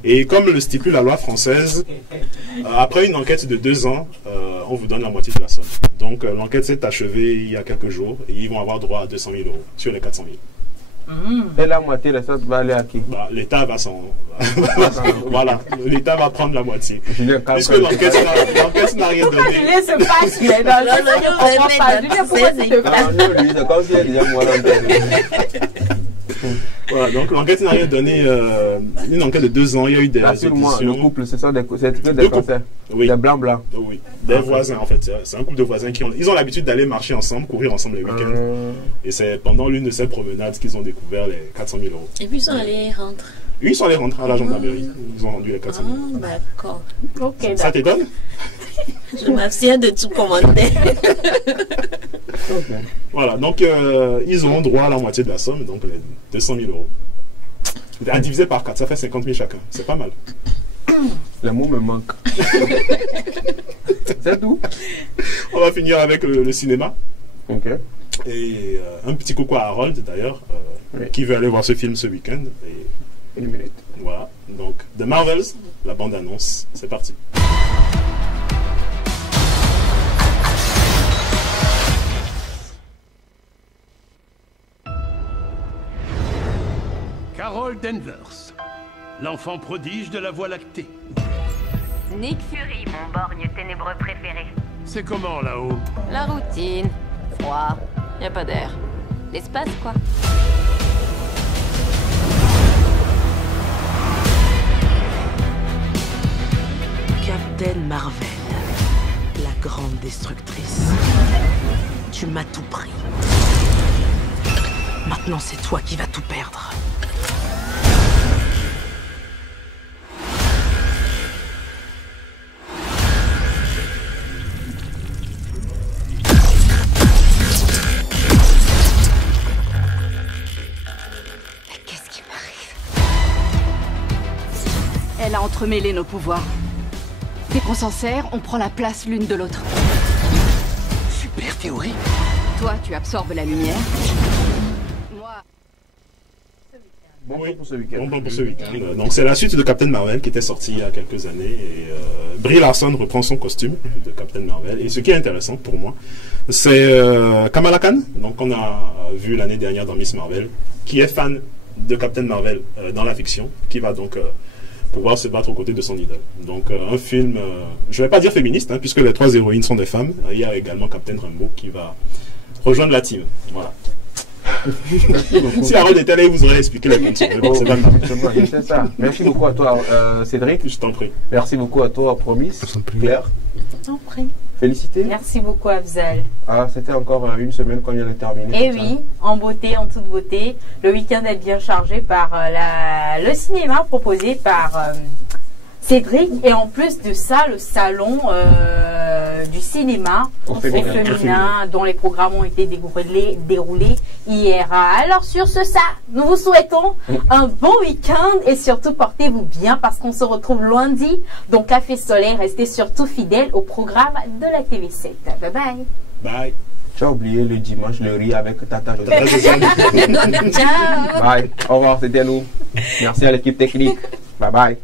Et comme le stipule la loi française, après une enquête de 2 ans, on vous donne la moitié de la somme. Donc, l'enquête s'est achevée il y a quelques jours et ils vont avoir droit à 200 000 € sur les 400 000. Et la moitié de ça va aller à qui? L'État va s'en... voilà, l'État va prendre la moitié. Puisque l'enquête n'a rien donné. Julien se passe, mais dans voilà, donc l'enquête n'a rien donné. Une enquête de 2 ans, il y a eu des auditions. Le couple, c'est ça, des Français. Oui. Des blancs. Oui, des voisins en fait. C'est un couple de voisins qui ont l'habitude d'aller marcher ensemble, courir ensemble les week-ends. Et c'est pendant l'une de ces promenades qu'ils ont découvert les 400 000 €. Et puis ils sont allés rendre. Oui, ils sont allés rentrer à la gendarmerie. Ils ont rendu les 400 000 €. D'accord. Okay, ça t'étonne? Je m'abstiens de tout commenter. Voilà, donc ils ont droit à la moitié de la somme, donc les 200 000 €. À diviser par 4, ça fait 50 000 chacun. C'est pas mal. L'amour me manque. C'est tout. On va finir avec le cinéma. Ok. Et un petit coucou à Harold d'ailleurs, qui veut aller voir ce film ce week-end. Et une minute. Voilà. Donc, The Marvels, la bande-annonce, c'est parti. Carol Danvers, l'enfant prodige de la Voie lactée. Nick Fury, mon borgne ténébreux préféré. C'est comment là-haut? La routine. Froid. Y a pas d'air. L'espace, quoi. Captain Marvel, la grande destructrice. Tu m'as tout pris. Maintenant, c'est toi qui vas tout perdre. Elle a entremêlé nos pouvoirs. Dès qu'on s'en sert, on prend la place l'une de l'autre. Super théorie. Toi, tu absorbes la lumière. Bon plan pour ce week-end. Bon plan pour ce week-end. Donc c'est la suite de Captain Marvel qui était sortie il y a quelques années. Et Brie Larson reprend son costume de Captain Marvel. Et ce qui est intéressant pour moi, c'est Kamala Khan, donc on a vu l'année dernière dans Miss Marvel, qui est fan de Captain Marvel dans la fiction, qui va donc pouvoir se battre aux côtés de son idole. Donc un film, je ne vais pas dire féministe, hein, puisque les 3 héroïnes sont des femmes. Il y a également Captain Rambeau qui va rejoindre la team. Voilà. Si Harold était là, il vous aurait expliqué la question. C'est ça. Merci beaucoup à toi, Cédric. Je t'en prie. Merci beaucoup à toi, Promis. Claire. Je t'en prie. Félicité. Merci beaucoup, Afzal. Ah, c'était encore une semaine qu'on vient de terminer. Et oui, en beauté, en toute beauté. Le week-end est bien chargé par le cinéma proposé par Cédric. Et en plus de ça, le salon du cinéma au féminin dont les programmes ont été déroulés hier. Alors sur ce, nous vous souhaitons un bon week-end et surtout portez-vous bien parce qu'on se retrouve lundi. Donc Café Soleil, restez surtout fidèles au programme de la TV7. Bye bye. Bye. Tu as oublié le dimanche, le riz avec Tata. Ciao. Bye. Au revoir, c'était nous. Merci à l'équipe technique. Bye bye.